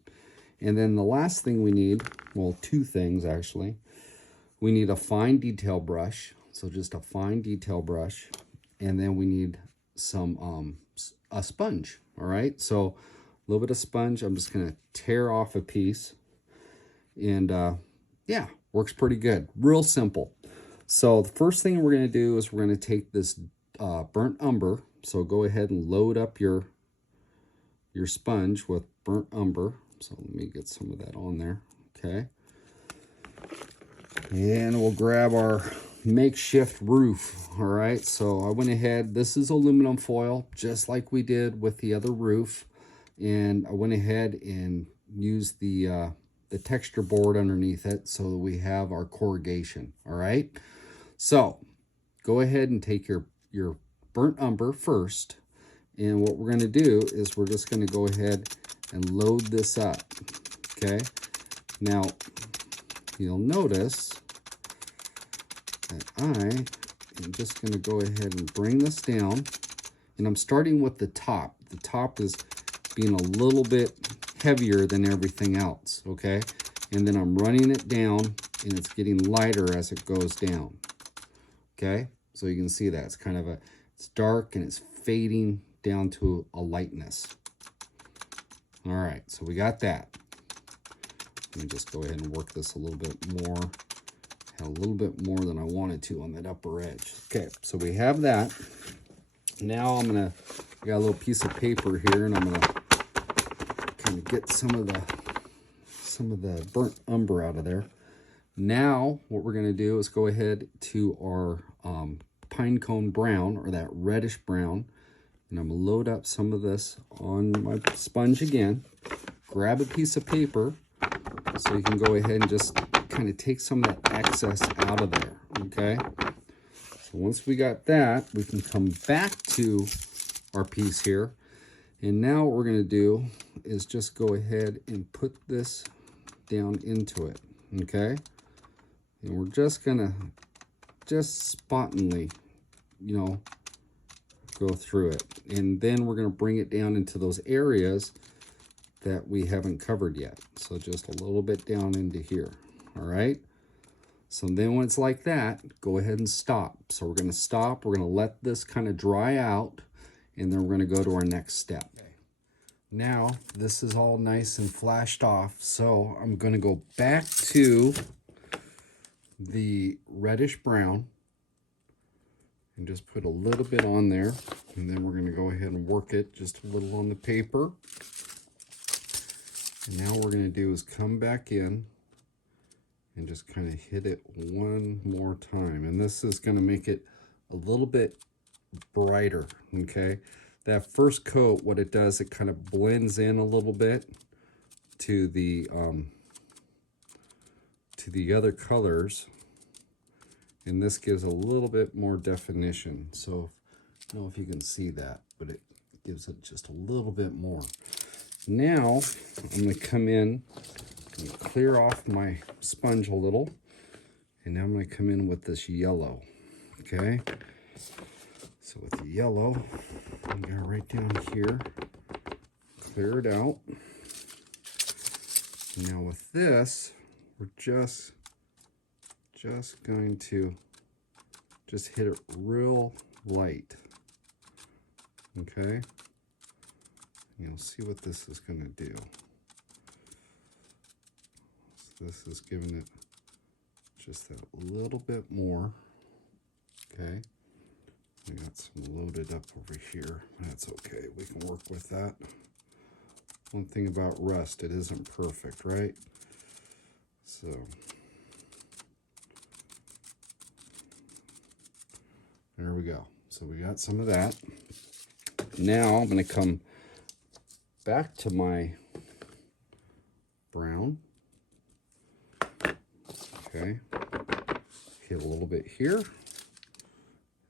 And then the last thing we need, well, 2 things actually. We need a fine detail brush. So just a fine detail brush, and then we need some a sponge, all right? So a little bit of sponge. I'm just gonna tear off a piece, and yeah, works pretty good. Real simple. So the first thing we're gonna do is we're gonna take this burnt umber. So go ahead and load up your sponge with burnt umber. So let me get some of that on there, okay? And we'll grab our makeshift roof, all right? So I went ahead, this is aluminum foil, just like we did with the other roof, and I went ahead and used the texture board underneath it so that we have our corrugation, all right? So go ahead and take your burnt umber first, and what we're going to do is we're just going to go ahead and load this up, okay? Now you'll notice that I am just going to go ahead and bring this down, and I'm starting with the top. The top is being a little bit heavier than everything else, okay? And then I'm running it down, and it's getting lighter as it goes down, okay? So you can see that it's kind of it's dark and it's fading down to a lightness. All right, so we got that. Let me just go ahead and work this a little bit more. Had a little bit more than I wanted to on that upper edge. Okay, so we have that. Now I got a little piece of paper here, and I'm gonna kind of get some of the burnt umber out of there. Now what we're gonna do is go ahead to our pine cone brown, or that reddish brown, And I'm going to load up some of this on my sponge again. Grab a piece of paper so you can go ahead and just kind of take some of that excess out of there, okay? So once we got that, we can come back to our piece here. And now what we're going to do is just go ahead and put this down into it, okay? And we're just going to spottily, you know, go through it. And then we're going to bring it down into those areas that we haven't covered yet. So just a little bit down into here, all right? So then when it's like that, go ahead and stop. So we're going to stop. We're going to let this kind of dry out, and then we're going to go to our next step. Okay. Now, this is all nice and flashed off, so I'm going to go back to the reddish brown and just put a little bit on there, and then we're going to go ahead and work it just a little on the paper. And now what we're going to do is come back in and just kind of hit it one more time. And this is going to make it a little bit brighter, okay? That first coat, what it does, it kind of blends in a little bit to the other colors. And this gives a little bit more definition. So I don't know if you can see that, but it gives it just a little bit more. Now I'm going to come in and clear off my sponge a little, and now I'm going to come in with this yellow, okay? So with the yellow, I'm going to right down here, clear it out. Now with this, we're just going to just hit it real light, okay? You'll see what this is going to do. So this is giving it just that little bit more, okay? We got some loaded up over here. That's okay, we can work with that. One thing about rust, it isn't perfect, right? So there we go. So we got some of that. Now I'm going to come back to my brown. Okay. Hit a little bit here. And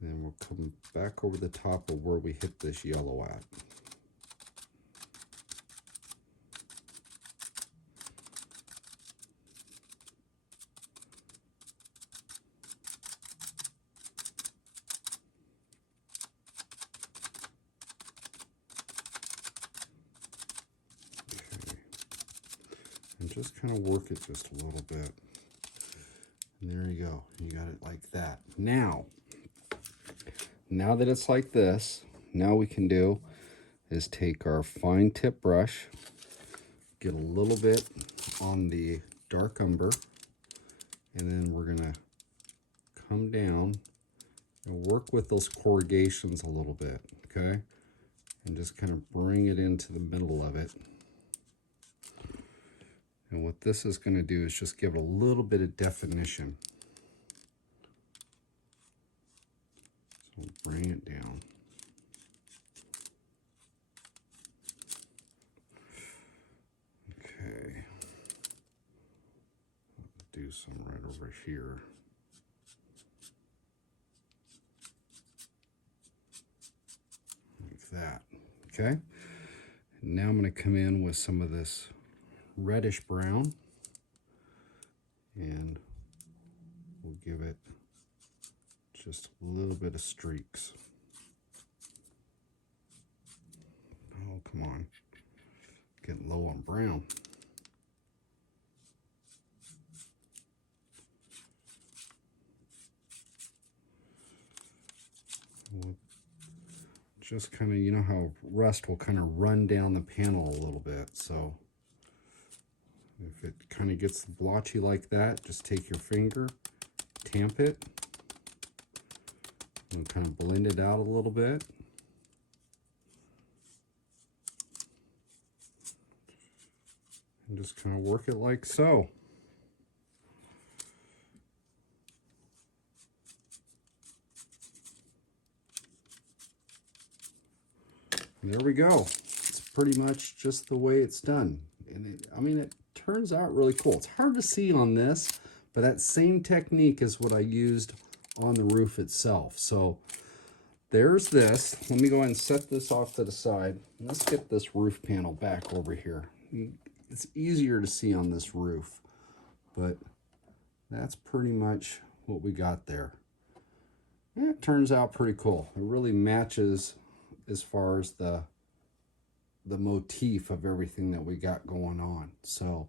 then we'll come back over the top of where we hit this yellow at. And just kind of work it just a little bit. And there you go. You got it like that. Now that it's like this, now we can do is take our fine tip brush, get a little bit on the dark umber, and then we're going to come down and work with those corrugations a little bit, okay? And just kind of bring it into the middle of it. And what this is going to do is just give it a little bit of definition. So we'll bring it down. Okay. Do some right over here. Like that. Okay. And now I'm going to come in with some of this reddish brown, and we'll give it just a little bit of streaks. Oh, come on. Getting low on brown. We'll just kind of, you know how rust will kind of run down the panel a little bit, so if it kind of gets blotchy like that, just take your finger, tamp it, and kind of blend it out a little bit. And just kind of work it like so. there we go. It's pretty much just the way it's done. And I mean, it turns out really cool. It's hard to see on this, but that same technique is what I used on the roof itself. So there's this. Let me go ahead and set this off to the side. Let's get this roof panel back over here. It's easier to see on this roof, but that's pretty much what we got there. Yeah, it turns out pretty cool. It really matches as far as the motif of everything that we got going on. So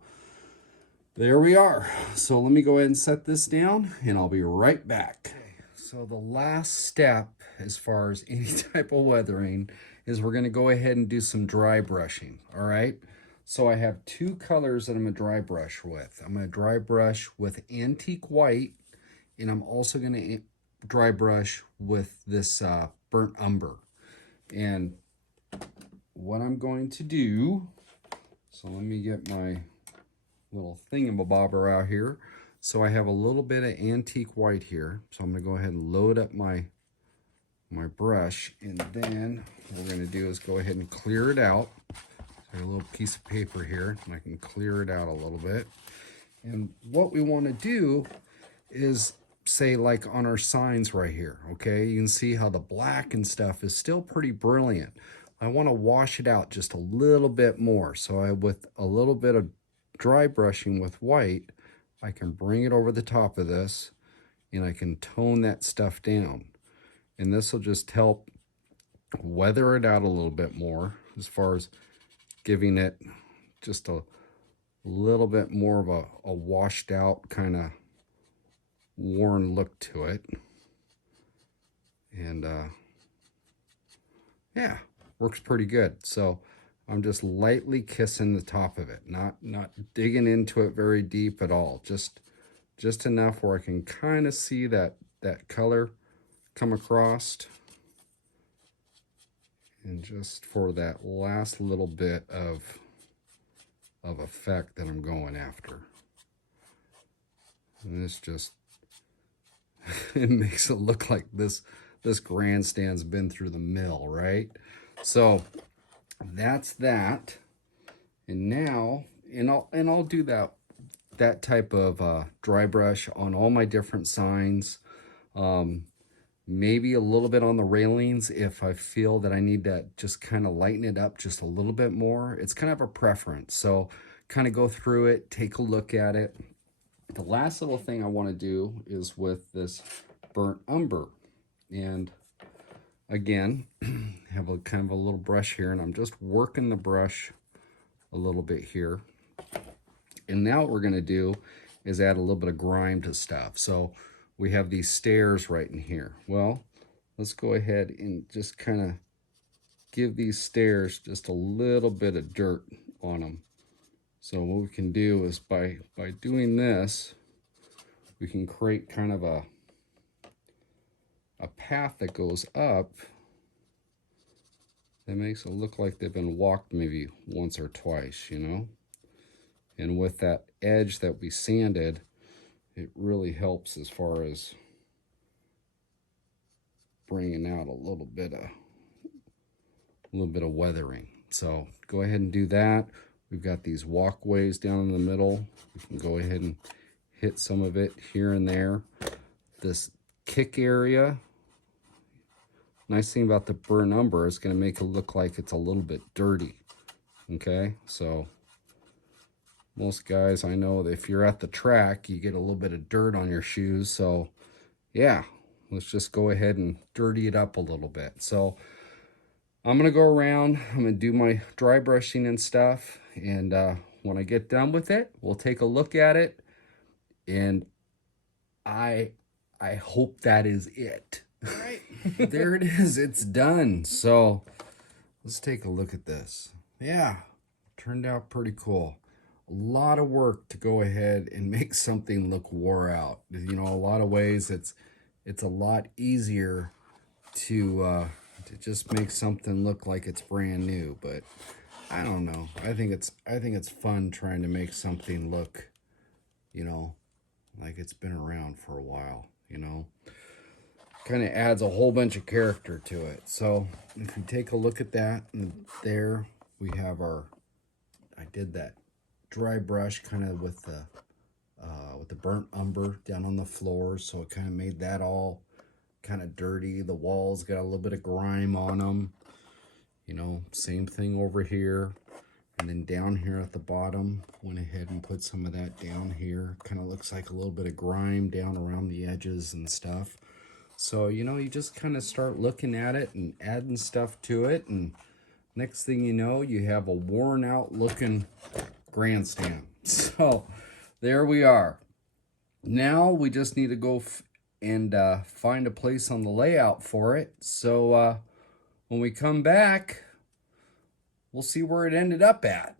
there we are. So let me go ahead and set this down and I'll be right back. Okay, so the last step as far as any type of weathering is we're going to go ahead and do some dry brushing. All right. So I have two colors that I'm going to dry brush with. I'm going to dry brush with antique white, and I'm also going to dry brush with this burnt umber. And what I'm going to do, so let me get my little thingamabobber out here. So I have a little bit of antique white here. So I'm going to go ahead and load up my brush, and then what we're going to do is go ahead and clear it out. So I have a little piece of paper here, and I can clear it out a little bit. And what we want to do is, say, like on our signs right here, okay? You can see how the black and stuff is still pretty brilliant. I want to wash it out just a little bit more. So with a little bit of dry brushing with white, I can bring it over the top of this, and I can tone that stuff down. And this will just help weather it out a little bit more, as far as giving it just a little bit more of a washed out kind of worn look to it. And yeah, works pretty good. So I'm just lightly kissing the top of it, not digging into it very deep at all, just enough where I can kind of see that color come across, and just for that last little bit of effect that I'm going after. And this just it makes it look like this grandstand's been through the mill, right? So that's that. And now, I'll do that type of dry brush on all my different signs. Maybe a little bit on the railings if I feel that I need to just kind of lighten it up just a little bit more. It's kind of a preference. So kind of go through it, take a look at it. The last little thing I want to do is with this burnt umber. And again, have a kind of a little brush here, and I'm just working the brush a little bit here. And now what we're going to do is add a little bit of grime to stuff. So we have these stairs right in here. Well, let's go ahead and just kind of give these stairs just a little bit of dirt on them. So what we can do is by doing this, we can create kind of a path that goes up that makes it look like they've been walked maybe once or twice, you know? And with that edge that we sanded, it really helps as far as bringing out a little bit of weathering. So go ahead and do that. We've got these walkways down in the middle. We can go ahead and hit some of it here and there. This kick area, nice thing about the burnt umber, is going to make it look like it's a little bit dirty. Okay, so most guys, I know that if you're at the track, you get a little bit of dirt on your shoes. So yeah, let's just go ahead and dirty it up a little bit. So I'm going to go around, I'm going to do my dry brushing and stuff. And when I get done with it, we'll take a look at it. And I hope that is it. All right, there it is. It's done. So let's take a look at this. Yeah, turned out pretty cool. A lot of work to go ahead and make something look wore out. You know, a lot of ways it's a lot easier to just make something look like it's brand new, but I don't know. I think it's fun trying to make something look, you know, like it's been around for a while, you know. kind of adds a whole bunch of character to it. So if you take a look at that, and there we have our, I did that dry brush kind of with the burnt umber down on the floor, so it kind of made that all kind of dirty. The walls got a little bit of grime on them. You know, same thing over here. And then down here at the bottom, went ahead and put some of that down here. Kind of looks like a little bit of grime down around the edges and stuff. So, you know, you just kind of start looking at it and adding stuff to it. And next thing you know, you have a worn out looking grandstand. So there we are. Now we just need to go and find a place on the layout for it. So when we come back, we'll see where it ended up at.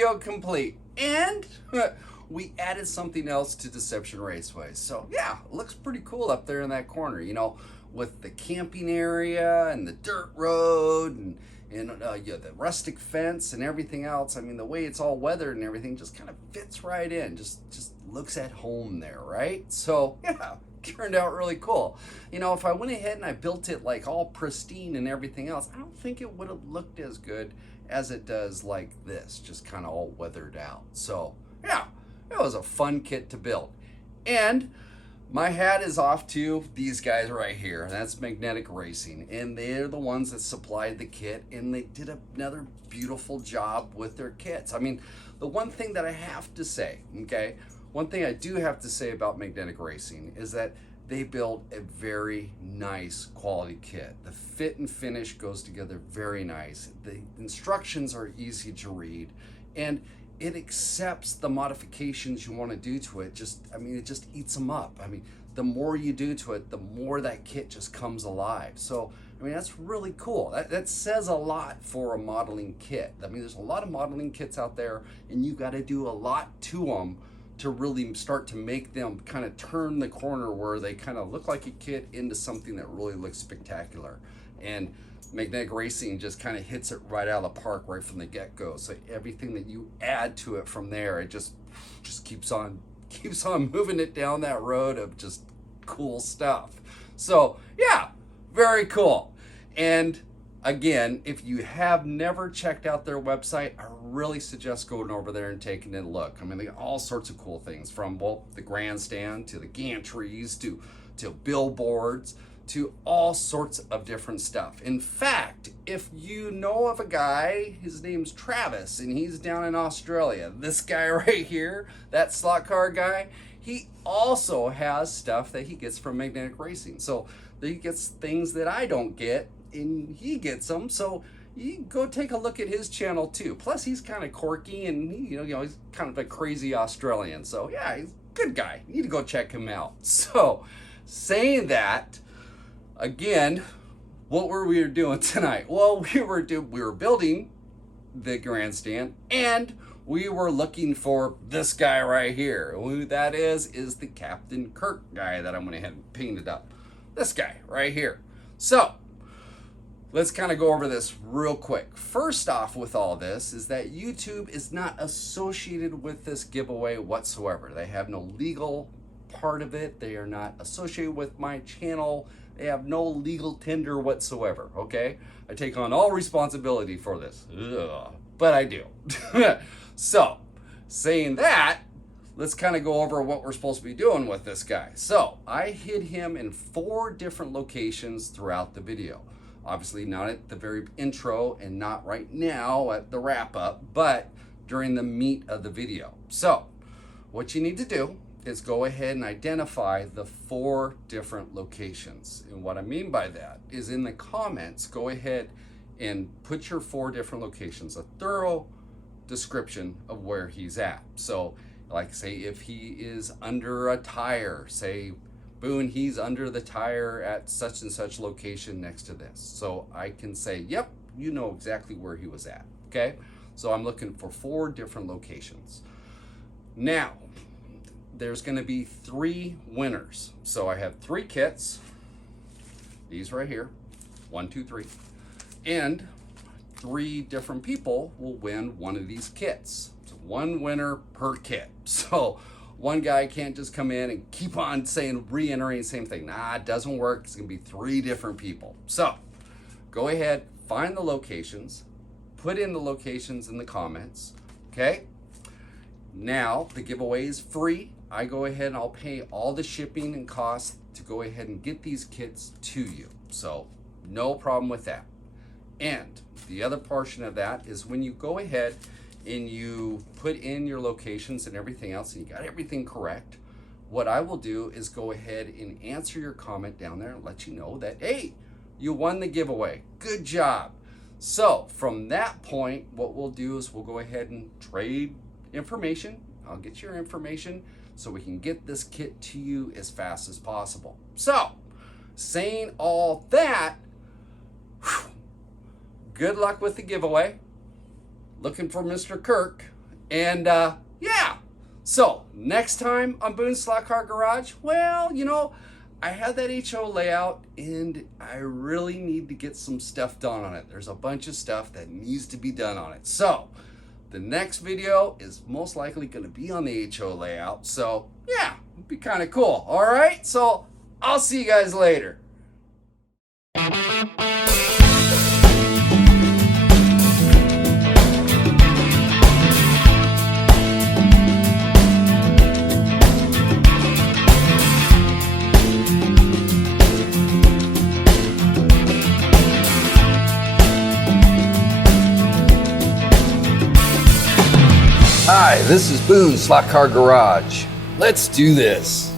video complete. And we added something else to Deception Raceway. So yeah, it looks pretty cool up there in that corner, you know, with the camping area and the dirt road and yeah, the rustic fence and everything else. I mean, the way it's all weathered and everything just kind of fits right in. Just looks at home there, right? So yeah, turned out really cool. You know, if I went ahead and I built it like all pristine and everything else, I don't think it would have looked as good as it does like this, just kind of all weathered out. So yeah, it was a fun kit to build. And my hat is off to these guys right here, and that's Magnetic Racing, and they're the ones that supplied the kit, and they did another beautiful job with their kits. I mean, the one thing that I have to say, okay, one thing I do have to say about Magnetic Racing is that they build a very nice quality kit. The fit and finish goes together very nice. The instructions are easy to read, and it accepts the modifications you want to do to it. I mean, it just eats them up. I mean, the more you do to it, the more that kit just comes alive. So, I mean, that's really cool. That says a lot for a modeling kit. I mean, there's a lot of modeling kits out there, and you got to do a lot to them to really start to make them kind of turn the corner where they kind of look like a kit into something that really looks spectacular. And Magnetic Racing just kind of hits it right out of the park right from the get-go. So everything that you add to it from there, it just keeps on moving it down that road of just cool stuff. So yeah, very cool. And again, if you have never checked out their website, I really suggest going over there and taking a look. I mean, they got all sorts of cool things, from well, the grandstand to the gantries to billboards, to all sorts of different stuff. In fact, if you know of a guy, his name's Travis, and he's down in Australia, this guy right here, that slot car guy, he also has stuff that he gets from Magnetic Racing. So he gets things that I don't get, and he gets them. So you can go take a look at his channel too. Plus, he's kind of quirky, and you know, he's kind of a crazy Australian. So yeah, he's a good guy. You need to go check him out. So saying that, again, what were we doing tonight? Well, we were building the grandstand, and we were looking for this guy right here. Who that is the Captain Kirk guy that I went ahead and painted up. This guy right here. So let's kind of go over this real quick. First off with all this is that YouTube is not associated with this giveaway whatsoever. They have no legal part of it. They are not associated with my channel. They have no legal tender whatsoever, okay? I take on all responsibility for this. Ugh, but I do. So, saying that, let's kind of go over what we're supposed to be doing with this guy. So, I hid him in 4 different locations throughout the video. Obviously not at the very intro and not right now at the wrap up, but during the meat of the video. So, what you need to do is go ahead and identify the 4 different locations. And what I mean by that is, in the comments, go ahead and put your 4 different locations, a thorough description of where he's at. So like, say if he is under a tire, say, Boone, he's under the tire at such and such location next to this. So I can say, yep, you know exactly where he was at, okay? So I'm looking for 4 different locations. Now, there's gonna be 3 winners. So I have 3 kits, these right here, 1, 2, 3, and 3 different people will win one of these kits. So 1 winner per kit. So one guy can't just come in and keep on saying, re-entering the same thing. Nah, it doesn't work. It's gonna be 3 different people. So go ahead, find the locations, put in the locations in the comments, okay? Now, the giveaway is free. I go ahead and I'll pay all the shipping and costs to go ahead and get these kits to you. So no problem with that. And the other portion of that is when you go ahead and you put in your locations and everything else, and you got everything correct, what I will do is go ahead and answer your comment down there and let you know that, hey, you won the giveaway. Good job. So from that point, what we'll do is we'll go ahead and trade information. I'll get your information so we can get this kit to you as fast as possible. So, saying all that, good luck with the giveaway. Looking for Mr. Kirk, And yeah, so next time on Boone's Slot Car Garage, well, you know, I had that HO layout and I really need to get some stuff done on it. There's a bunch of stuff that needs to be done on it. So the next video is most likely going to be on the HO layout. So yeah, it'd be kind of cool. All right, so I'll see you guys later. Hi, this is Boone's Slot Car Garage. Let's do this.